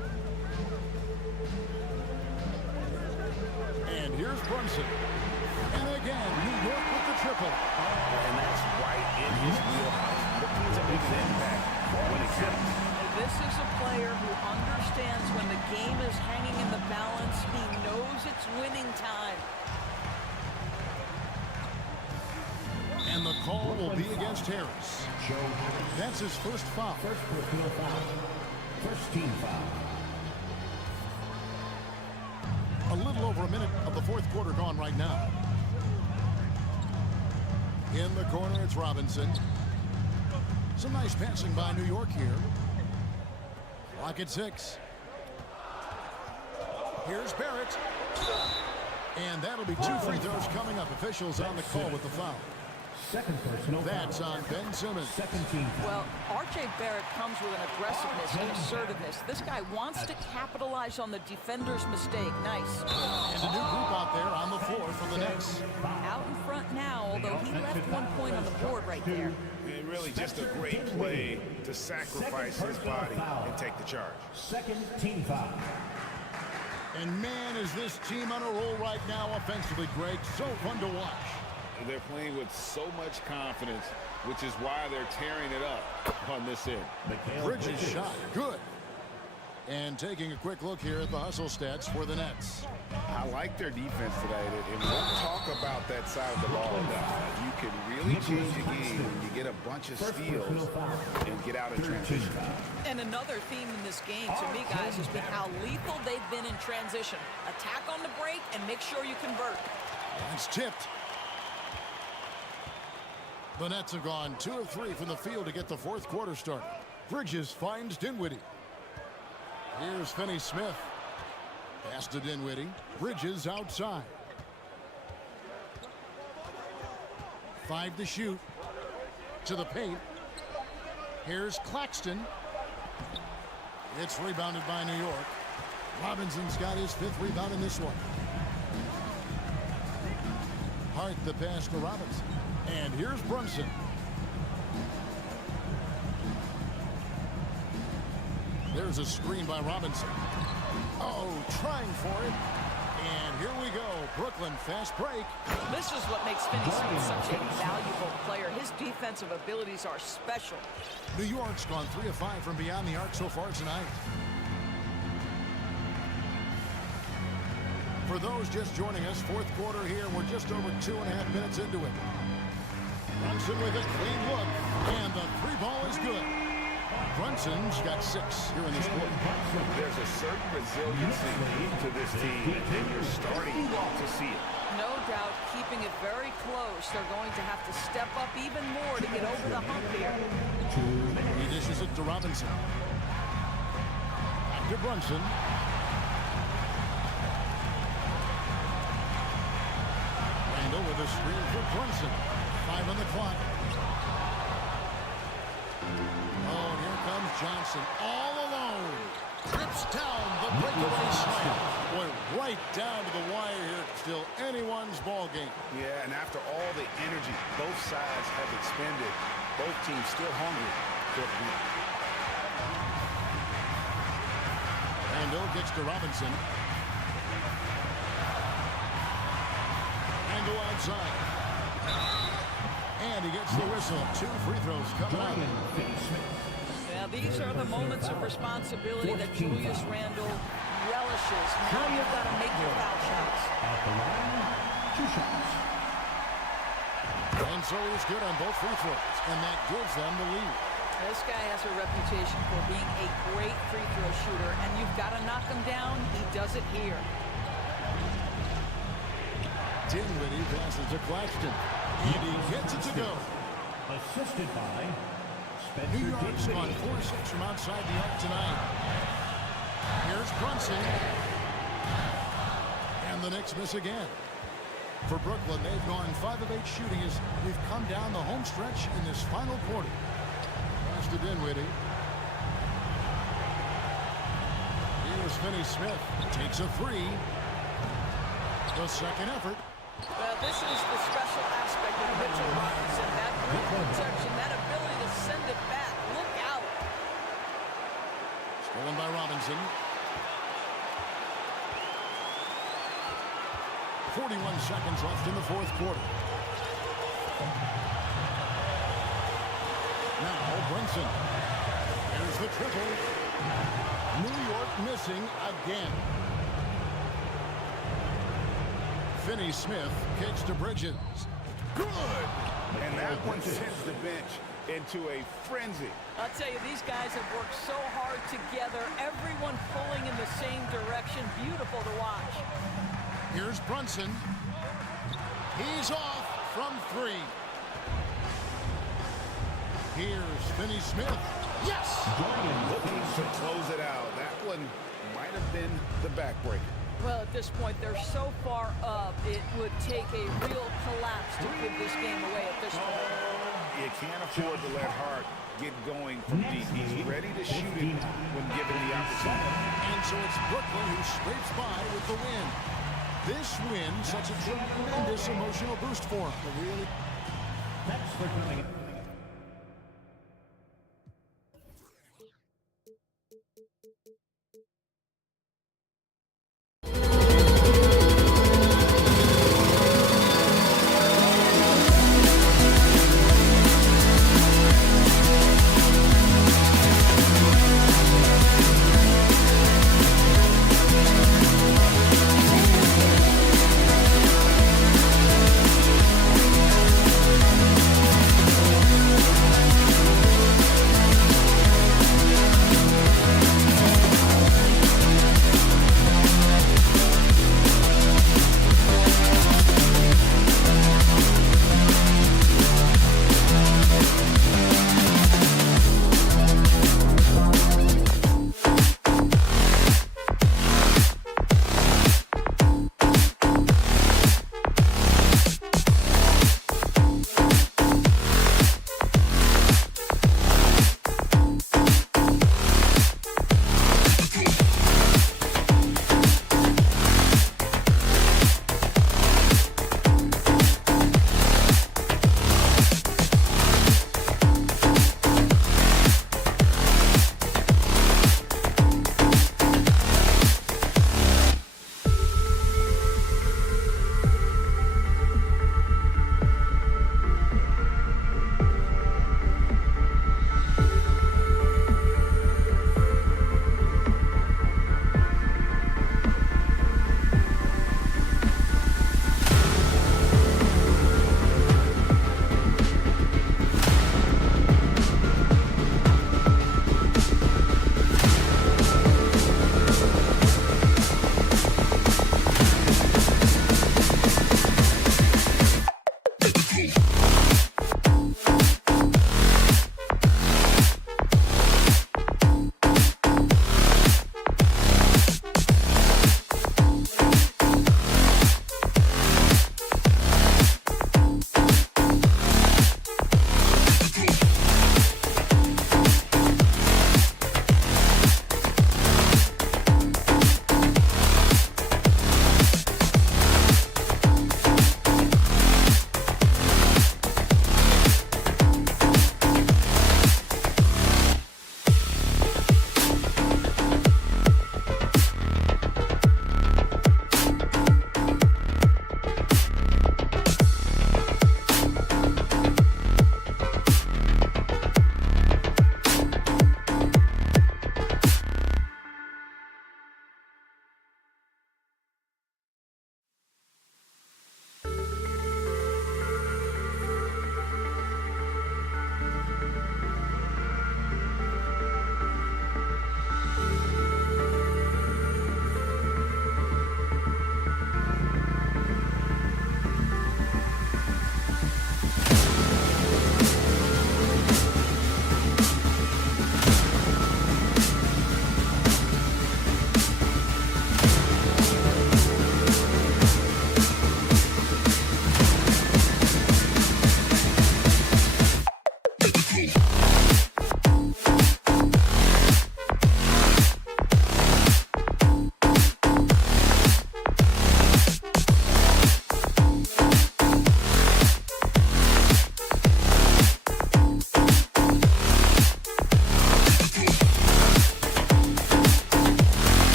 And here's Brunson. And again, New York with the triple. And that's right in his wheelhouse. Looking to make an impact when it counts. This is a player who understands when the game is hanging in the balance. He knows it's winning time. And the call will be against Harris. That's his first foul. First personal foul. First team foul. A little over a minute of the fourth quarter gone right now. In the corner, it's Robinson. Some nice passing by New York here. Clock at 6. Here's Barrett. And that'll be 2 free throws coming up. Officials on the call with the foul. Second personal foul. That's on Ben Simmons. Second team foul. Well, R.J. Barrett comes with an aggressiveness and assertiveness. This guy wants to capitalize on the defender's mistake. Nice. And a new group out there on the floor for the Knicks. Out in front now, although he left 1 point on the board right there. And really just a great play to sacrifice his body and take the charge. Second team foul. And man, is this team on a roll right now offensively, Greg. So fun to watch. They're playing with so much confidence, which is why they're tearing it up on this end. Bridges shot, good. And taking a quick look here at the hustle stats for the Nets. I like their defense today, and we'll talk about that side of the ball enough. You can really change a game when you get a bunch of steals and get out in transition. And another theme in this game, to me, guys, has been how lethal they've been in transition. Attack on the break and make sure you convert. It's tipped. The Nets have gone 2 of 3 from the field to get the fourth quarter started. Bridges finds Dinwiddie. Here's Finney-Smith. Pass to Dinwiddie. Bridges outside. 5 to shoot. To the paint. Here's Claxton. It's rebounded by New York. Robinson's got his 5th rebound in this one. Hart the pass to Robinson. And here's Brunson. There's a screen by Robinson. Oh, trying for it. And here we go. Brooklyn, fast break. This is what makes Finney-Smith such a valuable player. His defensive abilities are special. New York's gone 3 of 5 from beyond the arc so far tonight. For those just joining us, fourth quarter here. We're just over 2.5 minutes into it. Brunson with a clean look, and the 3 ball is good. Brunson's got 6 here in this quarter. There's a certain resiliency to this team, and you're starting to see it. No doubt, keeping it very close. They're going to have to step up even more to get over the hump here. He dishes it to Robinson. Back to Brunson. Randall with a screen for Brunson. 5 on the clock. Oh, and here comes Johnson all alone. Trips down the breakaway slam. Boy, right down to the wire here. Still anyone's ball game. Yeah, and after all the energy both sides have expended, both teams still hungry for the win. Randall gets to Robinson. Randall outside. And he gets the whistle. 2 free throws coming out. Yeah, these are the moments of responsibility that Julius Randle relishes. Now you've got to make your foul shots. At the line, 2 shots. And so he's good on both free throws, and that gives them the lead. This guy has a reputation for being a great free throw shooter, and you've got to knock him down. He does it here. Dinwiddie passes to Claxton. And he gets it to go. Assisted by Spencer New York's Dinwiddie. gone 4-6 from outside the arc tonight. Here's Brunson. And the Knicks miss again. For Brooklyn, they've gone 5 of 8 shooting as we've come down the home stretch in this final quarter. Pass to Dinwiddie. Here's Finney-Smith. Takes a 3. The second effort. Well, this is the special aspect of Mitchell Robinson. That rim protection, that ability to send it back. Look out. Stolen by Robinson. 41 seconds left in the fourth quarter. Now Brunson. Here's the triple. New York missing again. Finney-Smith kicks to Bridges. Good! And that one sends the bench into a frenzy. I'll tell you, these guys have worked so hard together. Everyone pulling in the same direction. Beautiful to watch. Here's Brunson. He's off from 3. Here's Finney-Smith. Yes! Looking to close it out. That one might have been the backbreaker. Well, at this point, they're so far up, it would take a real collapse to give this game away at this point. You can't afford to let Hart get going from deep. He's ready to shoot it when given the opportunity. And so it's Brooklyn who scrapes by with the win. This win, such a tremendous emotional boost for him. Really? Thanks for coming.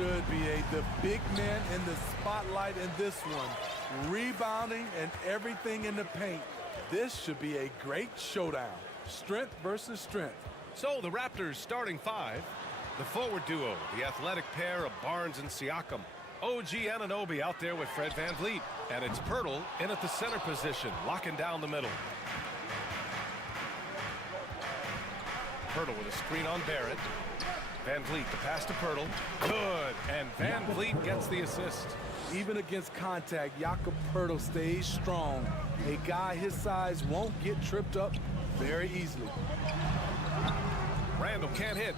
should be the big man in the spotlight in this one. Rebounding and everything in the paint. This should be a great showdown. Strength versus strength. So the Raptors starting 5. The forward duo, the athletic pair of Barnes and Siakam. OG Anunoby out there with Fred VanVleet. And it's Pirtle in at the center position, locking down the middle. Pirtle with a screen on Barrett. VanVleet, the pass to Pirtle. Good, and VanVleet gets the assist. Even against contact, Jakob Pirtle stays strong. A guy his size won't get tripped up very easily. Randall can't hit.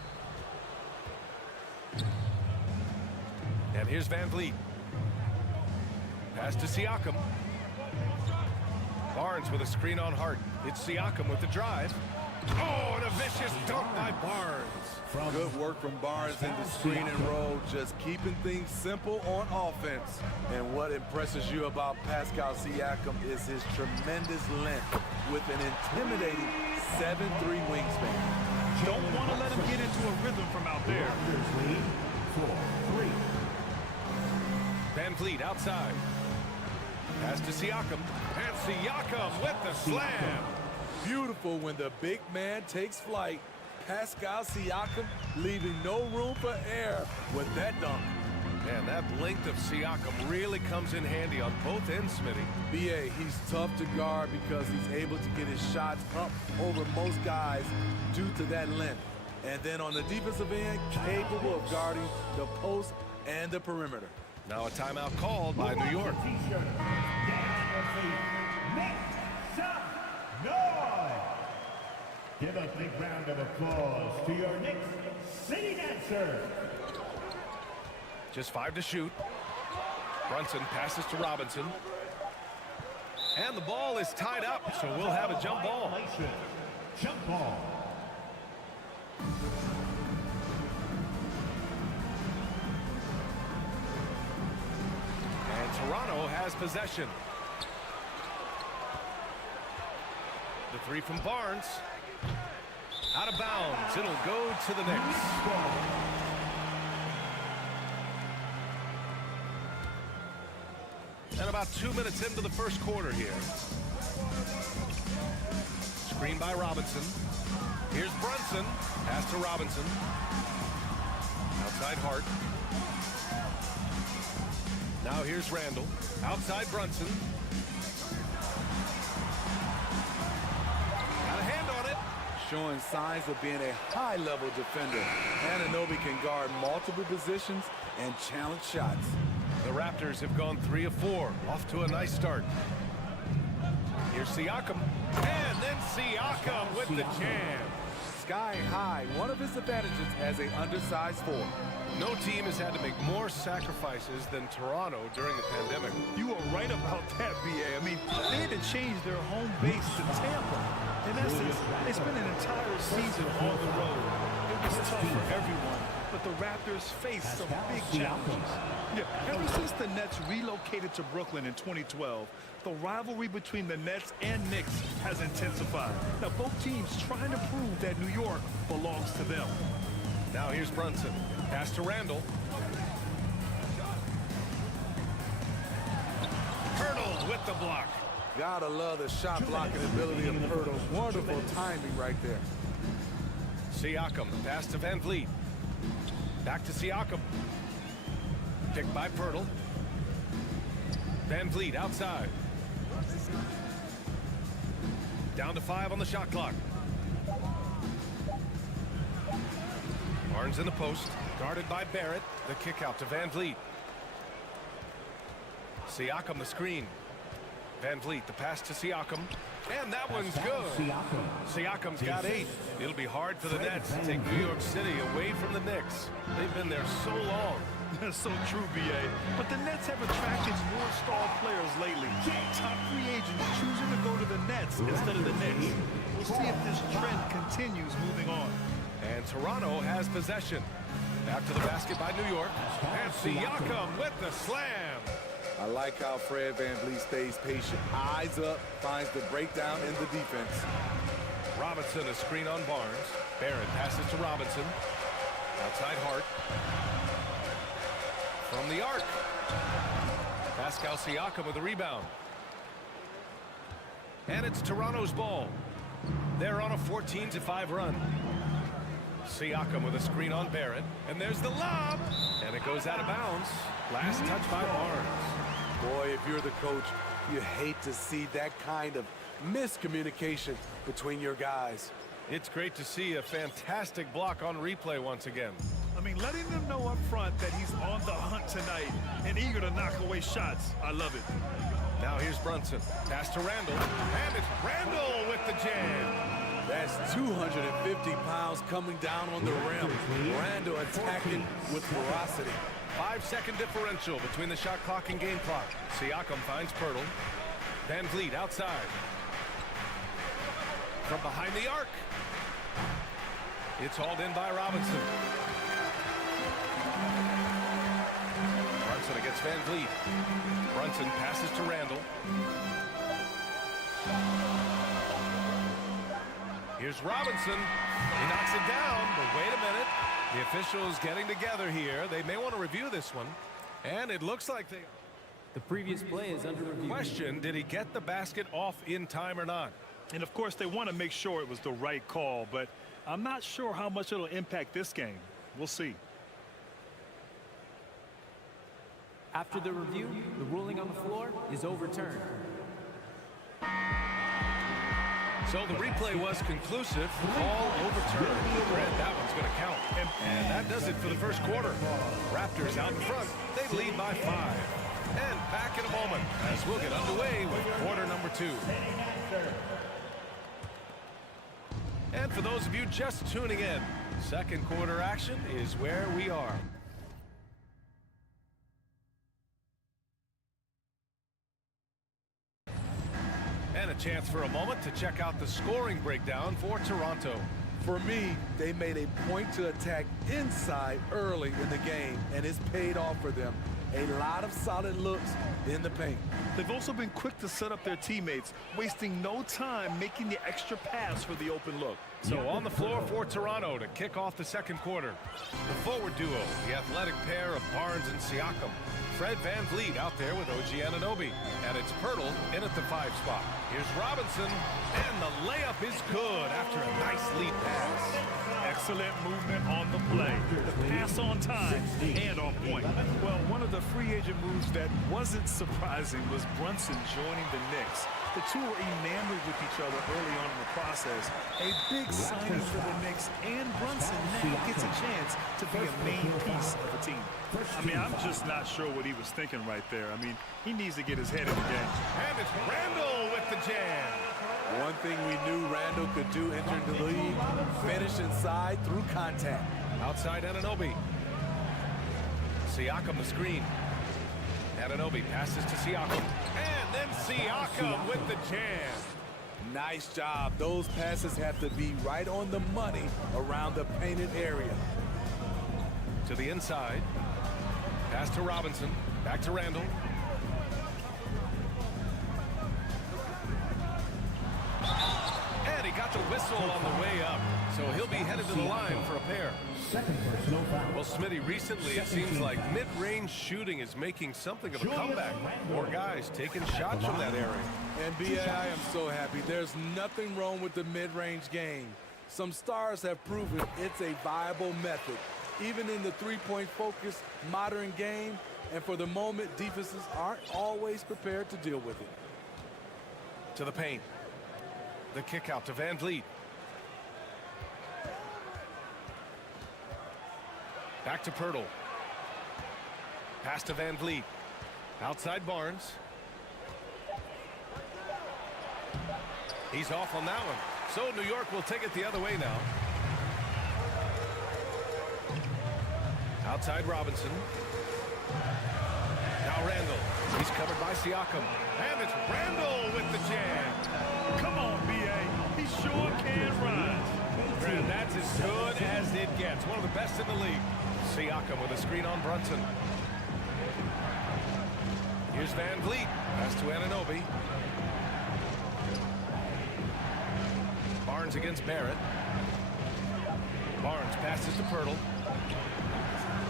And here's VanVleet. Pass to Siakam. Barnes with a screen on Hart. It's Siakam with the drive. Oh, and a vicious dunk by Barnes. Good work from Barnes in the screen and roll, just keeping things simple on offense. And what impresses you about Pascal Siakam is his tremendous length with an intimidating 7'3" wingspan. Don't want to let him get into a rhythm from out there. 4-3. VanVleet outside. Pass to Siakam. And Siakam with the slam. Beautiful when the big man takes flight. Pascal Siakam leaving no room for error with that dunk. Man, that length of Siakam really comes in handy on both ends, Smitty. B.A., he's tough to guard because he's able to get his shots up over most guys due to that length. And then on the defensive end, capable of guarding the post and the perimeter. Now a timeout called by New York. Give a big round of applause to your Knicks City Dancer. Just 5 to shoot. Brunson passes to Robinson. And the ball is tied up, so we'll have a jump ball. Jump ball. And Toronto has possession. The 3 from Barnes. Out of bounds. It'll go to the Knicks. And about 2 minutes into the first quarter here. Screen by Robinson. Here's Brunson. Pass to Robinson. Outside Hart. Now here's Randall. Outside Brunson. Got a hand on it. Showing signs of being a high-level defender. Anunoby can guard multiple positions and challenge shots. The Raptors have gone 3 of 4. Off to a nice start. Here's Siakam. And then Siakam with the jam. Sky high, one of his advantages as an undersized 4. No team has had to make more sacrifices than Toronto during the pandemic. You are right about that, B.A. I mean, they had to change their home base to Tampa. In essence, they spent an entire season on the road. It was tough for everyone, but the Raptors faced some big challenges. Yeah, ever since the Nets relocated to Brooklyn in 2012, the rivalry between the Nets and Knicks has intensified. Now, both teams trying to prove that New York belongs to them. Now here's Brunson. Pass to Randall. Pirtle with the block. Gotta love the shot blocking ability of Pirtle. Wonderful timing right there. Siakam, pass to VanVleet. Back to Siakam. Picked by Pirtle. VanVleet outside. Down to 5 on the shot clock. Barnes in the post, guarded by Barrett. The kick out to VanVleet. Siakam the screen. VanVleet the pass to Siakam. And that one's good. Siakam's got 8. It'll be hard for the Nets to take New York City away from the Knicks. They've been there so long. That's so true, B.A. But the Nets have attracted more star players lately. Top free agents choosing to go to the Nets instead of the Knicks. We'll see if this trend continues moving on. And Toronto has possession. Back to the basket by New York. And Siakam with the slam. I like how Fred VanVleet stays patient. Eyes up, finds the breakdown in the defense. Robinson a screen on Barnes. Barrett passes to Robinson. Outside Hart. from the arc. Pascal Siakam with the rebound. And it's Toronto's ball. They're on a 14-5 run. Siakam with a screen on Barrett. And there's the lob. And it goes out of bounds. Last touch by Barnes. Boy, if you're the coach, you hate to see that kind of miscommunication between your guys. It's great to see a fantastic block on replay once again. I mean, letting them know up front that he's on the hunt tonight and eager to knock away shots. I love it. Now here's Brunson. Pass to Randall. And it's Randall with the jam. That's 250 pounds coming down on the rim. Randall attacking with ferocity. 5-second differential between the shot clock and game clock. Siakam finds Pirtle. Van Vliet outside. From behind the arc. It's hauled in by Robinson. Brunson against Van Vliet. Brunson passes to Randall. Here's Robinson. He knocks it down, but wait a minute. The officials getting together here. They may want to review this one. And it looks like they... The previous play is under review. Question, did he get the basket off in time or not? And of course, they want to make sure it was the right call, but I'm not sure how much it'll impact this game. We'll see. After the review, the ruling on the floor is overturned. So the replay was conclusive. All overturned. Red, that one's going to count. And that does it for the first quarter. Raptors out in front. They lead by 5. And back in a moment as we'll get underway with quarter number 2. And for those of you just tuning in, second quarter action is where we are. And a chance for a moment to check out the scoring breakdown for Toronto. For me, they made a point to attack inside early in the game, and it's paid off for them. A lot of solid looks in the paint. They've also been quick to set up their teammates, wasting no time making the extra pass for the open look. So on the floor for Toronto to kick off the second quarter. The forward duo, the athletic pair of Barnes and Siakam. Fred Van Vliet out there with OG Anunoby. And it's Pirtle in at the 5 spot. Here's Robinson, and the layup is good after a nice lead pass. Excellent movement on the play. The pass on time and on point. Well, one of the free agent moves that wasn't surprising was Brunson joining the Knicks. The two were enamored with each other early on in the process. A big signing for the Knicks, and Brunson now gets a chance to be a main piece of the team. I mean, I'm just not sure what he was thinking right there. I mean, he needs to get his head in the game. And it's Randall with the jam. One thing we knew Randall could do entering the league, finish inside through contact. Outside Anunoby. Siakam the screen. Anunoby passes to Siakam. And then Siakam with the jam. Nice job. Those passes have to be right on the money around the painted area. To the inside. Pass to Robinson. Back to Randall. And he got the whistle on the way up. So he'll be headed to the line for a pair. Well, Smitty, recently it seems like mid-range shooting is making something of a comeback. More guys taking shots from that area. And B.A., I am so happy. There's nothing wrong with the mid-range game. Some stars have proven it's a viable method, even in the three-point focused modern game. And for the moment, defenses aren't always prepared to deal with it. To the paint. The kick out to Van Vliet. Back to Pirtle. Pass to Van Vliet. Outside Barnes. He's off on that one. So New York will take it the other way now. Outside Robinson. Now Randall. He's covered by Siakam. And it's Randall with the jam. Come on, B.A. He sure can rise. And that's as good as it gets. One of the best in the league. Siakam with a screen on Brunson. Here's Van Vliet. Pass to Anunoby. Barnes against Barrett. Barnes passes to Pirtle.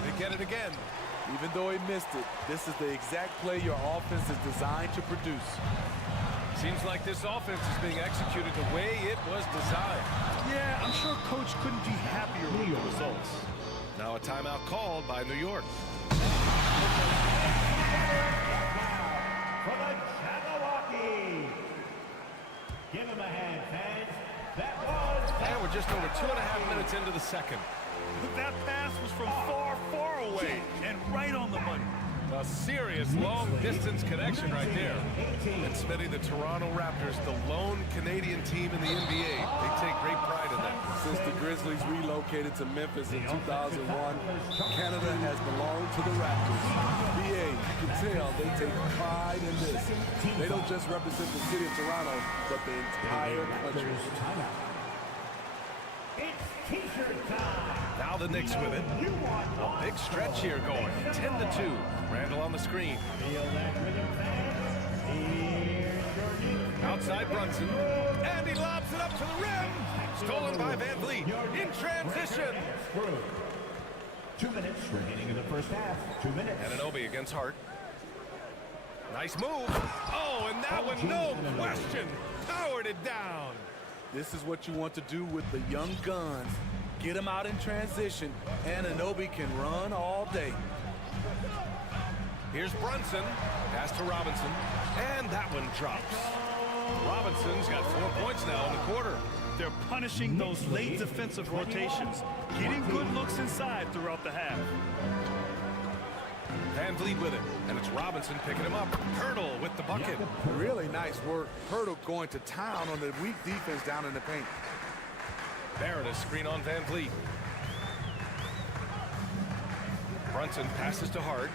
They get it again. Even though he missed it, this is the exact play your offense is designed to produce. Seems like this offense is being executed the way it was designed. Yeah, I'm sure Coach couldn't be happier with the results. Now a timeout called by New York. For the Jabberwocky. Give him a hand, fans. That was... And we're just over 2.5 minutes into the second. That pass was from far, far away and right on the money. A serious long-distance connection right there. And Smitty, the Toronto Raptors, the lone Canadian team in the NBA. They take great pride in that. Since the Grizzlies relocated to Memphis in 2001, Canada has belonged to the Raptors. BA, you can tell they take pride in this. They don't just represent the city of Toronto, but the entire country. It's T-shirt time. Now the Knicks with it. A big stretch here going. 10-2. Randall on the screen. Outside Brunson. And he lobs it up to the rim. Stolen by Van Vliet. In transition. 2 minutes remaining in the first half. 2 minutes. Anunoby against Hart. Nice move. Oh, and that one, no question. Powered it down. This is what you want to do with the young guns. Get them out in transition, and Anunoby can run all day. Here's Brunson. Pass to Robinson. And that one drops. Robinson's got 4 points now in the quarter. They're punishing those late defensive rotations, getting good looks inside throughout the half. Van Vliet with it, and it's Robinson picking him up. Hurdle with the bucket. Really nice work. Hurdle going to town on the weak defense down in the paint. Barrett is screen on Van Vliet. Brunson passes to Hart.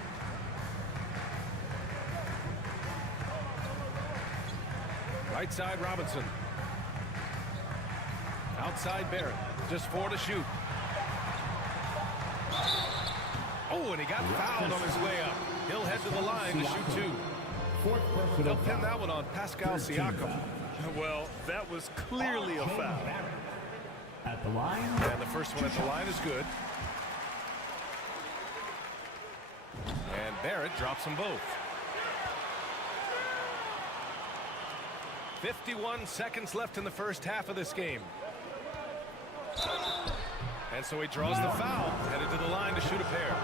Right side Robinson. Outside Barrett. Just 4 to shoot. Oh, and he got fouled on his way up. He'll head to the line to shoot 2. They'll pin that one on Pascal Siakam. Well, that was clearly a foul. At the line. And the first one at the line is good. And Barrett drops them both. 51 seconds left in the first half of this game. And so he draws the foul, headed to the line to shoot a pair.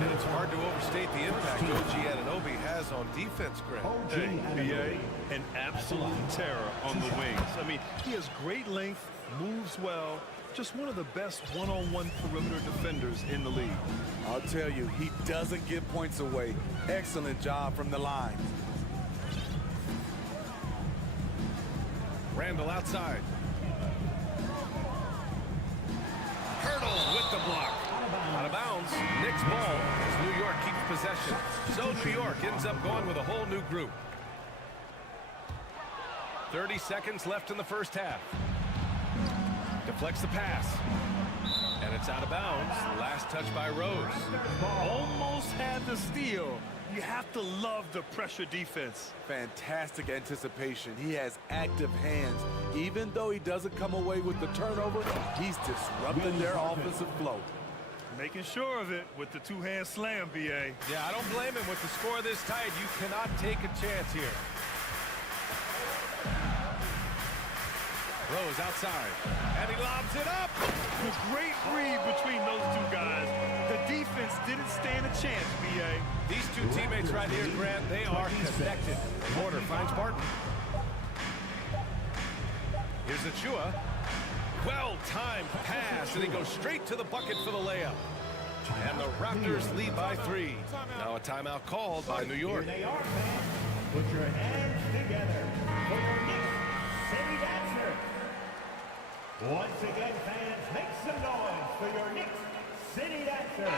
And it's hard to overstate the impact OG Anunoby has on defense, Greg. Hey, BA, an absolute terror on the wings. I mean, he has great length, moves well, just one of the best one-on-one perimeter defenders in the league. I'll tell you, he doesn't give points away. Excellent job from the line. Randall outside. Hurdle with the block. Out of bounds. Knicks ball as New York keeps possession. So New York ends up going with a whole new group. 30 seconds left in the first half. Deflects the pass. And it's out of bounds. Last touch by Rose. Almost had the steal. You have to love the pressure defense. Fantastic anticipation. He has active hands. Even though he doesn't come away with the turnover, he's disrupting their offensive flow. Making sure of it with the two-hand slam, BA. Yeah, I don't blame him. With the score this tight, you cannot take a chance here. Rose outside, and he lobs it up. A great read between those two guys. The defense didn't stand a chance, BA. These two teammates right here, Grant, they are connected. Porter finds Barton. Here's Achua. Well-timed pass, and he goes straight to the bucket for the layup. And the Raptors lead by 3. Now a timeout called by New York. Here they are, fans. Put your hands together for your Knicks City Dancer. Once again, fans, make some noise for your Knicks City Dancer.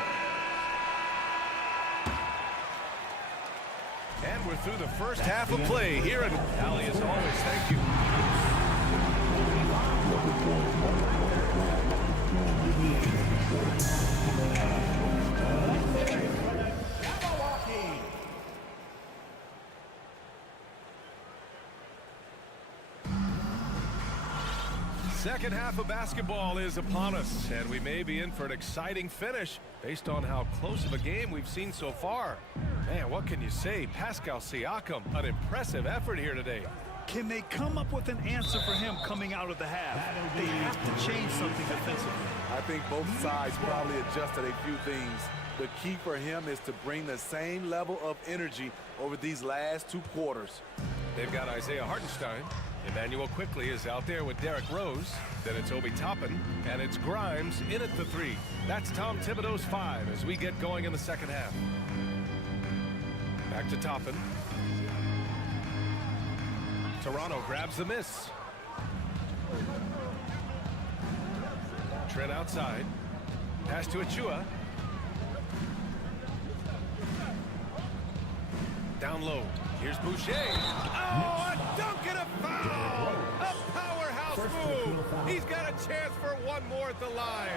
And we're through the first half of play here in Allie, as always. Thank you. Second half of basketball is upon us, and we may be in for an exciting finish based on how close of a game we've seen so far. Man, what can you say? Pascal Siakam, an impressive effort here today. Can they come up with an answer for him coming out of the half? They have to change something defensively. I think both sides probably adjusted a few things. The key for him is to bring the same level of energy over these last 2 quarters. They've got Isaiah Hartenstein. Emmanuel quickly is out there with Derrick Rose. Then it's Obi Toppin, and it's Grimes in at the 3. That's Tom Thibodeau's 5 as we get going in the second half. Back to Toppin. Toronto grabs the miss. Trent outside. Pass to Achua. Down low. Here's Boucher. Oh, a dunk and a foul! A powerhouse move. He's got a chance for one more at the line.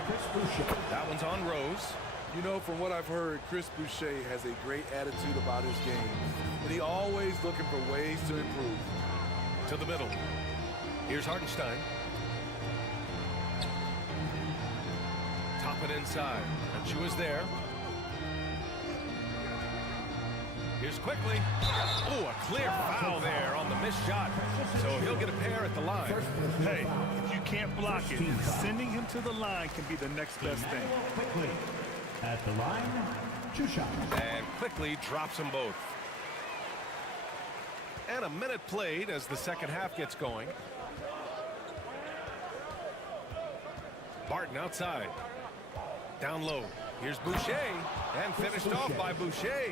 That one's on Rose. You know, from what I've heard, Chris Boucher has a great attitude about his game. And he's always looking for ways to improve. To the middle. Here's Hartenstein. Top it inside. Achua's there. Here's quickly. Oh, a clear foul there on the missed shot. So he'll get a pair at the line. Hey, if you can't block it, sending him to the line can be the next best thing. Quickly at the line, 2 shots. And quickly drops them both. And a minute played as the second half gets going. Barton outside. Down low. Here's Boucher. And finished off by Boucher.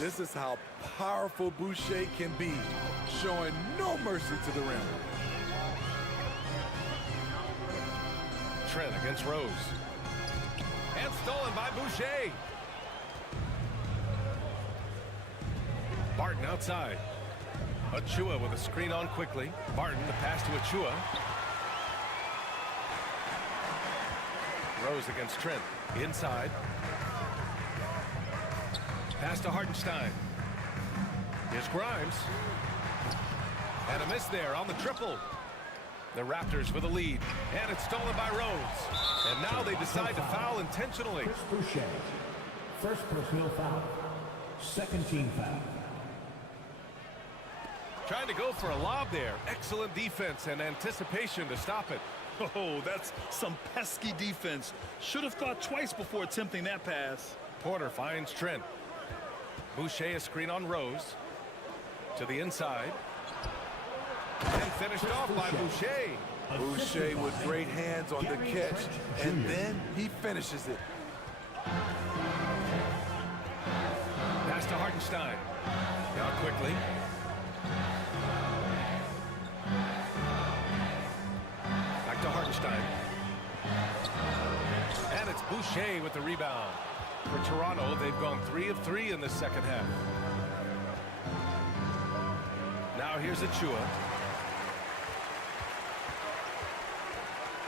This is how powerful Boucher can be, showing no mercy to the rim. Trent against Rose. And stolen by Boucher. Barton outside. Achua with a screen on quickly. Barton, the pass to Achua. Rose against Trent. Inside. Pass to Hartenstein. Here's Grimes. And a miss there on the triple. The Raptors with a lead. And it's stolen by Rose. And now they decide to foul intentionally. Chris Boucher. First personal foul. Second team foul. Trying to go for a lob there. Excellent defense and anticipation to stop it. Oh, that's some pesky defense. Should have thought twice before attempting that pass. Porter finds Trent. Boucher a screen on Rose. To the inside. And finished off by Boucher. Boucher with great hands on the catch. And then he finishes it. Pass to Hartenstein. Now quickly. Back to Hartenstein. And it's Boucher with the rebound. For Toronto, they've gone 3 of 3 in the second half. Now here's Achua.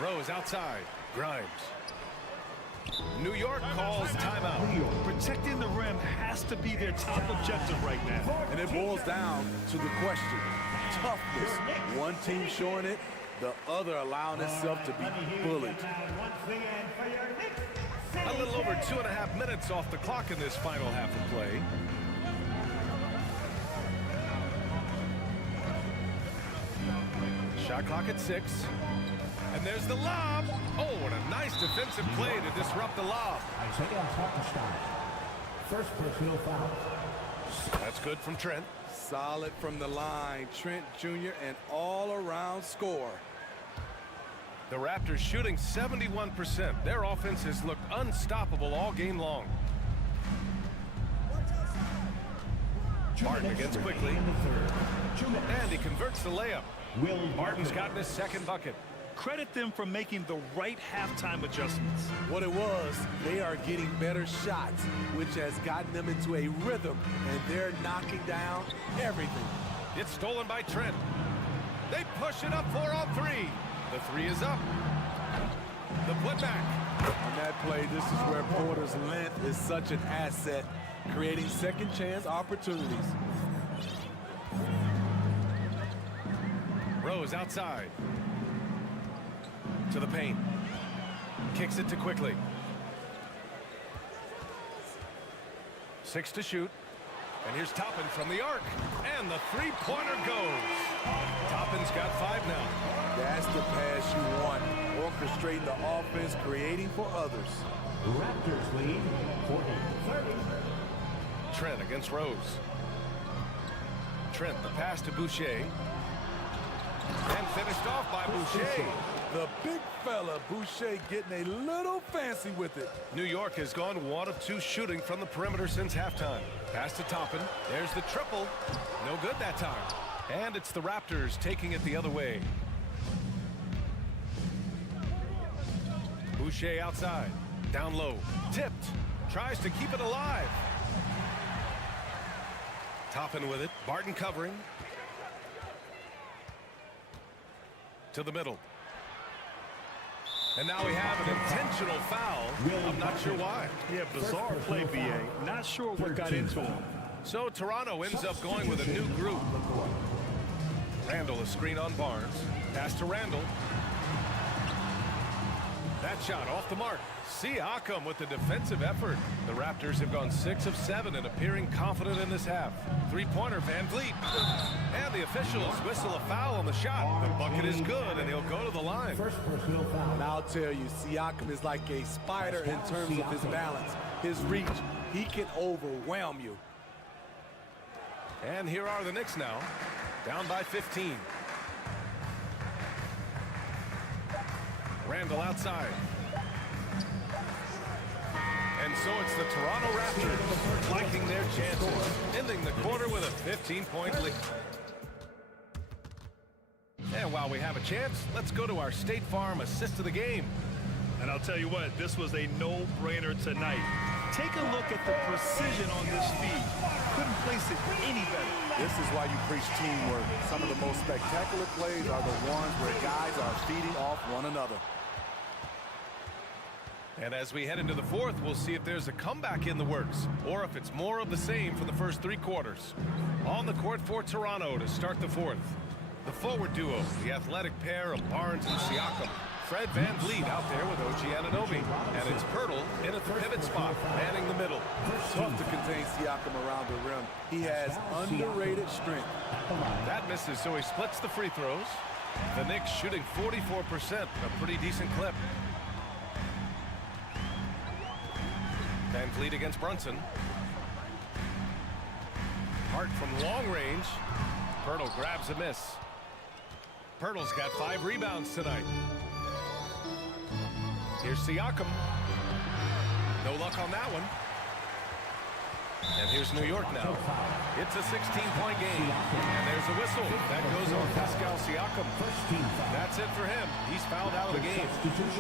Rose outside. Grimes. New York calls timeout. Protecting the rim has to be their top objective right now. And it boils down to the question. Toughness. One team showing it, the other allowing itself to be bullied. A little over 2.5 minutes off the clock in this final half of play. Shot clock at 6. And there's the lob. Oh, and a nice defensive play to disrupt the lob. Isaiah Hartenstein. First personal foul. That's good from Trent. Solid from the line. Trent Jr. an all-around score. The Raptors shooting 71%. Their offense has looked unstoppable all game long. Barton against quickly. And he converts the layup. Barton's gotten his second bucket. Credit them for making the right halftime adjustments. What it was, they are getting better shots, which has gotten them into a rhythm, and they're knocking down everything. It's stolen by Trent. They push it up 4 on 3. The 3 is up. The putback. On that play, this is where Porter's length is such an asset, creating second chance opportunities. Rose outside. To the paint. Kicks it to Quickly. 6 to shoot. And here's Toppin from the arc. And the three-pointer goes. Toppin's got 5 now. That's the pass you want. Orchestrating the offense, creating for others. Raptors lead 40-30. Trent against Rose. Trent, the pass to Boucher. And finished off by Boucher. The big fella, Boucher, getting a little fancy with it. New York has gone 1 of 2 shooting from the perimeter since halftime. Pass to Toppin. There's the triple. No good that time. And it's the Raptors taking it the other way. Boucher outside. Down low. Tipped. Tries to keep it alive. Toppin with it. Barton covering. To the middle. And now we have an intentional foul. I'm not sure why. Yeah, bizarre play, BA. Not sure what got into him. So Toronto ends up going with a new group. Randall, a screen on Barnes. Pass to Randall. That shot off the mark. Siakam with the defensive effort. The Raptors have gone 6 of 7 and appearing confident in this half. Three-pointer Van Vliet. And the officials whistle a foul on the shot. The bucket is good, and he'll go to the line. First personal foul. And I'll tell you, Siakam is like a spider in terms of his balance, his reach. He can overwhelm you. And here are the Knicks now, down by 15. Randall outside. And so it's the Toronto Raptors liking their chances, ending the quarter with a 15-point lead. And while we have a chance, let's go to our State Farm assist of the game. And I'll tell you what, this was a no-brainer tonight. Take a look at the precision on this feed. Couldn't place it any better. This is why you preach teamwork. Some of the most spectacular plays are the ones where guys are feeding off one another. And as we head into the fourth, we'll see if there's a comeback in the works or if it's more of the same for the first 3 quarters. On the court for Toronto to start the fourth. The forward duo, the athletic pair of Barnes and Siakam. Fred Van Vliet out there with OG Anunoby. And it's Pirtle in at the pivot spot, manning the middle. Tough to contain Siakam around the rim. He has underrated strength. That misses, so he splits the free throws. The Knicks shooting 44%, a pretty decent clip. Van Vliet against Brunson. Hart from long range. Pirtle grabs a miss. Pirtle's got 5 rebounds tonight. Here's Siakam. No luck on that one. And here's New York now. It's a 16-point game. And there's a whistle. That goes on Pascal Siakam. That's it for him. He's fouled out of the game.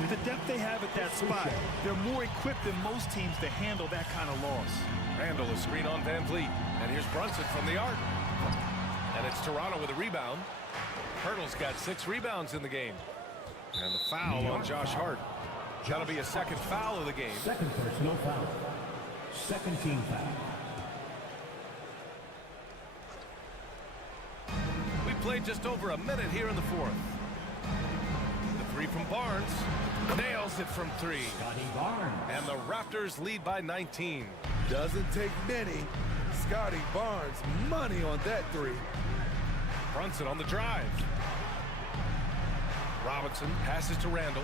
With the depth they have at that spot, they're more equipped than most teams to handle that kind of loss. Randall, a screen on Van Vliet. And here's Brunson from the arc. And it's Toronto with a rebound. Pirtle's got 6 rebounds in the game. And the foul on Josh Hart. That'll be a second foul of the game. Second personal foul. Second team foul. We played just over a minute here in the fourth. The 3 from Barnes. Nails it from 3. Scotty Barnes. And the Raptors lead by 19. Doesn't take many. Scotty Barnes, money on that 3. Brunson on the drive. Robinson passes to Randall.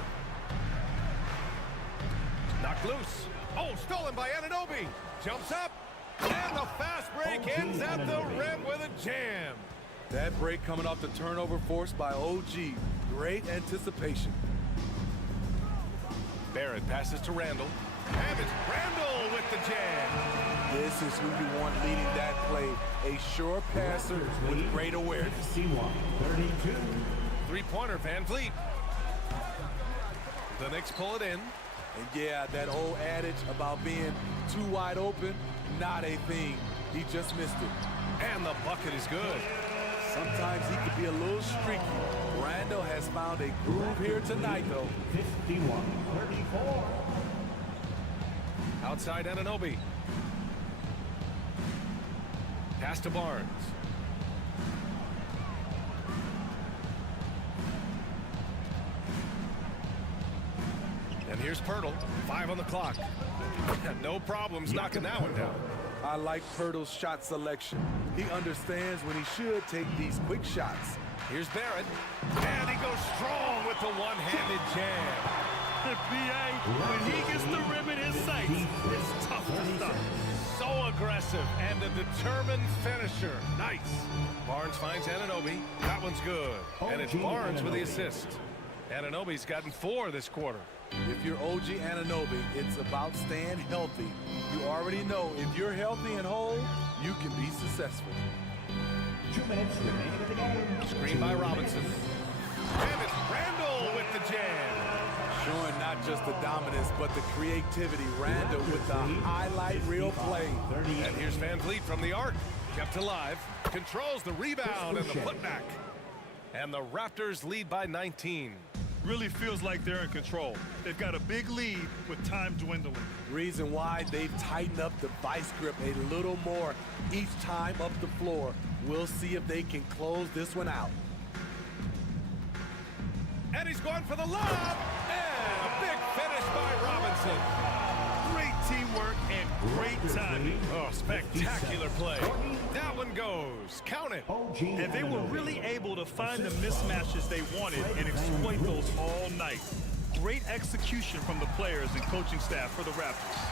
Knocked loose. Oh, stolen by Anunoby. Jumps up. And the fast break ends at the rim with a jam. That break coming off the turnover forced by OG. Great anticipation. Barrett passes to Randall. And it's Randall with the jam. This is who you want leading that play. A sure passer with great awareness. 32. Three-pointer Van Vliet. The Knicks pull it in. And yeah, that old adage about being too wide open, not a thing. He just missed it. And the bucket is good. Sometimes he could be a little streaky. Randall has found a groove here tonight, though. 51-34. Outside Anunoby. Pass to Barnes. Here's Pirtle, 5 on the clock. No problems knocking that one down. I like Pirtle's shot selection. He understands when he should take these quick shots. Here's Barrett, and he goes strong with the one-handed jam. The PA, when he gets the rim in his sights, it's tough to stop. So aggressive and a determined finisher. Nice. Barnes finds Anunoby. That one's good. And it's Barnes with the assist. Anunoby's gotten 4 this quarter. If you're OG Anunoby, it's about staying healthy. You already know if you're healthy and whole, you can be successful. 2 minutes remaining in the game. Screen by Robinson. And it's Randall with the jam. Showing not just the dominance, but the creativity. Randall with the highlight reel play. And here's Van Vliet from the arc. Kept alive. Controls the rebound and the putback. And the Raptors lead by 19. Really feels like they're in control. They've got a big lead with time dwindling. Reason why they've tightened up the vice grip a little more each time up the floor. We'll see if they can close this one out. And he's going for the lob. And a big finish by Robinson. Great teamwork and great timing. Oh, spectacular play. That one goes. Count it. And they were really able to find the mismatches they wanted and exploit those all night. Great execution from the players and coaching staff for the Raptors.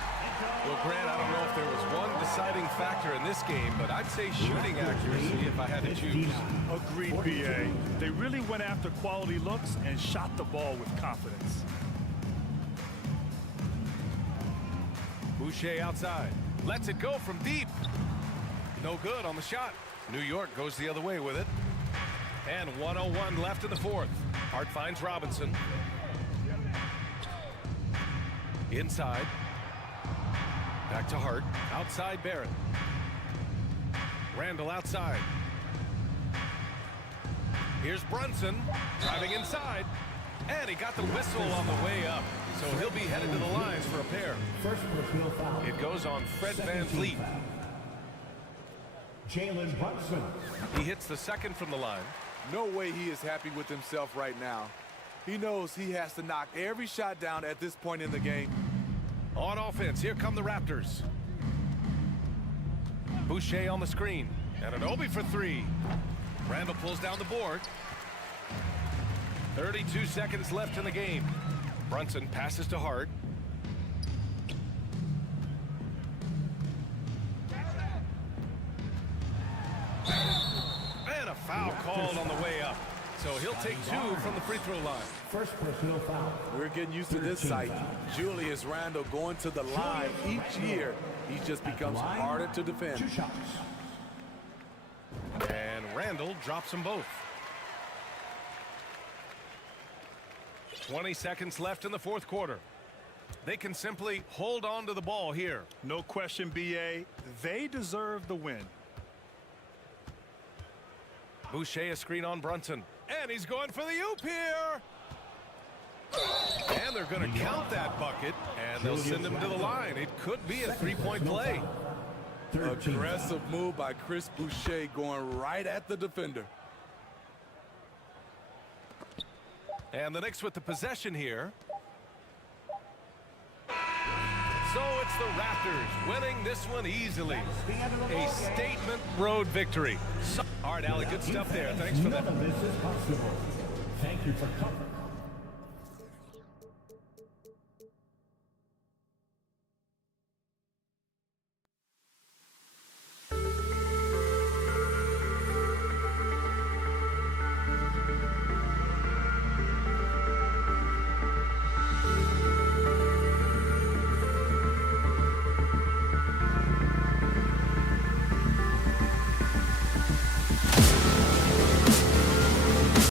Well, Grant, I don't know if there was one deciding factor in this game, but I'd say shooting accuracy if I had to choose. Agreed, BA. They really went after quality looks and shot the ball with confidence. Boucher outside. Lets it go from deep. No good on the shot. New York goes the other way with it. And 1:01 left in the fourth. Hart finds Robinson. Inside. Back to Hart. Outside Barrett. Randall outside. Here's Brunson driving inside. And he got the whistle on the way up. So he'll be headed to the lines for a pair. First personal foul. It goes on Fred Van Vliet. Jalen Brunson. He hits the second from the line. No way he is happy with himself right now. He knows he has to knock every shot down at this point in the game. On offense, here come the Raptors. Boucher on the screen. And Anunoby for 3. Randall pulls down the board. 32 seconds left in the game. Brunson passes to Hart. And a foul called on the way up. So he'll take 2 from the free throw line. First personal foul. We're getting used to this sight. Julius Randle going to the line each year. He just becomes harder to defend. 2 shots. And Randall drops them both. 20 seconds left in the fourth quarter. They can simply hold on to the ball here. No question, BA. They deserve the win. Boucher a screen on Brunson. And he's going for the oop here. And they're going to count that bucket. And they'll send him to the line. It could be a three-point play. Aggressive move by Chris Boucher going right at the defender. And the Knicks with the possession here. So it's the Raptors winning this one easily. A statement road victory. All right, Allie, good stuff there. Thanks for that. None of this is possible. Thank you for covering.